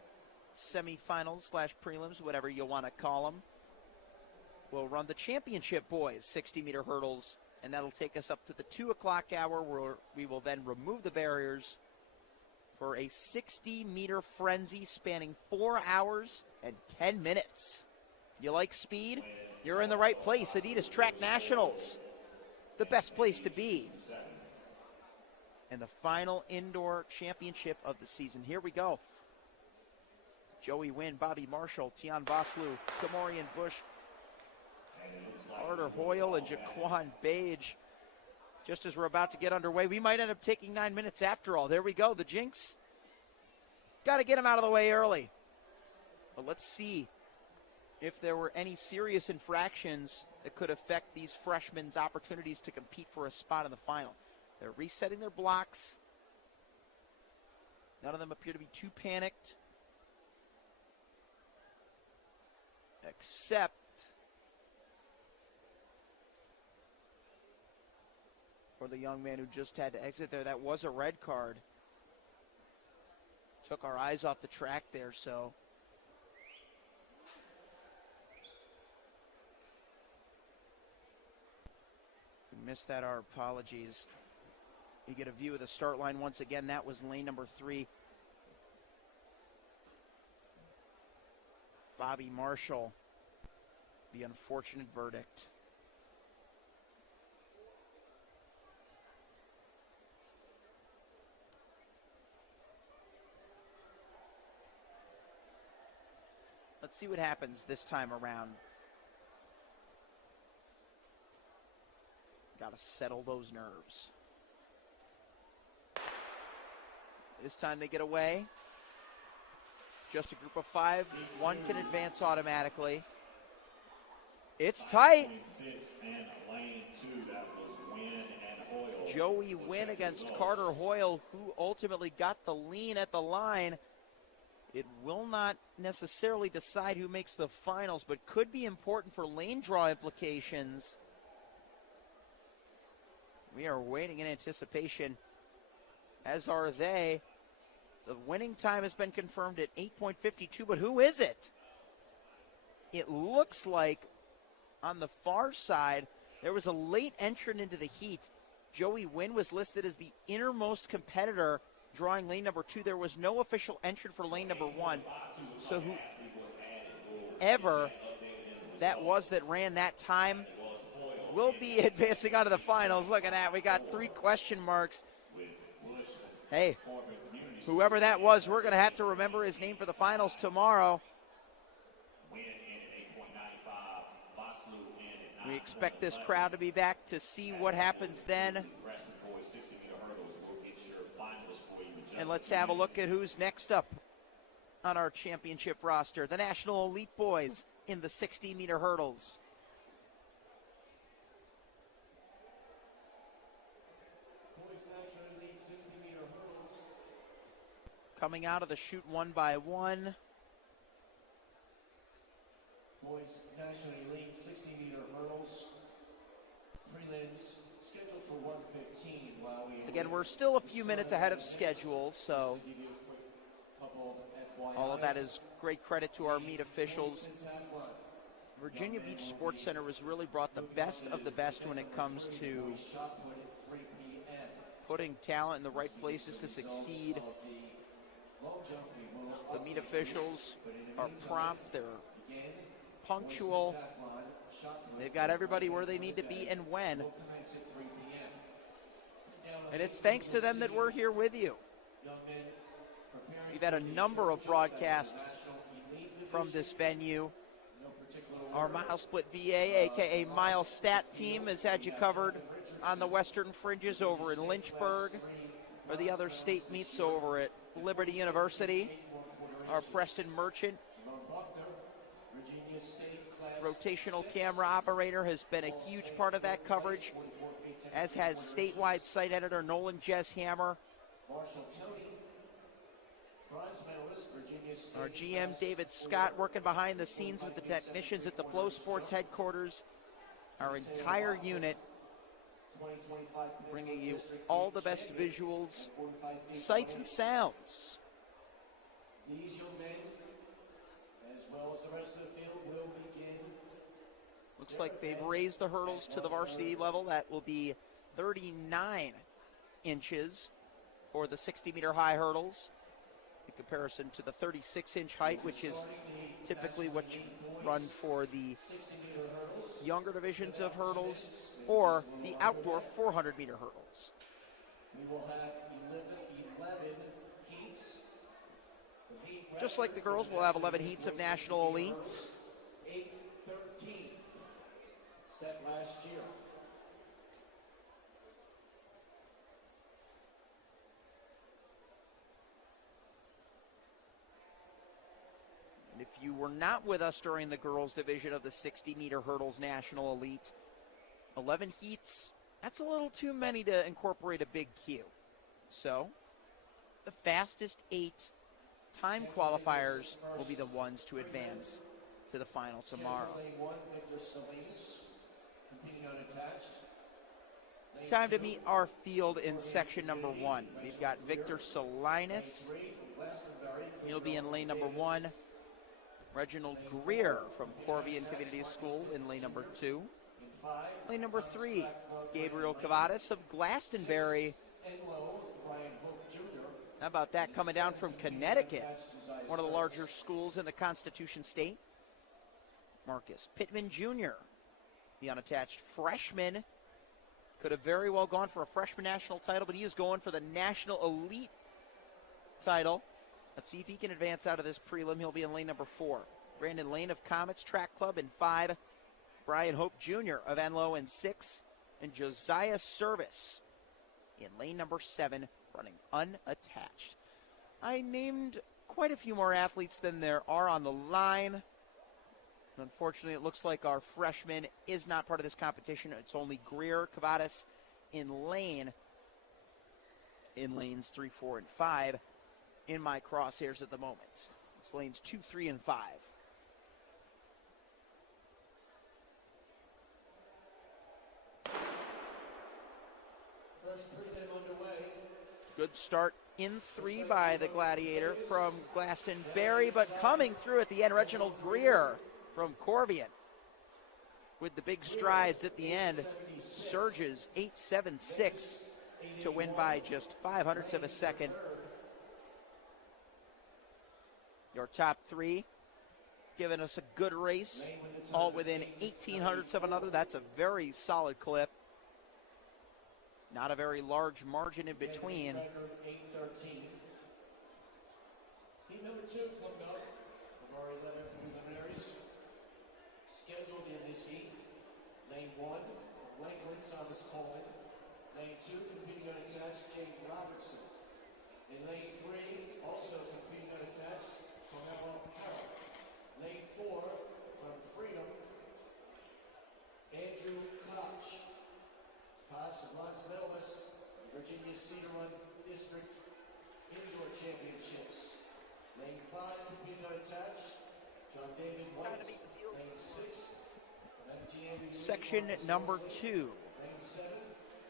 semifinals / prelims, whatever you want to call them, we'll run the championship boys 60-meter hurdles, and that'll take us up to the 2 o'clock hour where we will then remove the barriers for a 60-meter frenzy spanning 4 hours and 10 minutes. You like speed? You're in the right place. Adidas Track Nationals, the best place to be. And the final indoor championship of the season. Here we go. Joey Wynn, Bobby Marshall, Tian Vaslu, Kamorian Bush, Carter Hoyle, and Jaquan Bage. Just as we're about to get underway, we might end up taking 9 minutes after all. There we go, the jinx. Got to get him out of the way early. But let's see if there were any serious infractions that could affect these freshmen' opportunities to compete for a spot in the final. They're resetting their blocks. None of them appear to be too panicked, except for the young man who just had to exit there. That was a red card. Took our eyes off the track there, so if we missed that, our apologies. You get a view of the start line once again. That was lane number 3. Bobby Marshall, the unfortunate verdict. Let's see what happens this time around. Got to settle those nerves. This time they get away. Just a group of 5. One can advance automatically. It's tight. Joey Wynn against Carter Hoyle, who ultimately got the lean at the line. It will not necessarily decide who makes the finals, but could be important for lane draw implications. We are waiting in anticipation, as are they. The winning time has been confirmed at 8.52, but who is it? It looks like on the far side, there was a late entrant into the heat. Joey Wynn was listed as the innermost competitor drawing lane number 2. There was no official entrant for lane number 1. So whoever that was that ran that time will be advancing on to the finals. Look at that. We got 3 question marks. Hey, whoever that was, we're going to have to remember his name for the finals tomorrow. We expect this crowd to be back to see what happens then. And let's have a look at who's next up on our championship roster. The National Elite Boys in the 60-meter hurdles. coming out of the chute one by one. Boys National Elite 60-meter hurdles, prelims, scheduled for 1:15 while we... Again, we're still a few minutes ahead of schedule, so Just to give you a quick couple of FYIs. all of that is great credit to our meet officials. Pentathlon. Virginia Beach Sports Center has really brought the best of the best when it comes to Shot put at 3 p.m. putting talent in the right places to succeed. The meet officials are prompt, they're punctual. They've got everybody where they need to be and when. And it's thanks to them that we're here with you. We've had a number of broadcasts from this venue. Our Mile Split VA, a.k.a. Mile Stat team, has had you covered on the western fringes over in Lynchburg, or the other state meets over at Liberty University. Our Preston Merchant, rotational camera operator, has been a huge part of that coverage, as has statewide site editor Nolan Jesshammer. Our GM David Scott working behind the scenes with the technicians at the Flow Sports headquarters. Our entire unit bringing you all the best visuals, sights, and sounds. These young men, as well as the rest of the field, will begin. Looks like they've raised the hurdles to the varsity level. That will be 39 inches for the 60-meter high hurdles, in comparison to the 36-inch height, which is typically what you run for the younger divisions of hurdles or the outdoor 400-meter hurdles. We will have 11 heats. Just like the girls, we'll have 11 heats of national elites. 8:13 set last year. And if you were not with us during the girls' division of the 60-meter hurdles national elite, 11 heats, that's a little too many to incorporate a big Q. So, the fastest 8 time qualifiers will be the ones to advance to the final tomorrow. Time to meet our field in section number 1. We've got Victor Salinas. He'll be in lane number 1. Reginald Greer from Corbian Community School in lane number 2. Lane number 3, Gabriel Cavadas of Glastonbury. How about that, coming down from Connecticut, one of the larger schools in the Constitution State. Marcus Pittman Jr., the unattached freshman. Could have very well gone for a freshman national title, but he is going for the national elite title. Let's see if he can advance out of this prelim. He'll be in lane number 4. Brandon Lane of Comets Track Club in 5. Brian Hope Jr. of Enloe in 6. And Josiah Service in lane number 7, running unattached. I named quite a few more athletes than there are on the line. Unfortunately, it looks like our freshman is not part of this competition. It's only Greer, Cavadas in lanes 3, 4, and 5 in my crosshairs at the moment. It's lanes 2, 3, and 5. First prelim underway. Good start in 3 by the Gladiator from Glastonbury, but coming through at the end, Reginald Greer from Corbian with the big strides at the end. Surges 8.76 to win by just 0.05 of a second. Your top 3 giving us a good race, all within 0.18 of another. That's a very solid clip. Not a very large margin in between. 8:13. Heat number 2 coming up of our 11 preliminaries. Scheduled in this heat, lane 1, Lakeland Thomas Coleman. Lane 2, competing unattached, James Robertson. In lane 3, also competing unattached, Cornell Carroll. Lane 4, from Freedom, Andrew Koch. Koch, the bronze medalist, Virginia Cedar Run District Indoor Championships. unattached. John David White, lane 6. Section number 2 Lane 7.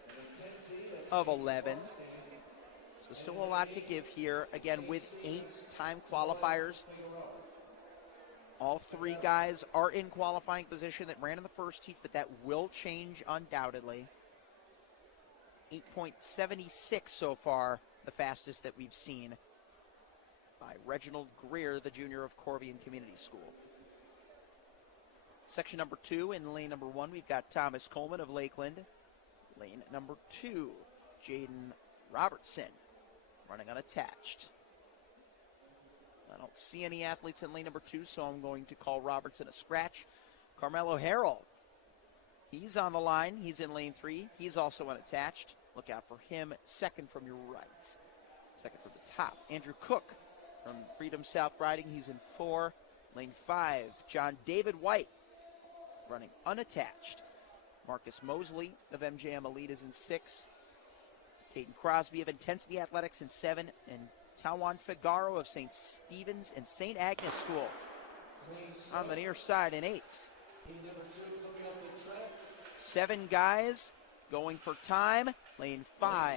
And then 10C, that's of 11. So still a lot to give here. Again, with 8-time qualifiers. All 3 guys are in qualifying position that ran in the first heat, but that will change undoubtedly. 8.76 so far, the fastest that we've seen by Reginald Greer, the junior of Corvian Community School. Section number 2 in lane number 1, we've got Thomas Coleman of Lakeland. Lane number 2, Jaden Robertson, running unattached. I don't see any athletes in lane number 2, so I'm going to call Robertson a scratch. Carmelo Harrell, he's on the line. He's in lane 3. He's also unattached. Look out for him. Second from your right. Second from the top. Andrew Cook from Freedom South Riding. He's in 4. Lane 5, John David White, running unattached. Marcus Mosley of MJM Elite is in 6. Caden Crosby of Intensity Athletics in 7. And Tawan Figaro of St. Stephen's and St. Agnes School on the near side in 8. 7 guys going for time. Lane 5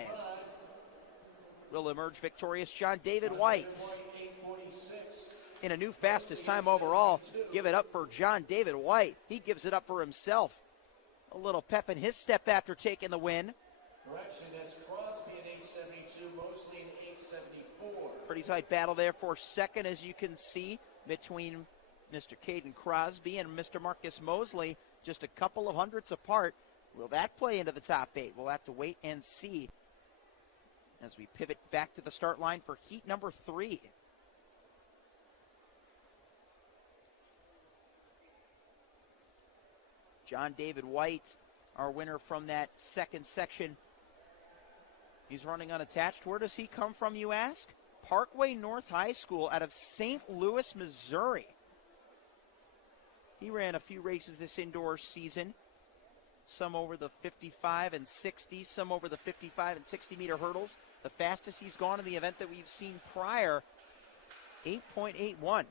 will emerge victorious. John David White in a new fastest time overall. Give it up for John David White. He gives it up for himself. A little pep in his step after taking the win. Correction, that's Crosby in 872, Mosley in 874. Pretty tight battle there for second, as you can see, between Mr. Caden Crosby and Mr. Marcus Mosley, just a couple of hundredths apart. Will that play into the top 8? We'll have to wait and see as we pivot back to the start line for heat number 3. John David White, our winner from that second section. He's running unattached. Where does he come from, you ask? Parkway North High School out of St. Louis, Missouri. He ran a few races this indoor season, some over the 55 and 60, some over the 55 and 60 meter hurdles. The fastest he's gone in the event that we've seen prior, 8.81.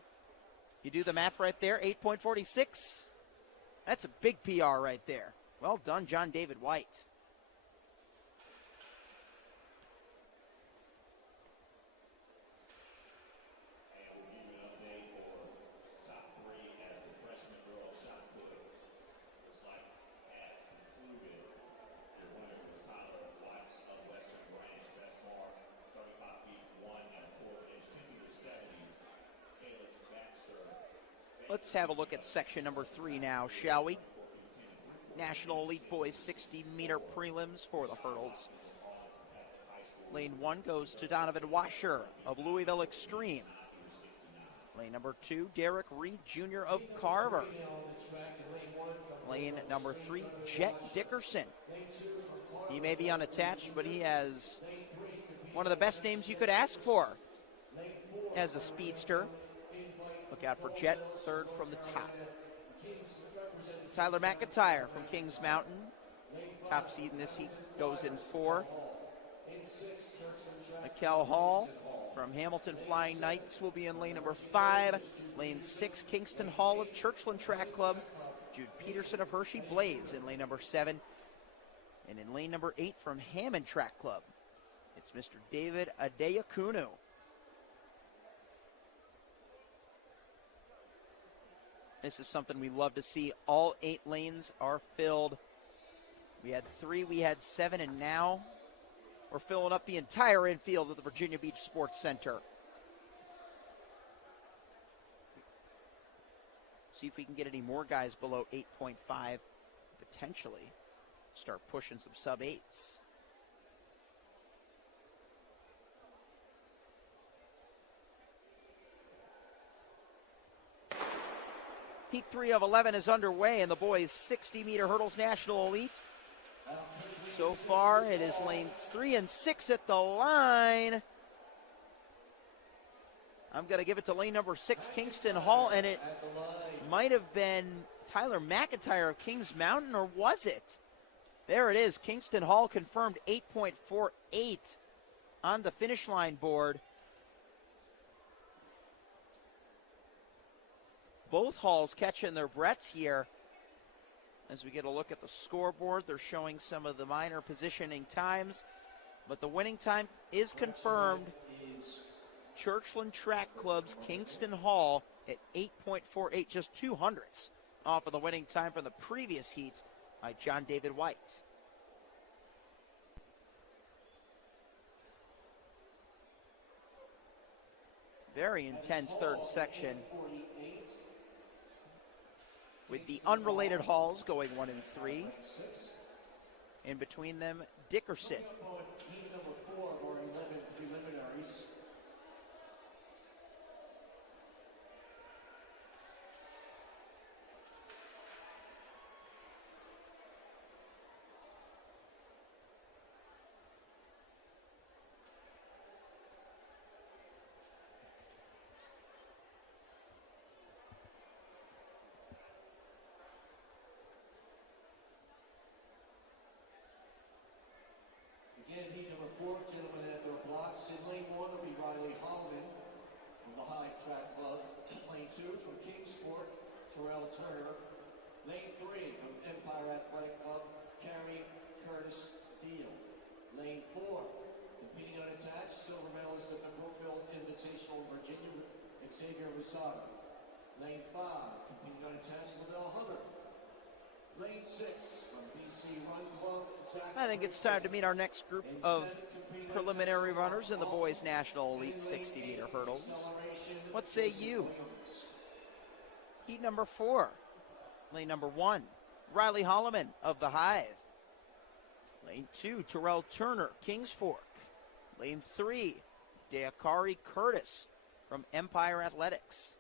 You do the math right there, 8.46. That's a big PR right there. Well done, John David White. Let's have a look at section number 3 now, shall we? National Elite Boys 60-meter prelims for the hurdles. Lane 1 goes to Donovan Washer of Louisville Extreme. Lane number 2, Derek Reed Jr. of Carver. Lane number 3, Jet Dickerson. He may be unattached, but he has one of the best names you could ask for as a speedster. Look out for Jet, third from the top. Tyler McIntyre from Kings Mountain, top seed in this heat, goes in 4. Mikel Hall from Hamilton Flying Knights will be in lane number 5. Lane 6, Kingston Hall of Churchland Track Club. Jude Peterson of Hershey Blaze in lane number 7. And in lane number 8 from Hammond Track Club, it's Mr. David Adeyakunu. This is something we love to see. All 8 lanes are filled. We had 3, we had 7, and now we're filling up the entire infield of the Virginia Beach Sports Center. See if we can get any more guys below 8.5, potentially start pushing some sub-8s. Heat 3 of 11 is underway in the boys' 60-meter hurdles national elite. So far, it is lanes 3 and 6 at the line. I'm going to give it to lane number 6, Kingston Hall, and it might have been Tyler McIntyre of Kings Mountain, or was it? There it is. Kingston Hall confirmed 8.48 on the finish line board. Both halls catching their breaths here. As we get a look at the scoreboard, they're showing some of the minor positioning times, but the winning time is confirmed. Churchland Track Club's Kingston Hall at 8.48, just 200ths off of the winning time from the previous heat by John David White. Very intense third section, with the unrelated halls going 1 and 3. In between them, Dickerson. Heat number 4 of our 11 preliminaries. Again, heat number 4, gentlemen at their blocks. In lane 1 will be Riley Holloman from the High Track Club. Lane 2 from Kingsport, Terrell Turner. Lane 3 from Empire Athletic Club, Carrie Curtis Deal. Lane 4, competing unattached, silver medalist at the Brookville Invitational, Virginia, Xavier Rosado. Lane 5, competing unattached, Lavelle Hubbard. Lane 6 from BC Run Club, Zach. I think it's time to meet our next group of preliminary runners in the boys' national elite 60-meter hurdles. What say you? Heat number 4, lane number 1, Riley Holloman of the Hive. Lane 2, Terrell Turner, Kings Fork. Lane 3, Deakari Curtis from Empire Athletics.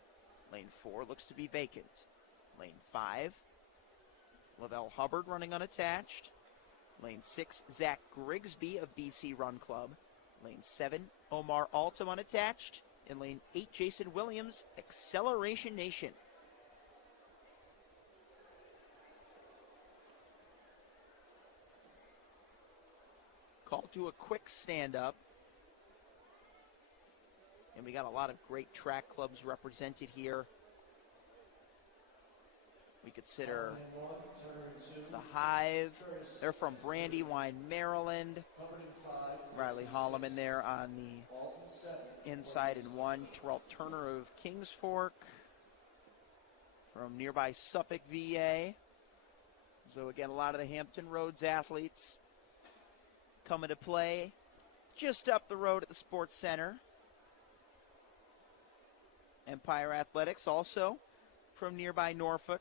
Lane 4 looks to be vacant. Lane 5, Lavelle Hubbard running unattached. Lane 6, Zach Grigsby of BC Run Club. Lane 7, Omar Altum unattached. In lane 8, Jason Williams, Acceleration Nation. Called to a quick stand-up. And we got a lot of great track clubs represented here. We consider the Hive. They're from Brandywine, Maryland. Riley Holloman there on the inside in 1. Terrell Turner of Kings Fork from nearby Suffolk, VA. So again, a lot of the Hampton Roads athletes coming to play just up the road at the Sports Center. Empire Athletics also from nearby Norfolk.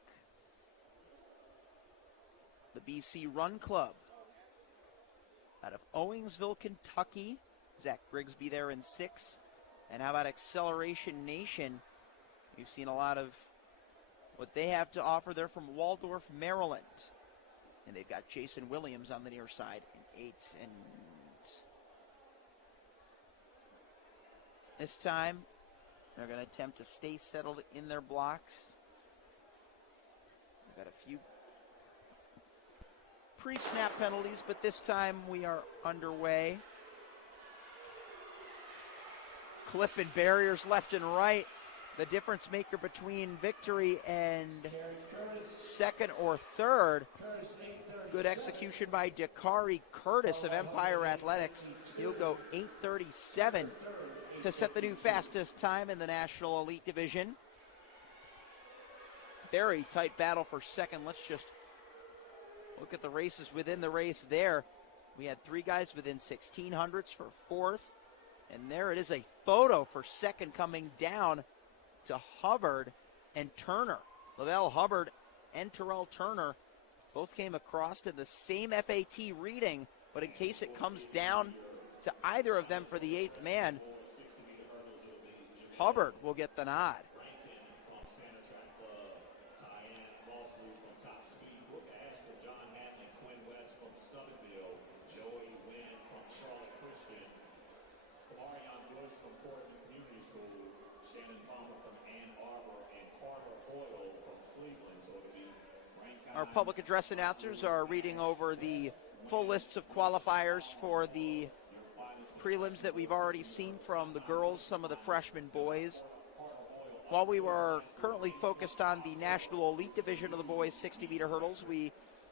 The BC Run Club out of Owingsville, Kentucky. Zach Grigsby there in 6. And how about Acceleration Nation? We've seen a lot of what they have to offer. They're from Waldorf, Maryland. And they've got Jason Williams on the near side in 8. And this time, they're going to attempt to stay settled in their blocks. We've got a few pre-snap penalties, but this time we are underway. Clipping barriers left and right. The difference maker between victory and second or third. Good execution by Deakari Curtis of Empire Athletics. He'll go 8:37 to set the new fastest time in the National Elite Division. Very tight battle for second. Let's just look at the races within the race there. We had 3 guys within 1600ths for fourth. And there it is, a photo for second coming down to Hubbard and Turner. Lavelle Hubbard and Terrell Turner both came across to the same FAT reading, but in case it comes down to either of them for the 8th man, Hubbard will get the nod. Our public address announcers are reading over the full lists of qualifiers for the prelims that we've already seen from the girls, some of the freshman boys. while we were currently focused on the National Elite Division of the boys 60-meter hurdles, we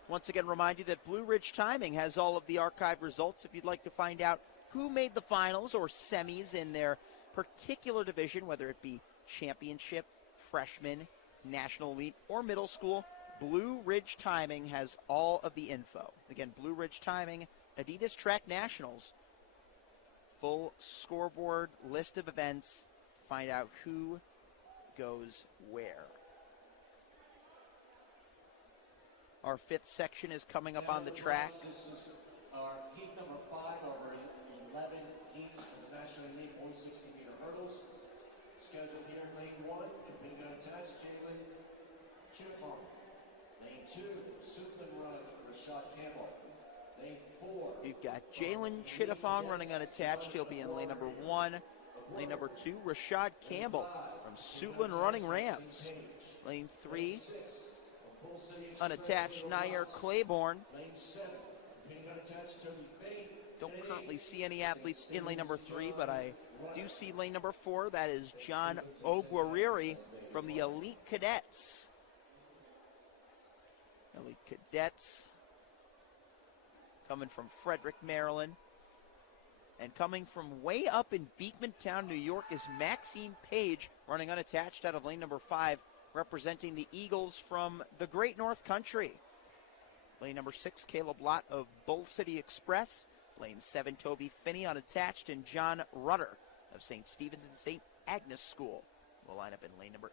once again remind you that Blue Ridge Timing has all of the archived results. If you'd like to find out who made the finals or semis in their particular division, whether it be championship, freshman, national elite, or middle school, Blue Ridge Timing has all of the info. Again, Blue Ridge Timing, Adidas Track Nationals. Full scoreboard list of events to find out who goes where. Our fifth section is coming up on the track. This is our heat number 5 over 11 heats of the National Elite Boys 60-meter hurdles. Scheduled here in lane 1, competing on test, Jalen Chiffon. Lane 2, Suitland Run, Rashad Campbell. Lane 4. You've got Jalen Chittafong running unattached. He'll be in lane number 1. Lane number 2, Rashad Campbell from Suitland Running Rams. Lane 3, unattached, Nair Claiborne. Don't currently see any athletes in lane number 3, but I do see lane number 4. That is John Oguariri from the Elite Cadets. Elite Cadets coming from Frederick, Maryland. And coming from way up in Beekmantown, New York, is Maxine Page running unattached out of lane number 5, representing the Eagles from the Great North Country. Lane number 6, Caleb Lott of Bull City Express. Lane 7, Toby Finney unattached, and John Rudder of St. Stephen's and St. Agnes School will line up in lane number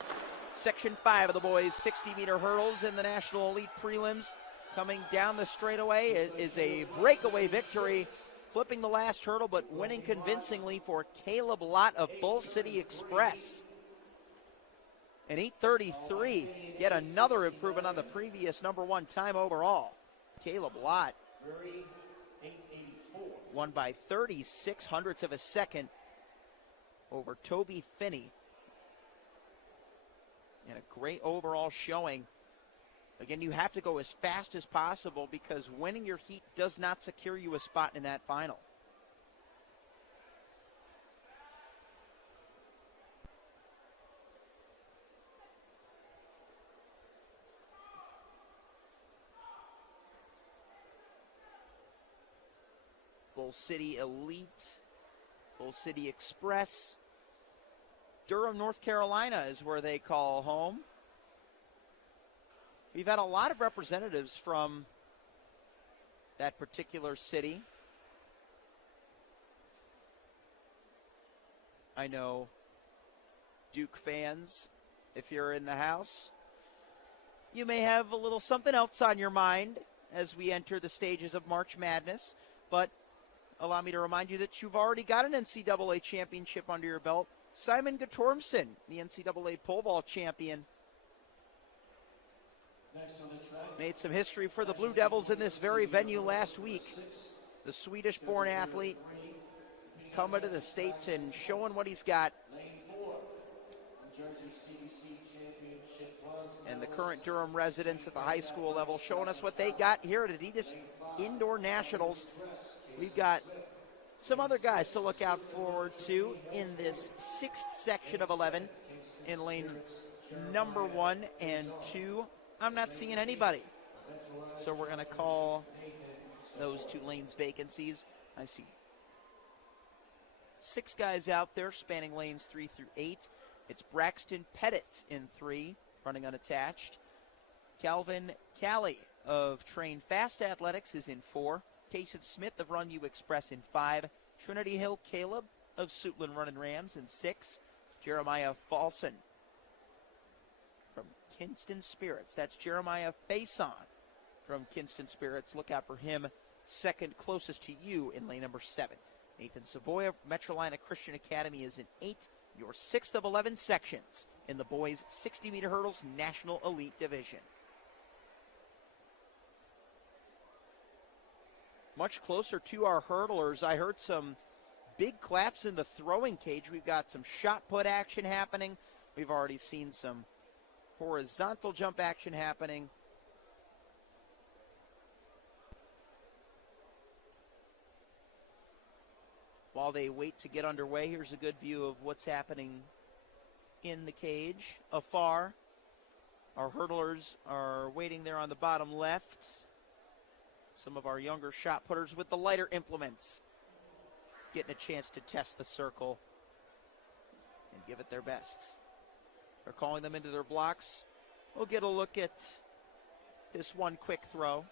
8. Section 5 of the boys 60-meter hurdles in the National Elite Prelims. Coming down the straightaway is a breakaway victory, flipping the last hurdle, but winning convincingly for Caleb Lott of Bull City Express. An 8:33, yet another improvement on the previous number 1 time overall. Caleb Lott won by 36 hundredths of a second over Toby Finney. And a great overall showing. Again, you have to go as fast as possible because winning your heat does not secure you a spot in that final. Bull City Elite, Bull City Express. Durham, North Carolina is where they call home. We've had a lot of representatives from that particular city. I know Duke fans, if you're in the house, you may have a little something else on your mind as we enter the stages of March Madness, but allow me to remind you that you've already got an NCAA championship under your belt. Simon Gatormson, the NCAA pole vault champion, made some history for the Blue Devils in this very venue last week. The Swedish-born athlete coming to the States and showing what he's got. And the current Durham residents at the high school level showing us what they got here at Adidas Indoor Nationals. We've got some other guys to look out forward to in this 6th section of 11 in lane number 1 and 2. I'm not seeing anybody. So we're going to call those 2 lanes vacancies. I see 6 guys out there spanning lanes 3 through 8. It's Braxton Pettit in 3, running unattached. Calvin Callie of Train Fast Athletics is in 4. Kason Smith of Run U Express in 5. Trinity Hill Caleb of Suitland Running Rams in 6. Jeremiah Falson from Kinston Spirits. That's Jeremiah Faison from Kinston Spirits. Look out for him second closest to you in lane number 7. Nathan Savoy of Metrolina Christian Academy is in 8. Your 6th of 11 sections in the boys 60-meter hurdles National Elite Division. Much closer to our hurdlers. I heard some big claps in the throwing cage. We've got some shot put action happening. We've already seen some horizontal jump action happening. While they wait to get underway, here's a good view of what's happening in the cage. Afar, our hurdlers are waiting there on the bottom left. Some of our younger shot putters with the lighter implements getting a chance to test the circle and give it their best. They're calling them into their blocks. We'll get a look at this one quick throw.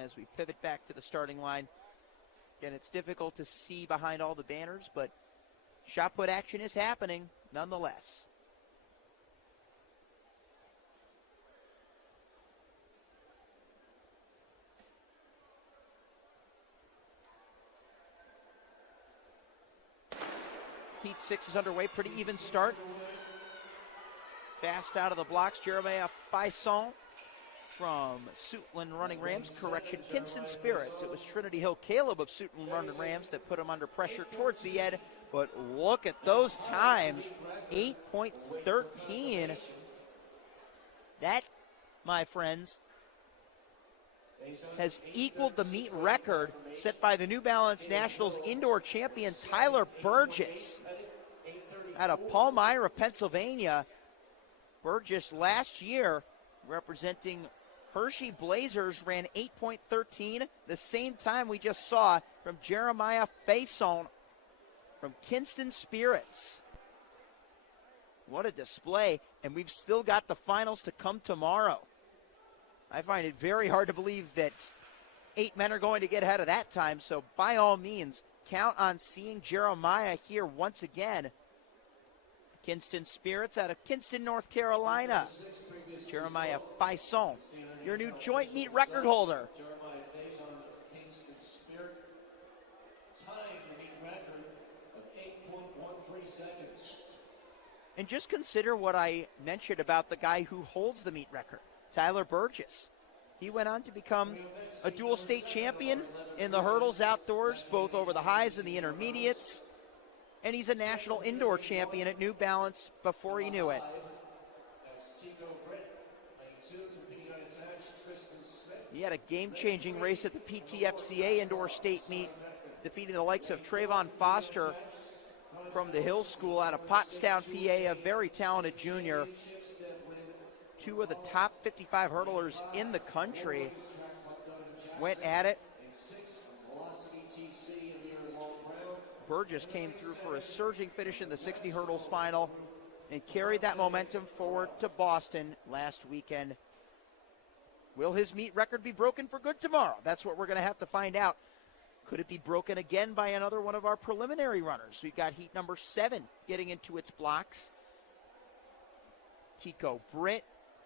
As we pivot back to the starting line. Again, it's difficult to see behind all the banners, but shot put action is happening nonetheless. Heat 6 is underway, pretty even start. Fast out of the blocks, Jeremiah Faison from Suitland Running Rams. Correction, Kinston Spirits. It was Trinity Hill Caleb of Suitland Running Rams that put him under pressure towards the end. But look at those times, 8.13. That, my friends, has equaled the meet record set by the New Balance Nationals indoor champion Tyler Burgess out of Palmyra, Pennsylvania. Burgess last year, representing Hershey Blazers, ran 8.13, the same time we just saw from Jeremiah Faison from Kinston Spirits. What a display, and we've still got the finals to come tomorrow. I find it very hard to believe that 8 men are going to get ahead of that time, so by all means, count on seeing Jeremiah here once again. Kinston Spirits out of Kinston, North Carolina. Jeremiah Faison, your new joint meet record holder. Jeremiah Faison of Kingston Spirit, tying the meet record of 8.13 seconds. And just consider what I mentioned about the guy who holds the meet record, Tyler Burgess. He went on to become a dual state champion in the hurdles outdoors, both over the highs and the intermediates. And he's a national indoor champion at New Balance before he knew it. He had a game-changing race at the PTFCA indoor state meet, defeating the likes of Trayvon Foster from the Hill School out of Pottstown, PA, a very talented junior. 2 of the top 55 hurdlers in the country went at it. Burgess came through for a surging finish in the 60 hurdles final and carried that momentum forward to Boston last weekend. Will his meet record be broken for good tomorrow? That's what we're going to have to find out. Could it be broken again by another one of our preliminary runners? We've got heat number 7 getting into its blocks. Tico Britt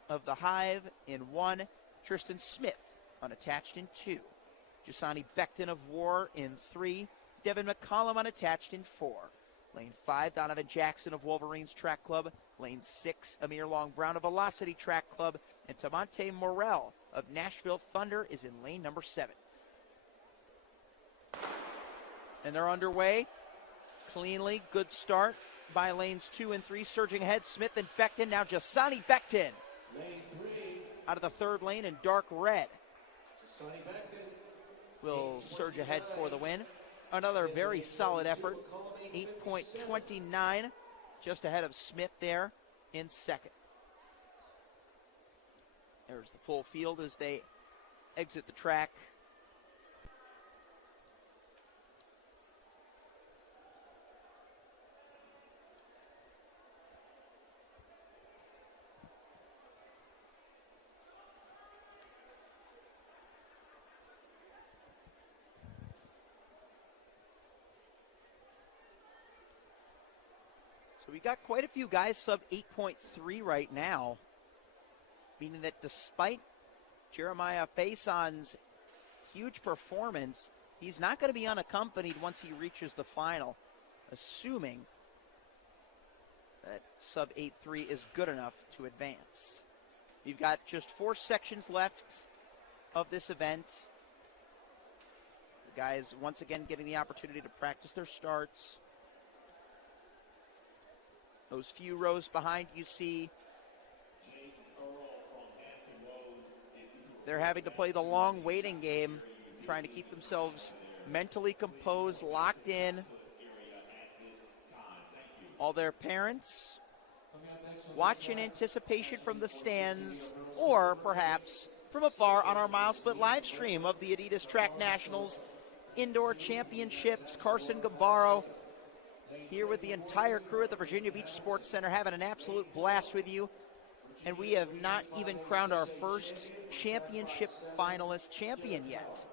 of the Hive in 1. Tristan Smith unattached in 2. Jasani Becton of War in 3. Devin McCollum unattached in 4. Lane 5, Donovan Jackson of Wolverines Track Club. Lane 6, Amir Long Brown of Velocity Track Club. And Tamonte Morel of Nashville Thunder is in lane number 7. And they're underway cleanly. Good start by lanes 2 and 3. Surging ahead, Smith and Becton. Now Jasani Becton out of the third lane in dark red will surge ahead for the win. Another very solid effort. 8.29, just ahead of Smith there in second. There's the full field as they exit the track. So we got quite a few guys sub 8.3 right now, meaning that despite Jeremiah Faison's huge performance, he's not going to be unaccompanied once he reaches the final, assuming that sub 8.3 is good enough to advance. We've got just 4 sections left of this event. The guys once again getting the opportunity to practice their starts. Those few rows behind you see they're having to play the long waiting game, trying to keep themselves mentally composed, locked in. All their parents watch in anticipation from the stands, or perhaps from afar on our MileSplit live stream of the Adidas Track Nationals Indoor Championships. Carson Gambaro here with the entire crew at the Virginia Beach Sports Center, having an absolute blast with you. And we have not even crowned our first championship finalist champion yet.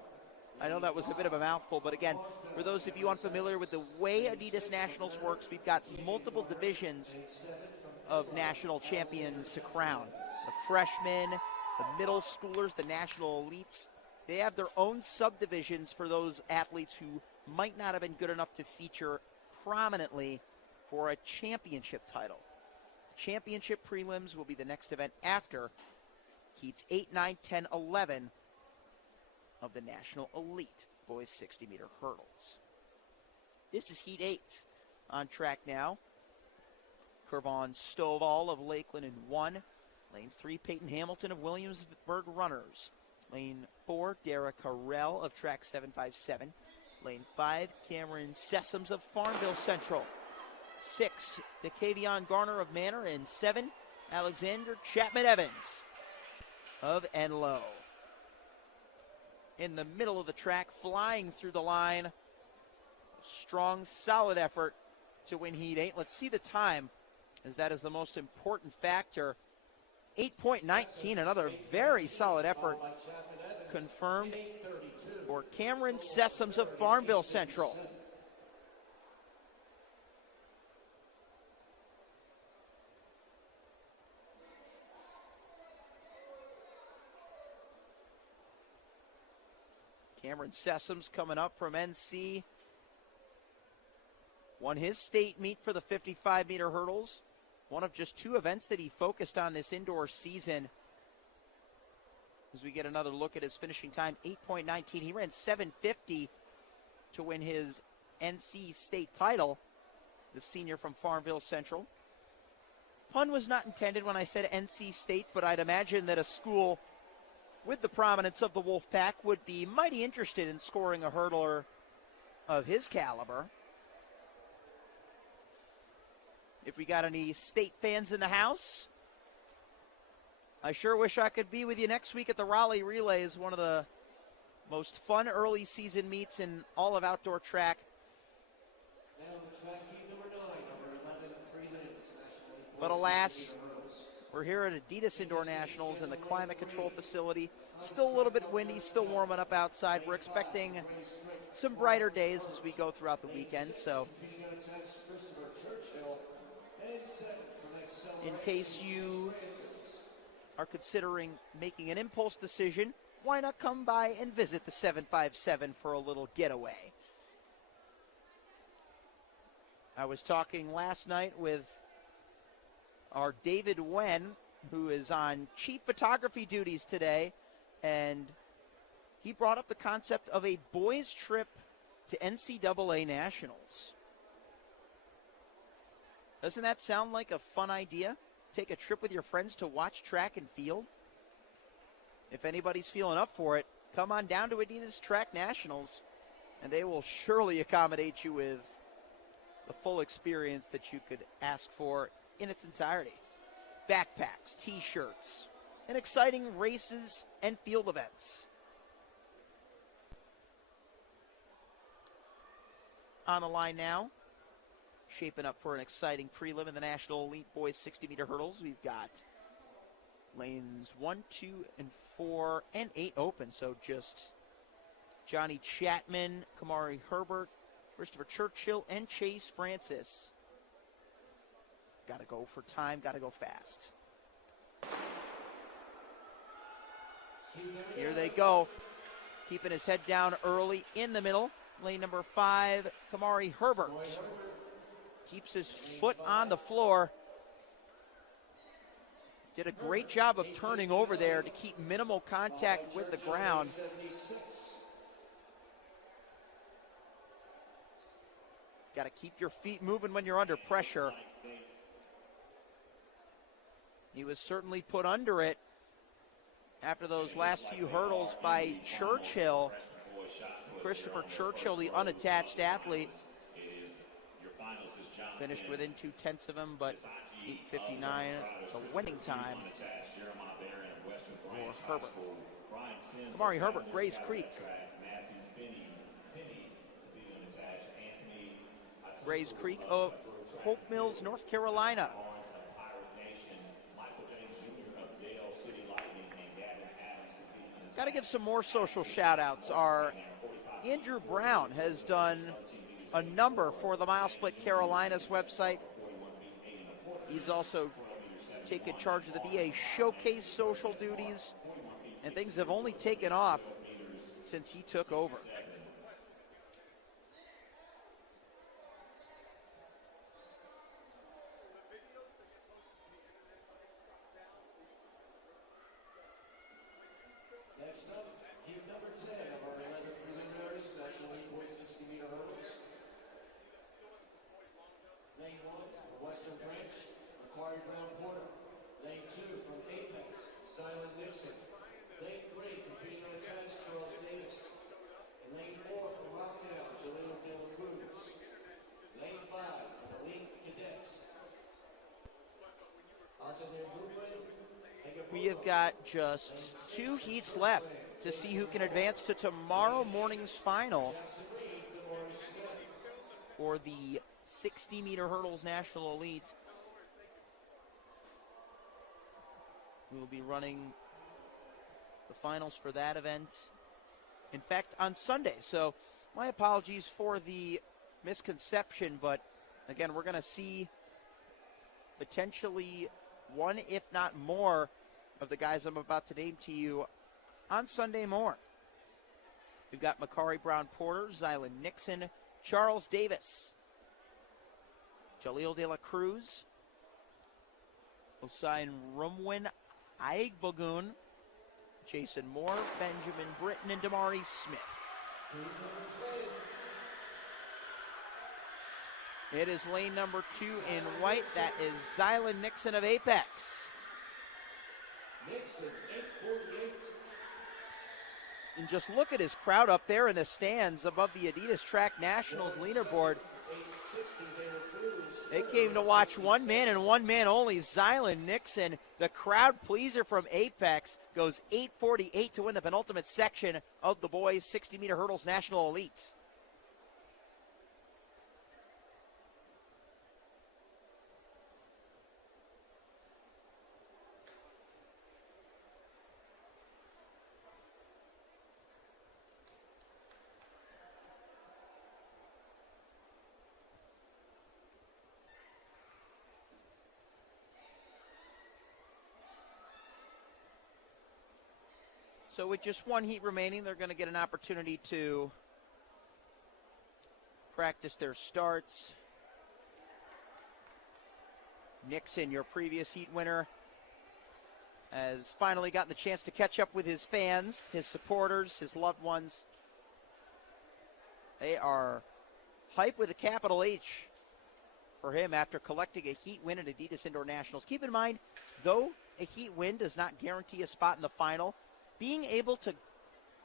I know that was a bit of a mouthful, but again, for those of you unfamiliar with the way Adidas Nationals works, we've got multiple divisions of national champions to crown. The freshmen, the middle schoolers, the national elites. They have their own subdivisions for those athletes who might not have been good enough to feature prominently for a championship title. Championship prelims will be the next event after heats 8, 9, 10, 11 of the National Elite Boys 60-meter hurdles. This is Heat 8 on track now. Kervon Stovall of Lakeland in 1. Lane 3, Peyton Hamilton of Williamsburg Runners. Lane 4, Dara Carell of Track 757. Lane 5, Cameron Sessoms of Farmville Central. 6, DeCavion Garner of Manor. And 7, Alexander Chapman-Evans of Enloe. In the middle of the track, flying through the line. Strong, solid effort to win Heat 8. Let's see the time, as that is the most important factor. 8.19, another very solid effort confirmed for Cameron Sessoms of Farmville Central. Cameron Sessoms coming up from NC. Won his state meet for the 55-meter hurdles. One of just 2 events that he focused on this indoor season. As we get another look at his finishing time, 8.19. He ran 7:50 to win his NC state title, the senior from Farmville Central. Pun was not intended when I said NC State, but I'd imagine that a school with the prominence of the Wolfpack would be mighty interested in scoring a hurdler of his caliber. If we got any state fans in the house, I sure wish I could be with you next week at the Raleigh Relays, one of the most fun early season meets in all of outdoor track. But alas, we're here at Adidas Indoor Nationals in the climate control facility. Still a little bit windy, still warming up outside. We're expecting some brighter days as we go throughout the weekend. So in case you are considering making an impulse decision, why not come by and visit the 757 for a little getaway? I was talking last night with our David Wen, who is on chief photography duties today, and he brought up the concept of a boys' trip to NCAA Nationals. Doesn't that sound like a fun idea? Take a trip with your friends to watch track and field? If anybody's feeling up for it, come on down to Adidas Track Nationals, and they will surely accommodate you with the full experience that you could ask for in its entirety. Backpacks, t-shirts, and exciting races and field events. On the line now, shaping up for an exciting prelim in the National Elite Boys 60-meter hurdles. We've got lanes 1, 2, and 4, and 8 open. So just Johnny Chapman, Kamari Herbert, Christopher Churchill, and Chase Francis. Got to go for time, got to go fast. Here they go. Keeping his head down early in the middle. Lane number 5, Kamari Herbert. Keeps his foot on the floor. Did a great job of turning over there to keep minimal contact with the ground. Got to keep your feet moving when you're under pressure. He was certainly put under it. after those last few hurdles by Churchill. Christopher Churchill, the unattached athlete, finished within 2/10 of him, but 8:59, the winning time for Herbert. Amari Herbert, Grays Creek. Grays Creek of Hope Mills, North Carolina. Got to give some more social shout-outs. Our Andrew Brown has done a number for the Mile Split Carolinas website. He's also taken charge of the VA Showcase social duties, and things have only taken off since he took over. Next up, heat number 10 of our 11 preliminaries, National League Boys 60-meter hurdles. Lane 1, Western Branch, Macquarie Brown Porter. Lane 2 from Apex, Silent Nixon. Lane 3, competing on attached, Charles Davis. And lane 4 from Rocktown, Jaleel De La Cruz. Lane 5, from Elite Cadets. We have got just 2 heats left to see who can advance to tomorrow morning's final for the 60-meter hurdles National Elite. We will be running the finals for that event, in fact, on Sunday. So my apologies for the misconception, but again, we're going to see potentially one, if not more, of the guys I'm about to name to you on Sunday morning. We've got Macquarie Brown Porter, Zylan Nixon, Charles Davis, Jaleel De La Cruz, Osain Rumwin Aigbogun, Jason Moore, Benjamin Britton, and Damari Smith. It is lane number 2 in white. That is Zylan Nixon of Apex. Nixon, 8:48. And just look at his crowd up there in the stands above the Adidas Track Nationals leaderboard. 8:60, De La Cruz. They came to watch one man and one man only, Zylan Nixon. The crowd pleaser from Apex goes 8:48 to win the penultimate section of the boys 60-meter hurdles National Elite. So with just one heat remaining, they're going to get an opportunity to practice their starts. Nixon, your previous heat winner, has finally gotten the chance to catch up with his fans, his supporters, his loved ones. They are hype with a capital H for him after collecting a heat win at Adidas Indoor Nationals. Keep in mind, though a heat win does not guarantee a spot in the final, being able to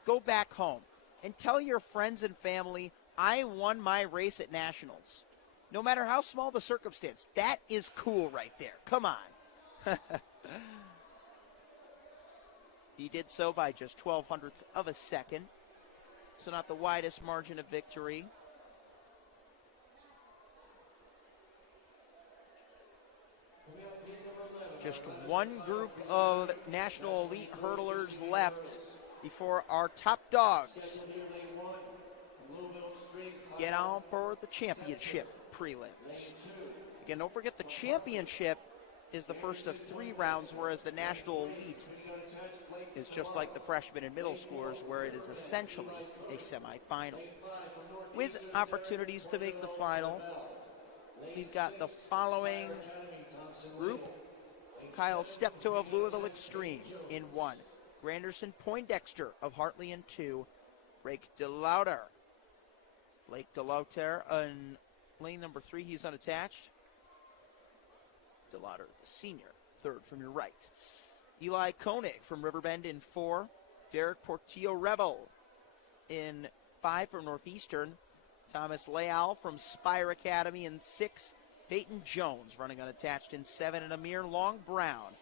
go back home and tell your friends and family, I won my race at Nationals, no matter how small the circumstance, that is cool right there. Come on. He did so by just 0.12 of a second, so not the widest margin of victory. Just one group of National Elite hurdlers left before our top dogs get on for the championship prelims. Again, don't forget the championship is the first of 3 rounds, whereas the National Elite is just like the freshmen and middle schoolers, where it is essentially a semifinal. With opportunities to make the final, we've got the following group. Kyle Steptoe of Louisville Extreme in 1. Granderson Poindexter of Hartley in 2. Blake DeLauter on lane number 3. He's unattached. DeLauter, the senior, 3rd from your right. Eli Koenig from Riverbend in 4. Derek Portillo-Revel in 5 from Northeastern. Thomas Leal from Spire Academy in 6. Peyton Jones running unattached in 7. And Amir Long-Brown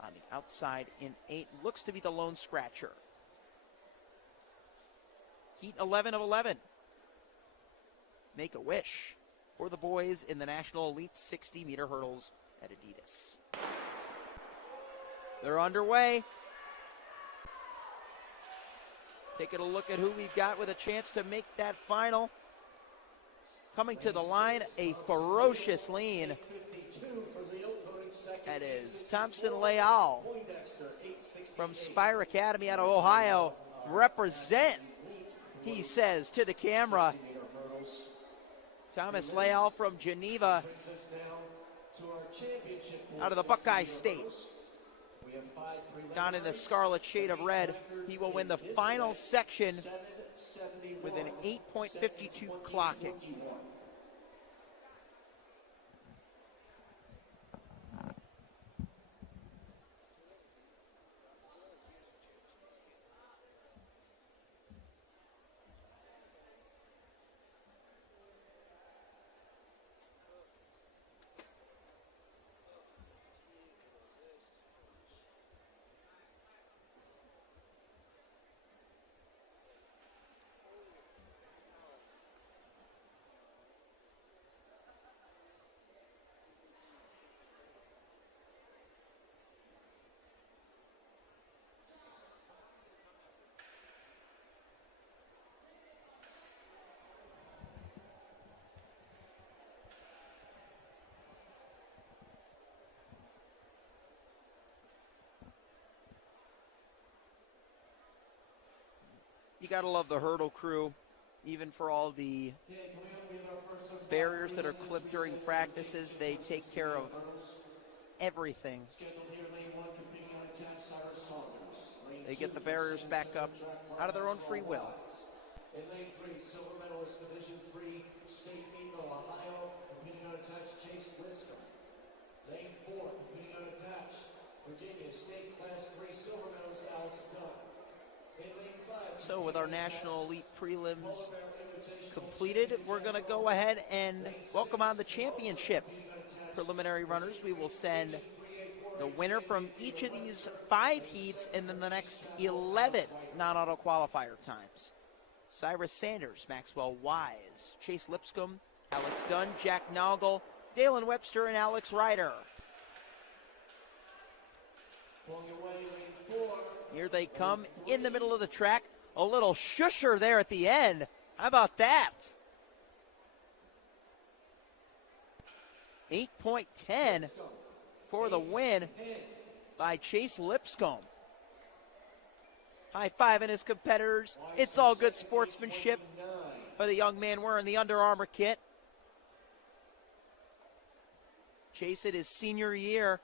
on the outside in 8. Looks to be the lone scratcher. Heat 11 of 11. Make a wish for the boys in the National Elite 60-meter hurdles at Adidas. They're underway. Taking a look at who we've got with a chance to make that final. Coming to the line, a ferocious lean. That is Thompson Leal from Spire Academy out of Ohio. Represent, he says to the camera. Thomas Leal from Geneva out of the Buckeye State. Down in the scarlet shade of red. He will win the final section with an 8.52 clocking. You got to love the hurdle crew, even for all the barriers that are clipped during practices. They take care of everything. They get the barriers back up out of their own free will. In lane 3, silver medalist Division III state meet of Ohio, competing unattached Chase Lipscomb. Lane 4, competing unattached Virginia State Class 3 silver medalist Alex Dunn. So with our National Elite prelims completed, we're going to go ahead and welcome on the championship preliminary runners. We will send the winner from each of these 5 heats and then the next 11 non-auto qualifier times. Cyrus Sanders, Maxwell Wise, Chase Lipscomb, Alex Dunn, Jack Noggle, Dalen Webster, and Alex Ryder. Here they come in the middle of the track. A little shusher there at the end. How about that? 8.10 for the win by Chase Lipscomb. High-fiving his competitors. It's all good sportsmanship by the young man wearing the Under Armour kit. Chase, in his senior year,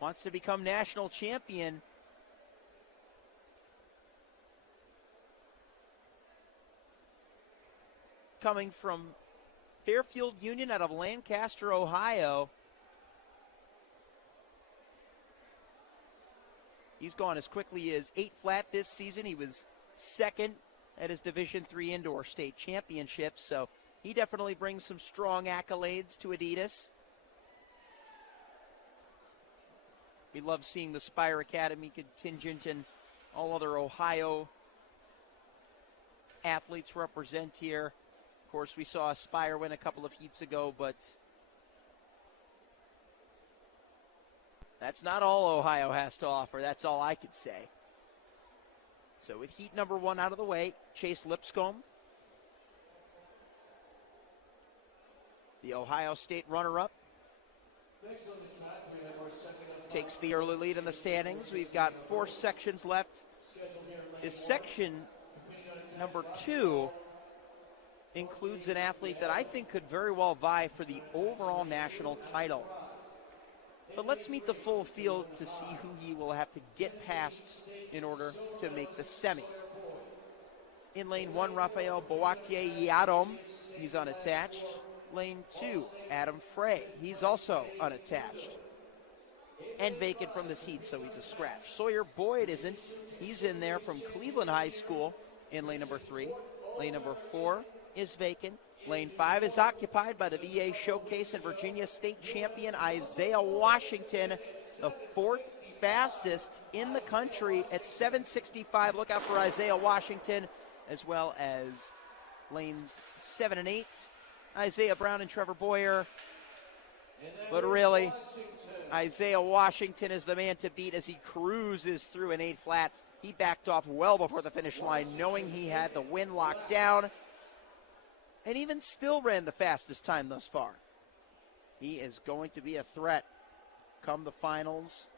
wants to become national champion. Coming from Fairfield Union out of Lancaster, Ohio. He's gone as quickly as 8 flat this season. He was second at his Division III Indoor State Championship, so he definitely brings some strong accolades to Adidas. We love seeing the Spire Academy contingent and all other Ohio athletes represent here. Of course, we saw Spire win a couple of heats ago, but that's not all Ohio has to offer. That's all I could say. So with heat number 1 out of the way, Chase Lipscomb, the Ohio State runner-up, takes the early lead in the standings. We've got 4 sections left. This section number 2 includes an athlete that I think could very well vie for the overall national title. But let's meet the full field to see who he will have to get past in order to make the semi. In lane 1, Rafael Boakye Yadom, he's unattached. Lane 2, Adam Frey, he's also unattached. and vacant from this heat, so he's a scratch. Sawyer Boyd isn't. He's in there from Cleveland High School in lane number 3. Lane number 4 is vacant. Lane 5 is occupied by the VA Showcase and Virginia State champion Isaiah Washington, the 4th fastest in the country at 7:65. Look out for Isaiah Washington, as well as lanes 7 and 8, Isaiah Brown and Trevor Boyer. But really, Isaiah Washington is the man to beat as he cruises through an 8 flat. He backed off well before the finish line, knowing he had the wind locked down, and even still ran the fastest time thus far. He is going to be a threat come the finals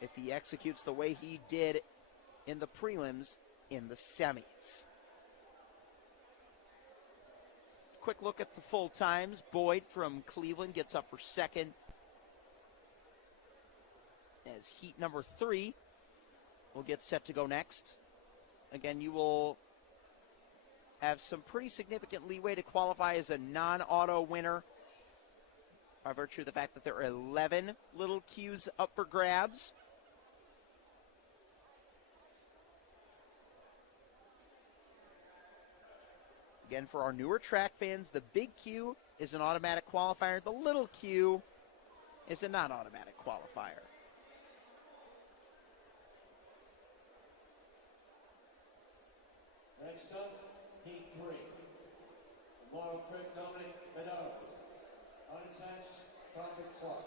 if he executes the way he did in the prelims in the semis. Quick look at the full times. Boyd from Cleveland gets up for second, as heat number 3 will get set to go next. Again, you will have some pretty significant leeway to qualify as a non-auto winner by virtue of the fact that there are 11 little cues up for grabs. Again, for our newer track fans, the big Q is an automatic qualifier. The little Q is a non-automatic qualifier. Next up, heat 3. Moral Creek Dominic Meadows. Unattached, Prophet Clark.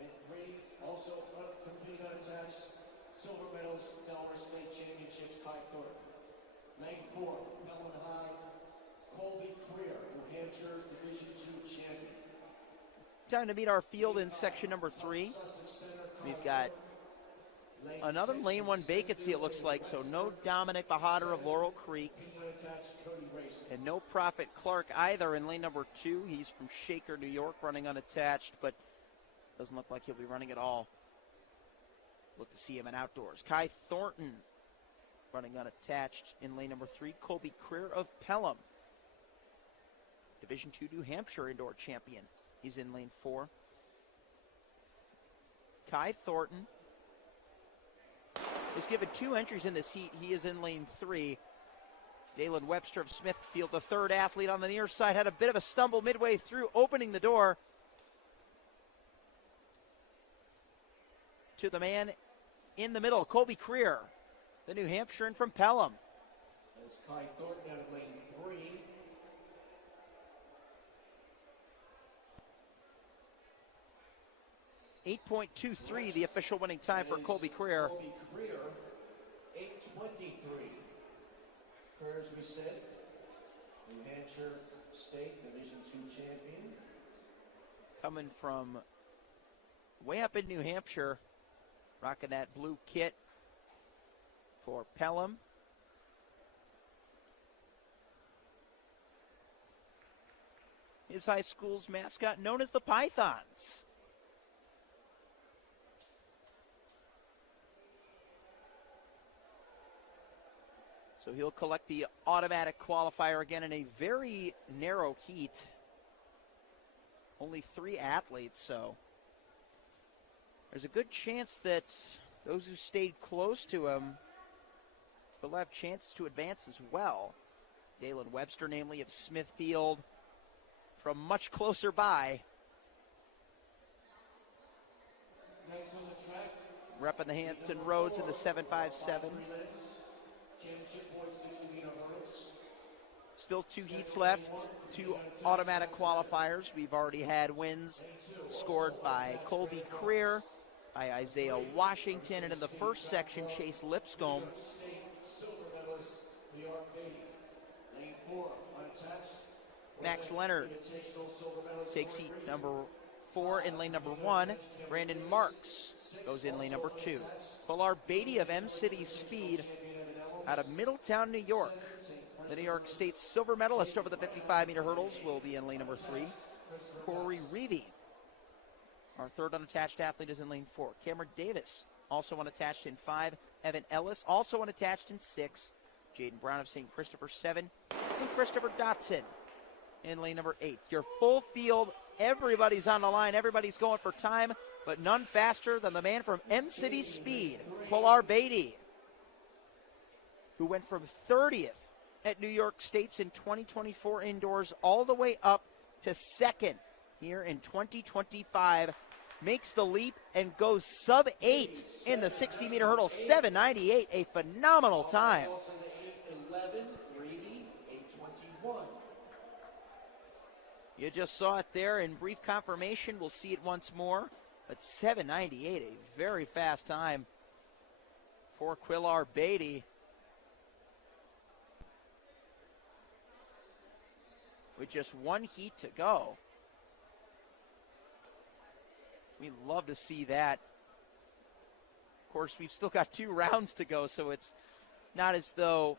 And 3, also competing unattached, silver medals, Delaware State Championships, Kai Thornton. Lane 4, Pelham High, Colby Creer, New Hampshire Division II champion. Time to meet our field in section number 3. We've got another lane 1 vacancy, it looks like, so no Dominic Bahadur of Laurel Creek, and no Prophet Clark either in lane number 2. He's from Shaker, New York, running unattached, but doesn't look like he'll be running at all. Look to see him in outdoors. Kai Thornton running unattached in lane number 3. Colby Creer of Pelham, Division II New Hampshire indoor champion. He's in lane 4. Kai Thornton is given 2 entries in this heat. He is in lane 3. Dalen Webster of Smithfield, the 3rd athlete on the near side, had a bit of a stumble midway through, opening the door to the man in the middle, Colby Creer, the New Hampshirean from Pelham. As Kai Thornton out of lane 3. 8.23, the official winning time for Colby Creer. Colby Creer, 8:23. Creer, as we said, New Hampshire State Division II champion. Coming from way up in New Hampshire, rocking that blue kit for Pelham. His high school's mascot known as the Pythons. So he'll collect the automatic qualifier again in a very narrow heat. Only 3 athletes, so there's a good chance that those who stayed close to him will have chances to advance as well. Dalen Webster, namely, of Smithfield, from much closer by. Next on the track, Repping the Hampton Roads in the 757. championship boys 60-meter hurdles. Still 2 heats left, 2 automatic qualifiers. We've already had wins scored by Colby Creer, by Isaiah Washington, and in the first section, Chase Lipscomb. State silver medalist, New York Navy. Lane 4, unattached. Max Leonard takes heat number 4 in lane number 1. Brandon Marks goes in lane number 2. Polar Beatty of M-City Speed out of Middletown, New York. The New York State silver medalist over the 55-meter hurdles will be in lane number 3. Corey Reevy, our 3rd unattached athlete, is in lane 4. Cameron Davis, also unattached in 5. Evan Ellis, also unattached in 6. Jaden Brown of St. Christopher, 7. And Christopher Dotson in lane number 8. Your full field Everybody's on the line. Everybody's going for time, but none faster than the man from M-City Speed, Quillar Beatty, who went from 30th at New York State's in 2024 indoors all the way up to second here in 2025. Makes the leap and goes sub-8 in the 60-meter hurdle, 7:98, a phenomenal time. Also the 8:11, Reedy, 8:21. You just saw it there in brief confirmation. We'll see it once more. But 7:98, a very fast time for Quillar Beatty. With just one heat to go. We'd love to see that. Of course, we've still got 2 rounds to go, so it's not as though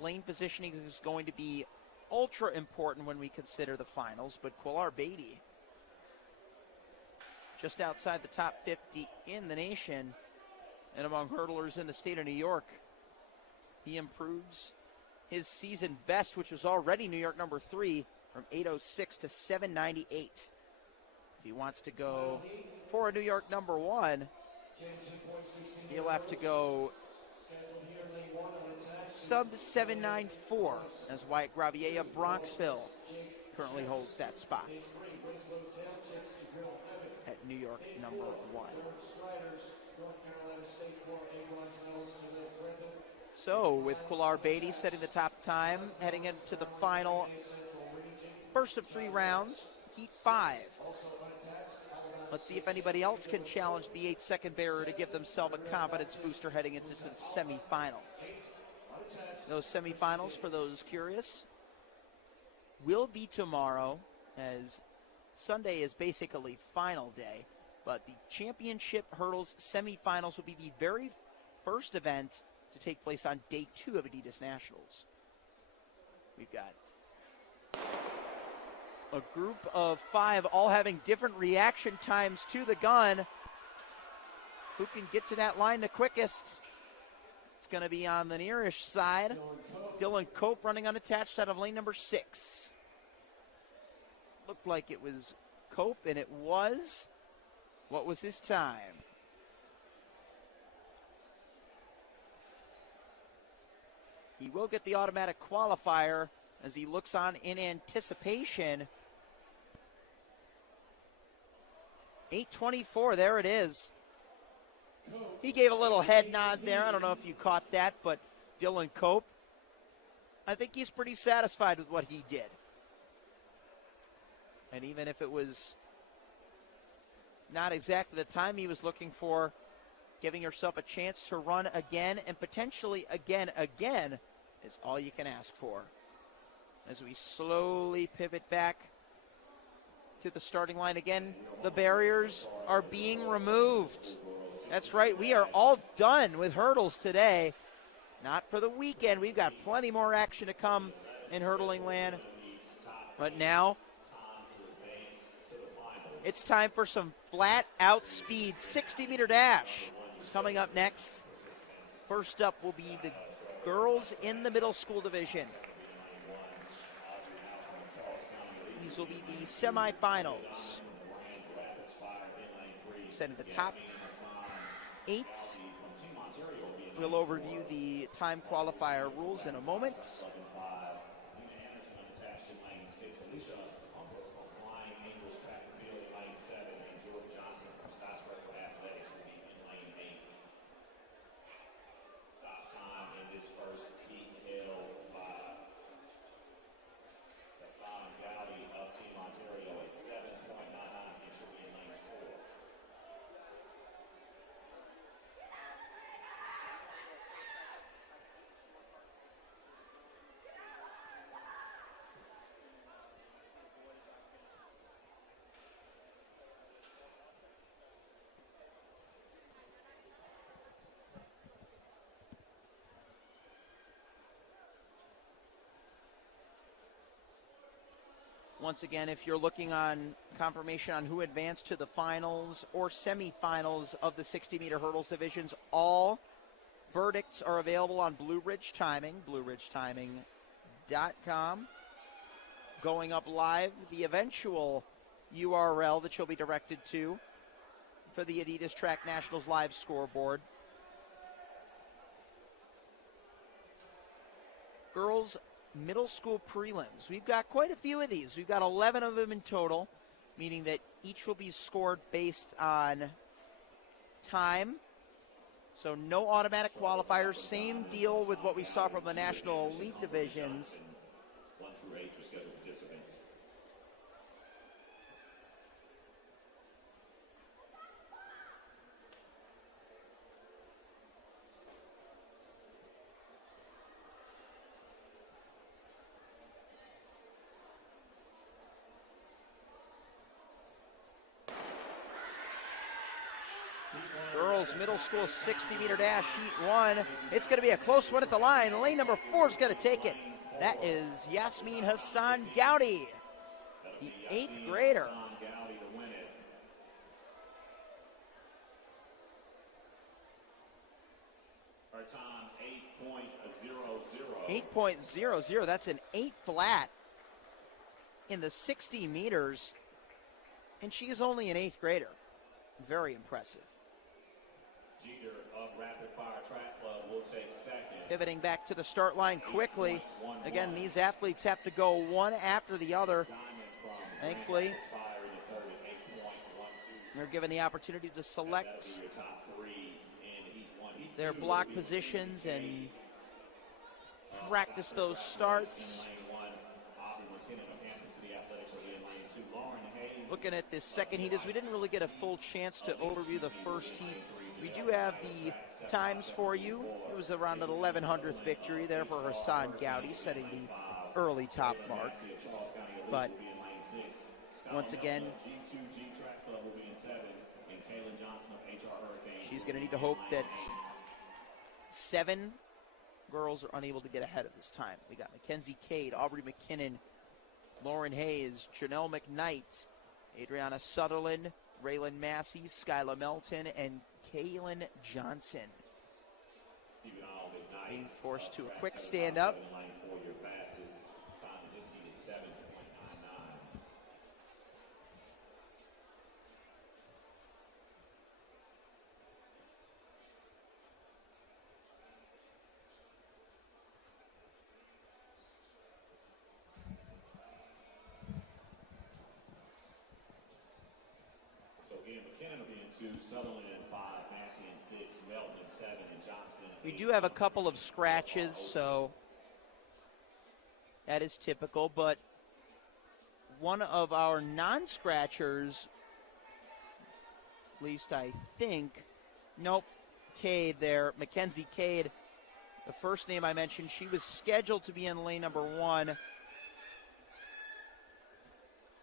lane positioning is going to be ultra important when we consider the finals, but Quillar Beatty, just outside the top 50 in the nation and among hurdlers in the state of New York. He improves his season best, which was already New York number 3, from 8:06 to 7:98. If he wants to go for a New York number 1, he'll have to go sub 7:94 as Wyatt Gravier of Bronxville currently holds that spot at New York number 1. So with Quillar Beatty setting the top time, heading into the final first of 3 rounds, Heat 5. Let's see if anybody else can challenge the 8-second barrier to give themselves a confidence booster heading into the semifinals. Those semifinals, for those curious, will be tomorrow, as Sunday is basically final day, but the championship hurdles semifinals will be the very first event to take place on day 2 of Adidas Nationals. We've got a group of 5 all having different reaction times to the gun. Who can get to that line the quickest? It's going to be on the nearish side. Dylan Cope running unattached out of lane number 6. Looked like it was Cope, and it was. What was his time? He will get the automatic qualifier as he looks on in anticipation. 8:24, there it is. He gave a little head nod there. I don't know if you caught that, but Dylan Cope, I think he's pretty satisfied with what he did. And even if it was not exactly the time he was looking for, giving yourself a chance to run again and potentially again is all you can ask for. As we slowly pivot back to the starting line again, the barriers are being removed. That's right, we are all done with hurdles today. Not for the weekend. We've got plenty more action to come in hurdling land. But now, it's time for some flat-out speed 60-meter dash. Coming up next, first up will be the girls in the middle school division. These will be the semifinals. Send the top 8. We'll overview the time qualifier rules in a moment. Once again, if you're looking on confirmation on who advanced to the finals or semifinals of the 60-meter hurdles divisions, all verdicts are available on Blue Ridge Timing, BlueRidgeTiming.com. Going up live, the eventual URL that you'll be directed to for the Adidas Track Nationals live scoreboard. Girls middle school prelims. We've got quite a few of these. We've got 11 of them in total, meaning that each will be scored based on time. So no automatic qualifiers. Same deal with what we saw from the National Elite divisions. 1 through 8 are scheduled participants. Girls middle school 60-meter dash, heat 1. It's going to be a close one at the line. Lane number 4 is going to take it. That is Yasmin Hassan Gowdy, the 8th grader. 8.00. That's an 8 flat in the 60 meters. And she is only an 8th grader. Very impressive. Jeter of Rapid Fire Track Club will take second. Pivoting back to the start line quickly. Again, these athletes have to go one after the other. Thankfully, they're given the opportunity to select their block positions and practice those starts. Looking at this second heat, as we didn't really get a full chance to overview the first heat. We do have the times for you. It was around an 1100th victory there for Hassan Gowdy, setting the early top mark. But once again, she's going to need to hope that 7 girls are unable to get ahead of this time. We got Mackenzie Cade, Aubrey McKinnon, Lauren Hayes, Janelle McKnight, Adriana Sutherland, Raylan Massey, Skyla Melton, and Kaylin Johnson. Being forced to a quick stand-up. Sutherland in 5, Massey in 6, Melton in 7, and Johnson in 8. We do have a couple of scratches, so that is typical, but one of our non-scratchers, at least I think, nope, Cade there, Mackenzie Cade, the first name I mentioned, she was scheduled to be in lane number 1,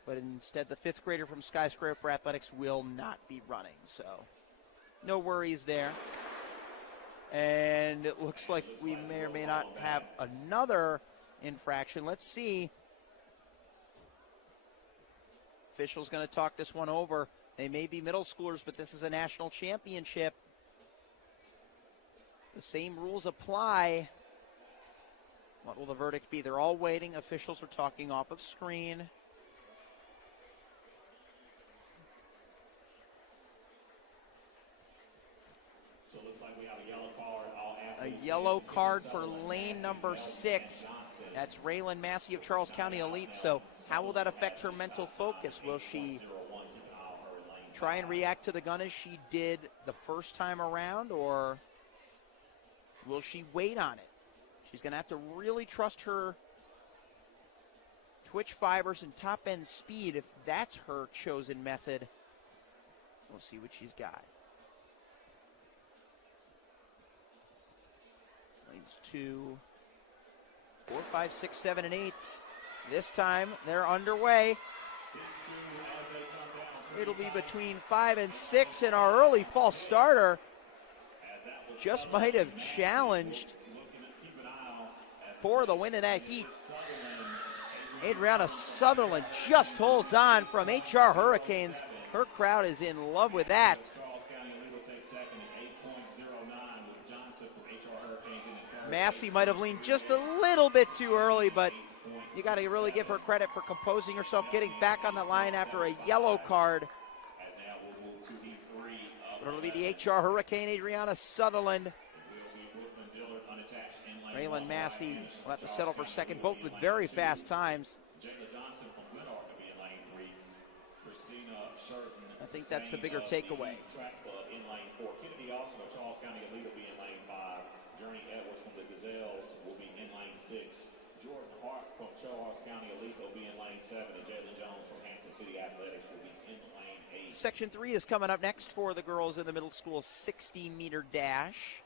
but instead the 5th grader from Skyscraper Athletics will not be running, so no worries there. And it looks like we may or may not have another infraction. Let's see. Official's going to talk this one over. They may be middle schoolers, but this is a national championship. The same rules apply. What will the verdict be? They're all waiting. Officials are talking off of screen. A yellow card for lane number 6. That's Raylan Massey of Charles County Elite. So how will that affect her mental focus? Will she try and react to the gun as she did the first time around, or will she wait on it? She's going to have to really trust her twitch fibers and top end speed if that's her chosen method. We'll see what she's got. Lanes 2, 4, 5, 6, 7, and 8. This time they're underway. It'll be between 5 and 6, and our early false starter just might have challenged for the win in that heat. Adriana Sutherland just holds on from HR Hurricanes. Her crowd is in love with that. Massey might have leaned just a little bit too early, but You got to really give her credit for composing herself, getting back on the line after a yellow card. It'll be the HR Hurricane Adriana Sutherland. Raylan Massey will have to settle for second, both with very fast times. I think that's the bigger takeaway. Journey Edwards from the Gazelles will be in lane 6. Jordan Hart from Charles County Elite will be in lane 7. And Jalen Jones from Hampton City Athletics will be in lane 8. Section 3 is coming up next for the girls in the middle school 60-meter dash.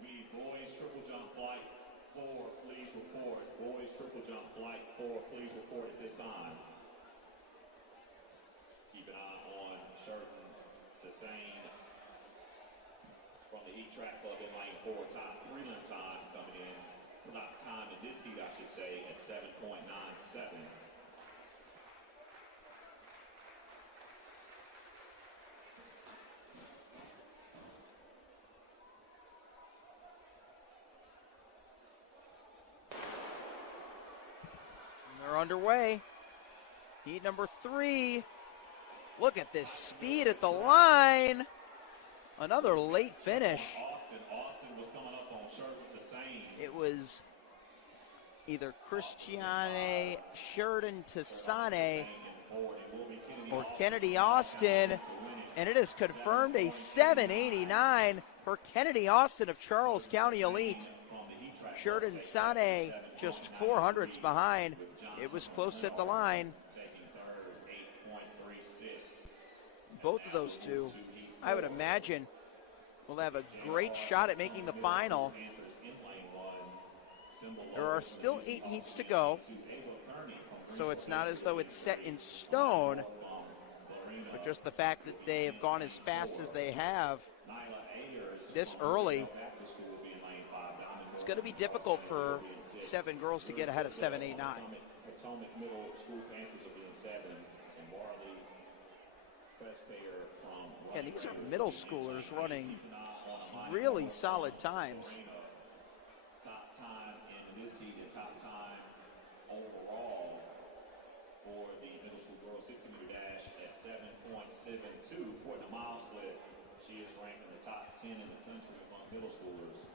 We boys triple jump flight 4, please report. Boys triple jump flight 4, please report at this time. Keep an eye on Sherton Sassane from the E-Track Club in lane 4. Time, prelim time coming in. Not time in this heat, I should say, at 7.97. They're underway. Heat number 3. Look at this speed at the line. Another late finish. Austin was coming up on Sherton Sassane. It was either Christiane Sheridan Tassane or Kennedy Austin, and it is confirmed a 7:89 for Kennedy Austin of Charles County Elite. Sheridan Tassane just 400ths behind. It was close at the line. Both of those two, I would imagine, will have a great shot at making the final. There are still 8 heats to go, so it's not as though it's set in stone, but just the fact that they have gone as fast as they have this early, it's going to be difficult for 7 girls to get ahead of 7:89. Potomac Middle School Panthers will be in 7, and Marley Presspayer from... Yeah, these are middle schoolers running really solid times. Top time in this heat and top time overall for the middle school girls 60-meter dash at 7.72. For the mile split, she is ranked in the top 10 in the country among middle schoolers.